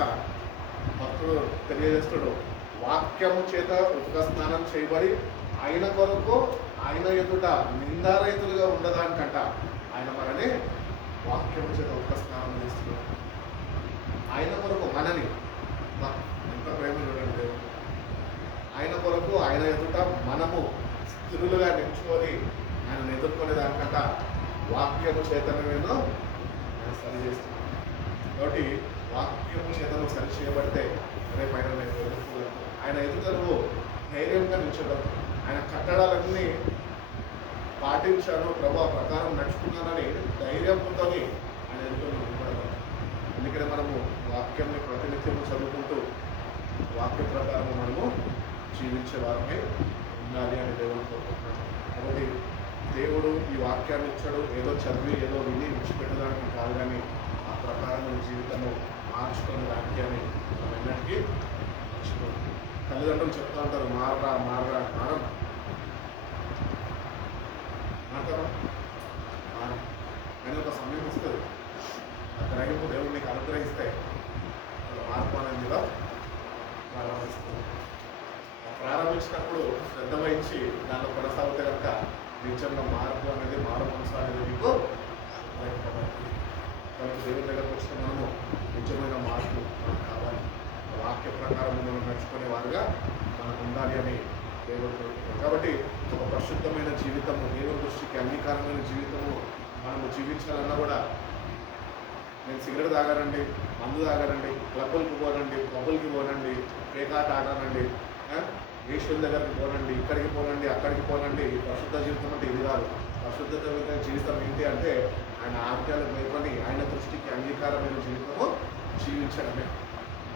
భక్తుడు తెలియజేస్తాడు, వాక్యము చేత ఉతుక స్నానం చేయబడి ఆయన కొరకు ఆయన ఎదుట నిందారహితులుగా ఉండడానికంట ఆయన మనని వాక్యము చేత ఉతుక స్నానం చేస్తున్నాడు. ఆయన కొరకు మనని ఎంత ప్రేమ చూడండి దేవుడు. ఆయన ఎదుట మనము స్థిరులుగా నిల్చుకొని ఆయన ఎదుర్కొనే దానికంట వాక్యము చేతనమేనో ఆయన సరి చేస్తున్నాం. కాబట్టి వాక్యము చేతను సరి చేయబడితే రేపు ఆయన ఎదుట నువ్వు ధైర్యంగా నిల్చోగలవు. ఆయన కట్టడాలన్నీ పాటించాను, ప్రభు ఆ ప్రకారం నడుచుకున్నానని ధైర్యంతో ఆయన ఎదుట నిలబడగలవు. అందుకనే మనము వాక్యాన్ని ప్రతినిత్యము చదువుకుంటూ వాక్య ప్రకారము మనము జీవించే వారమే ఉండాలి అని దేవుడు కోరుకుంటున్నాడు. కాబట్టి దేవుడు ఈ వాక్యాన్ని ఇచ్చాడు, ఏదో చదివి ఏదో విని విడిచిపెట్టడానికి కాదు, కానీ ఆ ప్రకారం జీవితము మార్చుకునే దానికి అని మనం ఎన్నటికీ మర్చిపోదు. తల్లిదండ్రులు చెప్తా ఉంటారు, మారరా మారరా మారం మారతారా మారం అని ఒక సమయం వస్తుంది. ఆ గ్రహింపు దేవుడు నీకు అనుగ్రహిస్తే మార్పు అనేది కూడా ప్రారంభిస్తుంది. ప్రారంభించినప్పుడు శ్రద్ధ వహించి దానిలో కొనసాగితే కనుక నిజంగా మార్పు అనేది మారు మనసు అనేది మీకు అనుగ్రహింపబడుతుంది. కాబట్టి దేవుని దగ్గరకు వచ్చిన మనము నిజమైన మార్పు మనకు కావాలి. వాక్య ప్రకారం మనం నడుచుకునే వారుగా మనకు ఉండాలి అని దేవుడు కోరుకుంటున్నాడు. కాబట్టి ఒక పరిశుద్ధమైన జీవితము, దేవుని దృష్టికి అంగీకారమైన జీవితము మనము జీవించాలన్నా కూడా నేను సిగరెట్ తాగానండి, మందు తాగానండి, క్లబ్బులకి పోనండి, పబ్బులకి పోనండి, పేకాట ఆడానండి, వేషుల దగ్గరికి పోనండి, ఇక్కడికి పోనండి, అక్కడికి పోనండి, పరిశుద్ధ జీవితం అంటే ఇది కాదు. పరిశుద్ధమైన జీవితం ఏంటి అంటే ఆయన ఆజ్ఞలను మేల్కొని ఆయన దృష్టికి అంగీకారమైన జీవితము జీవించడమే.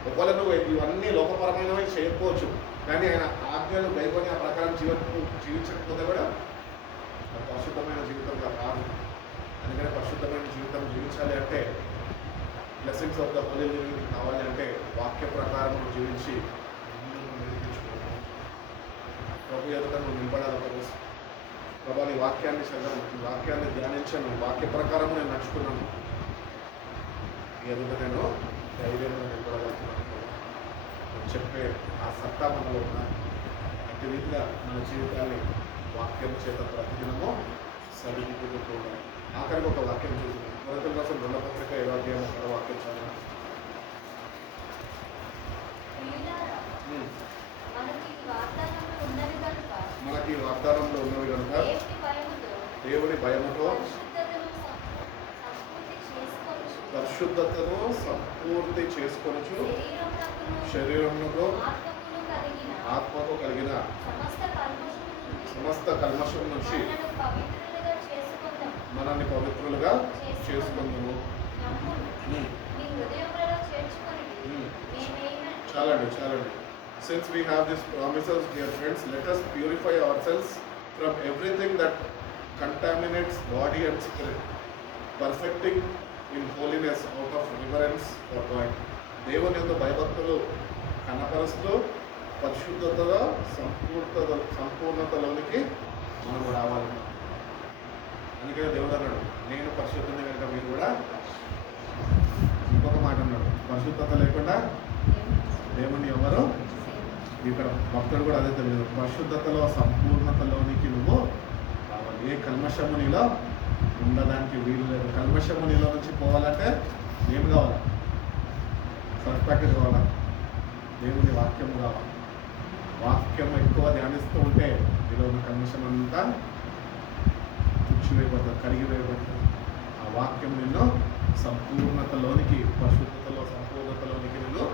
ఒకవేళ నువ్వు ఇవన్నీ లోకపరమైనవి చేయకపోవచ్చు, కానీ ఆయన ఆజ్ఞలు మేల్కొని ఆ ప్రకారం జీవించకపోతే కూడా పరిశుద్ధమైన జీవితంగా కాదు. అందుకనే పరిశుద్ధమైన జీవితం జీవించాలి అంటే blessings of the holy living కావాలి అంటే వాక్య ప్రకారం జీవించి ప్రభు ఎదుట నువ్వు నిలబడాలి. ఒకరోజు ప్రభా నీ వాక్యాన్ని చదవను, నీ వాక్యాన్ని ధ్యానించాను, వాక్య ప్రకారం నేను నడుచుకున్నాను, నీ ఎదుట నేను ధైర్యంగా నిలబడగలుగుతున్నాను చెప్పే ఆ సత్తా మనలో ఉన్న అట్టి రీతిగా మన జీవితాన్ని వాక్యం చేత ప్రతిదినము సరిదిద్దుకుంటూ ఉండాలి. ఆఖరికి ఒక వాక్యం చూసింది, కొరింథీయుల రాసిన 2వ పత్రిక 7వ అధ్యాయం 1వ వాక్యం చదివాను. మనకి వాగ్దానంలో ఉన్నవి కనుక దేవుని భయముతో పరిశుద్ధతను సంపూర్తి చేసుకొనొచ్చు, శరీరముతో ఆత్మతో కలిగిన సమస్త కల్మషం నుంచి మనల్ని పవిత్రులుగా చేసుకుందాము. చాలండి చాలండి. Since we have these promises, dear friends, let us purify ourselves from everything that contaminates body and spirit, perfecting in holiness out of reverence for God. దేవుని యొక్క భయభక్తులు కనపరుస్తూ పరిశుద్ధతలో సంపూర్ణతలోనికి మనం రావాలి. అందుకే దేవుడు అన్నాడు, నేను పరిశుద్ధంగా కనుక మీరు కూడా. ఇంకొక మాట అన్నాడు, పరిశుద్ధత లేకుండా దేవుని ఎవరు. ఇక్కడ భక్తుడు కూడా అదే తెలియదు, పరిశుద్ధతలో సంపూర్ణతలోనికి నువ్వు రావాలి. ఏ కల్మషము నీలో ఉండడానికి వీలు లేదు. కల్మషము నీలో నుంచి పోవాలంటే ఏం కావాలి? సర్ఫ్ ప్యాకెట్ కావాలా? దేవుని వాక్యము కావాలి. వాక్యం ఎక్కువ ధ్యానిస్తూ ఉంటే నీలో ఉన్న కల్మషం అంతా తుడిచివేయబడుతుంది, కడిగివేయబడుతుంది. ఆ వాక్యం నిన్ను సంపూర్ణతలోనికి, పరిశుద్ధతలో సంపూర్ణతలోనికి నిన్ను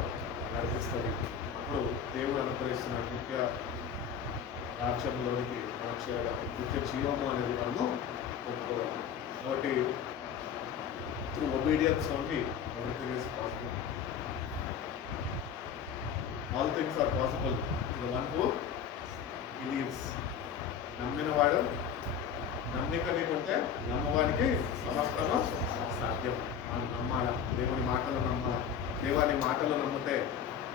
నడిపిస్తుంది. అప్పుడు దేవుడు అనుగ్రహిస్తున్న నిత్య రాజ్యంలోనికి మనం చేయగలం. నిత్య జీవము అనేది మనము పొందుకోవాలి. కాబట్టి through obedience only everything is possible. All things are possible to the one who believes. నమ్మినవాడు, నమ్మిక నీకుంటే నమ్మవానికి సమస్తము సాధ్యం. మనం నమ్మాలా, దేవుని మాటలు నమ్మాలా. దేవుని మాటలు నమ్మితే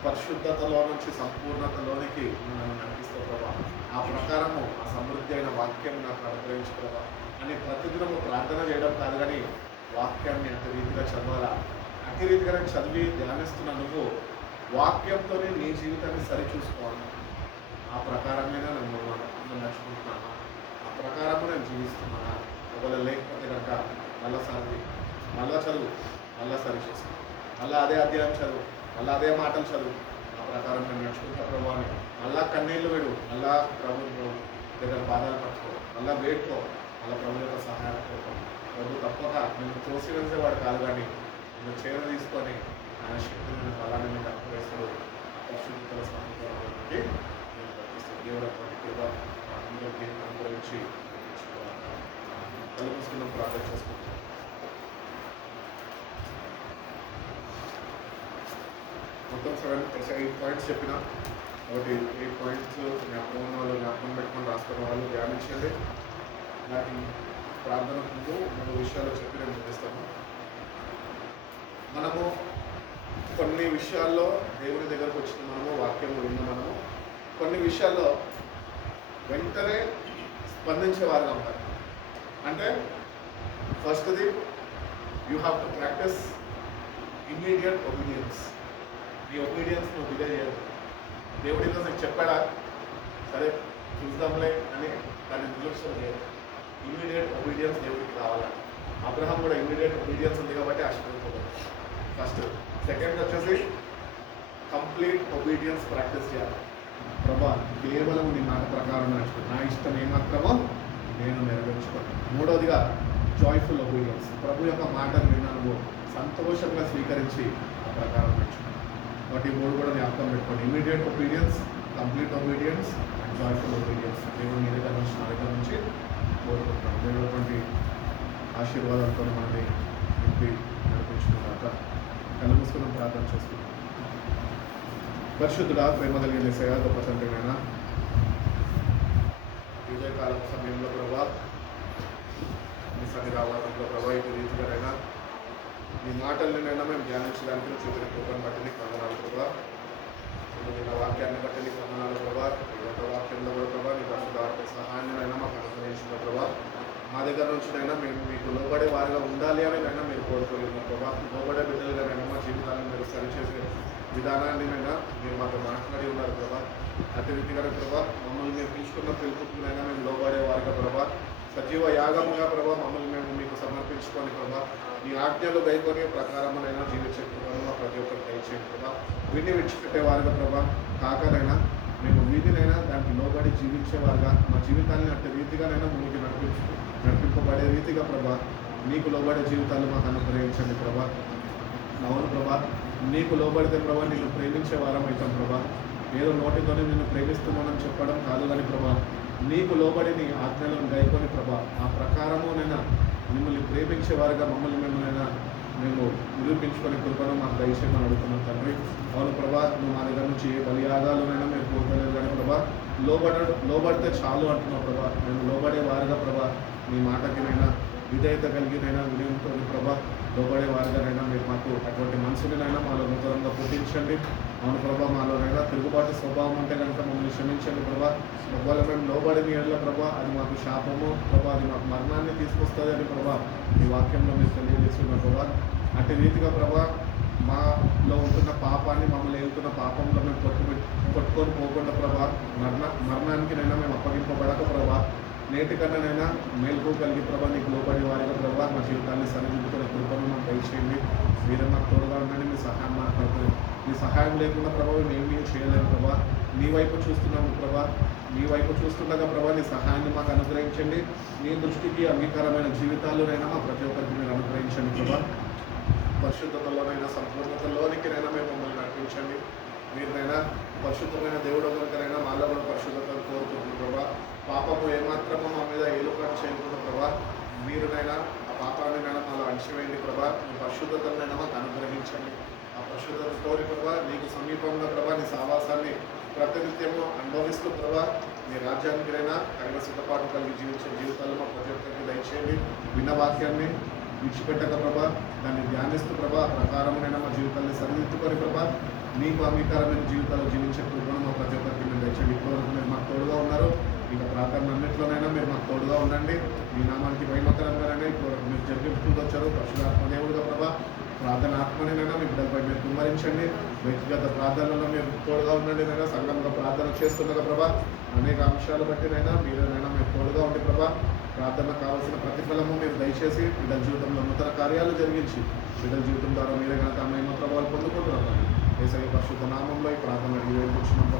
పరిశుద్ధతలో నుంచి సంపూర్ణతలోనికి నన్ను నడిపిస్తావు ప్రభా. ఆ ప్రకారము ఆ సమృద్ధి అయిన వాక్యం నాకు అనుగ్రహించు ప్రభా అని ప్రతిదినము ప్రార్థన చేయడం కాదు, కానీ వాక్యాన్ని అతి రీతిగా చదవాలా. అతి రీతిగా చదివి ధ్యానిస్తున్న నువ్వు వాక్యంతోనే నీ జీవితాన్ని సరి చూసుకోవాలి. ఆ ప్రకారమే నేను నడుచుకుంటున్నాను, ఆ ప్రకారము నేను జీవిస్తున్నాను. ఒకవేళ లేకపోతే కనుక మళ్ళా చదువు, మళ్ళా సరి చేసుకో, మళ్ళీ అదే అధ్యాయం చదువు, మళ్ళీ అదే మాటలు చదువు. ఆ ప్రకారం నేను నడుచుకుంటా ప్రభావం మళ్ళా కన్నీళ్ళు విడు, మళ్ళా ప్రభు దగ్గర బాధలు పట్టుకో, మళ్ళా వేడుకో, మళ్ళా ప్రభు యొక్క సహాయం కోరుకో. ప్రభు తప్పక నేను తోసి వేసేవాడు కాదు, కానీ నేను చేర తీసుకొని ఆయన శక్తిని బలాన్ని మీకు అనుగ్రహిస్తాడు. పరిశుద్ధుల సమీపంలోకి నేను ప్రకటిస్తాను. దేవుడు అటువంటి కృప అందరికీ అనుగ్రహించి కలుపుకున్న ప్రార్థన చేసుకుంటాను. మొత్తం 8 పాయింట్స్ చెప్పిన, కాబట్టి 8 పాయింట్స్ జ్ఞాపకం ఉన్న వాళ్ళు జ్ఞాపకం పెట్టుకొని రాసుకున్న వాళ్ళు ధ్యానించండి. నాకు ప్రార్థన ముందు 3 విషయాలు చెప్పి నేను ముగిస్తాను. మనము కొన్ని విషయాల్లో దేవుని దగ్గరకు వచ్చిన మనము వాక్యం విన్న మనము కొన్ని విషయాల్లో వెంటనే స్పందించేవారుగా ఉంటారు. అంటే ఫస్ట్ది you have to practice immediate obedience. నీ ఒబీడియన్స్ నువ్వు డిలే చేయదు. దేవుడి ఈరోజు నీకు చెప్పాడా, సరే చూద్దాంలే అని దాన్ని నిర్లక్ష్యం చేయదు. ఇమ్మీడియట్ ఒబీడియన్స్ దేవుడికి రావాలి. అబ్రహాం కూడా ఇమ్మీడియట్ ఒబీడియన్స్ ఉంది కాబట్టి ఆశీర్వదించబడింది. ఫస్ట్. సెకండ్ వచ్చేసి కంప్లీట్ ఒబీడియన్స్ ప్రాక్టీస్ చేయాలి. ప్రభా కేవలం నీ మాట ప్రకారం నడుచుకో, నా ఇష్టం ఏమాత్రమో నేను నెరవేర్చుకోను. మూడవదిగా జాయ్ఫుల్ ఒబీడియన్స్. ప్రభు యొక్క మాటను విన్నాను సంతోషంగా స్వీకరించి ఆ ప్రకారం నడుచుకో. వాటి 3 కూడా జ్ఞాపకం పెట్టుకోండి. Immediate obedience, complete obedience and joyful obedience. దేవుడు మీ దగ్గర నుంచి నా దగ్గర నుంచి కోరుకుంటున్నాను. దేవుడు ఆశీర్వాదాలతో మనల్ని నింపి నడిపించుకున్నాక కళ్ళు మూసుకుని ప్రార్థన చేసుకుంటాం. పరిశుద్ధుడా, ప్రేమ కలిగిన యేసయ్యా, గొప్ప తండ్రినైనా ఉదయకాలం సమయంలో ప్రభా మీ సన్నిధానంలో ప్రభా ఈ రీతిగానైనా మీ మాటలనైనా మేము ధ్యానించడానికి చూపిన కృపను బట్టి నీకు వందనాలు ప్రభా. నిన్న వాక్యాన్ని బట్టి నీకు వందనాలు ప్రభా. ఈ యొక్క వాక్యంలో కూడా ప్రభా నీ పరిశుద్ధాత్మ సహాయాన్ని మాకు అనుగ్రహించిన ప్రభా. మా దగ్గర నుంచినైనా మేము మీకు లోబడే వారిగా ఉండాలి అని నైనా మీరు కోరుకోలేదు ప్రభా. లోబడే బిడ్డలుగానైనా మా జీవితాలను మీరు సరిచేసే విధానాన్ని మీరు మాతో మాట్లాడి ఉన్నారు ప్రభా. అతి రీతిగానే ప్రభా మమ్మల్ని మీరు తీసుకున్న పిలుపునైనా మేము లోబడే వారిగా ప్రభా, సజీవ యాగముగా ప్రభా మమ్మల్ని మేము మీకు సమర్పించుకొని ప్రభా మీ ఆజ్ఞలు గైకొని ప్రకారమునైనా జీవించే ప్రభావం మా ప్రతి ఒక్కరికి దయచేయండి ప్రభా. వీటిని విడిచిపెట్టే వారిగా ప్రభా కాకనైనా మేము వీటినైనా దానికి లోబడి జీవించేవారుగా మా జీవితాన్ని అట్టి రీతిగానైనా ముందుకు నడిపింపబడే రీతిగా ప్రభా నీకు లోబడే జీవితాలు మాకు అనుగ్రహించండి ప్రభా. అవును ప్రభా, నీకు లోబడితే ప్రభా నిన్ను ప్రేమించే వారం అవుతాం ప్రభా. ఏదో నోటితోనే నిన్ను ప్రేమిస్తున్నానని చెప్పడం కాదు కానీ ప్రభా నీకు లోబడి నీ ఆజ్ఞలను గైకొని ప్రభా ఆ ప్రకారమునైనా మిమ్మల్ని ప్రేమించేవారుగా మమ్మల్ని మేము నిరూపించుకొని కృపను మాకు దయచేయమని అడుగుతున్నాం తండ్రి. అవును ప్రభా, నువ్వు మా దగ్గర నుంచి ఏ బలియాగాలునైనా మేము కోరుకోలేదు కానీ ప్రభా లోబడితే చాలు అంటున్నావు ప్రభా. మేము లోబడే వారుగా ప్రభా మీ మాటకినైనా విధేయత కలిగినైనా వినయంతో ప్రభా లోబడే వారిగానైనా మీరు మాకు అటువంటి మనసునినైనా మాలో నూతనంగా పుట్టించండి. అవును ప్రభా, మాలోనైనా తిరుగుబాటు స్వభావం ఉంటే కనుక మమ్మల్ని క్షమించండి ప్రభా. ఒకవేళ మేము లోబడిన ఏళ్ళ ప్రభా అది మాకు శాపము ప్రభా, అది మాకు మరణాన్ని తీసుకొస్తుంది అని ప్రభా ఈ వాక్యంలో మీరు తెలియజేస్తున్న ప్రభా. అట్టి రీతిగా ప్రభా మాలో ఉంటున్న పాపాన్ని మమ్మల్ని వెళ్తున్న పాపంలో మేము కొట్టుకొని పోకుండా ప్రభా మరణానికినైనా మేము అప్పగింపబడక ప్రభా నేటి కన్నానైనా మేలుకో కలిగి ప్రభా నీకు లోబడి వారిగా ప్రభా మా జీవితాన్ని సరిదిద్దుకునే కృపను మాకు దయచేయండి. మీరే మాకు తోడుగా ఉండండి. మీ సహాయం మాకు పడుతుంది. మీ సహాయం లేకుండా ప్రభావం మేము చేయలేము ప్రభా. నీ వైపు చూస్తున్నాము ప్రభా. నీ వైపు చూస్తుండగా ప్రభా నీ సహాయాన్ని మాకు అనుగ్రహించండి. నీ దృష్టికి అంగీకారమైన జీవితాల్లోనైనా మా ప్రతి ఒక్కరికి మీరు అనుగ్రహించండి ప్రభా. పరిశుద్ధతలోనైనా సంపూర్ణతలోనికినైనా మేము మమ్మల్ని నడిపించండి. మీరునైనా పరిశుద్ధమైన దేవుడు కనుకనైనా మాలో కూడా పరిశుద్ధతను కోరుకుంటున్నాం ప్రభా. పాపము ఏమాత్రమో మా మీద ఏలుకని చేయకుండా ప్రభా మీరునైనా ఆ పాపాన్నినైనా మాలో అణిచివేయండి ప్రభా. మీ పరిశుద్ధతనైనా మాకు అనుగ్రహించండి. ఆ పరిశుద్ధతతోని ప్రభా నీకు సమీపంలో ప్రభా నీ సావాసాన్ని ప్రతినిత్యము అనుభవిస్తూ ప్రభా మీ రాజ్యానికినైనా తగిన సిద్ధపాటు కలిగి జీవించే జీవితాల్లో మా ప్రతి ఒక్కరికి దయచేయండి. విన్న వాక్యాన్ని విడిచిపెట్టక ప్రభా దాన్ని ధ్యానిస్తూ ప్రభా ప్రకారమునైనా మా జీవితాన్ని సరిదిద్దుకొని ప్రభా మీకు అంగీకారమైన జీవితాలు జీవించే కృపను మా ప్రతి ఒక్కరికి మీరు దయచేయండి. ఇప్పటివరకు మీరు మాకు తోడుగా ఉన్నారు. ఇక ప్రార్థన అన్నింటిలోనైనా మీరు మాకు తోడుగా ఉండండి. మీ నామానికి మహిమకరంగానే ఇప్పుడు మీరు జరిగించుకుంటూ వచ్చారు. పరిశుధాత్మదేవుడుగా ప్రభా ప్రార్థన ఆత్మనైనా మీ బిడ్డలపై మీరు కుమ్మరించండి. వ్యక్తిగత ప్రార్థనలో మీరు తోడుగా ఉండండి. నైనా సంఘంగా ప్రార్థన చేస్తుండగా ప్రభా అనేక అంశాలు బట్టినైనా మీరేనైనా మీరు తోడుగా ఉండి ప్రభా ప్రార్థనకు కావాల్సిన ప్రతిఫలము మీరు దయచేసి బిడ్డల జీవితంలో నూతన కార్యాలు జరిగించి బిడ్డల జీవితం ద్వారా మీరే కనుక మహిమ ప్రభావాలు పొందుకుంటున్నారు. యేసయ్య పరిశుద్ధ నామంలో ఈ ప్రార్థన వేడుకుంటున్నాం.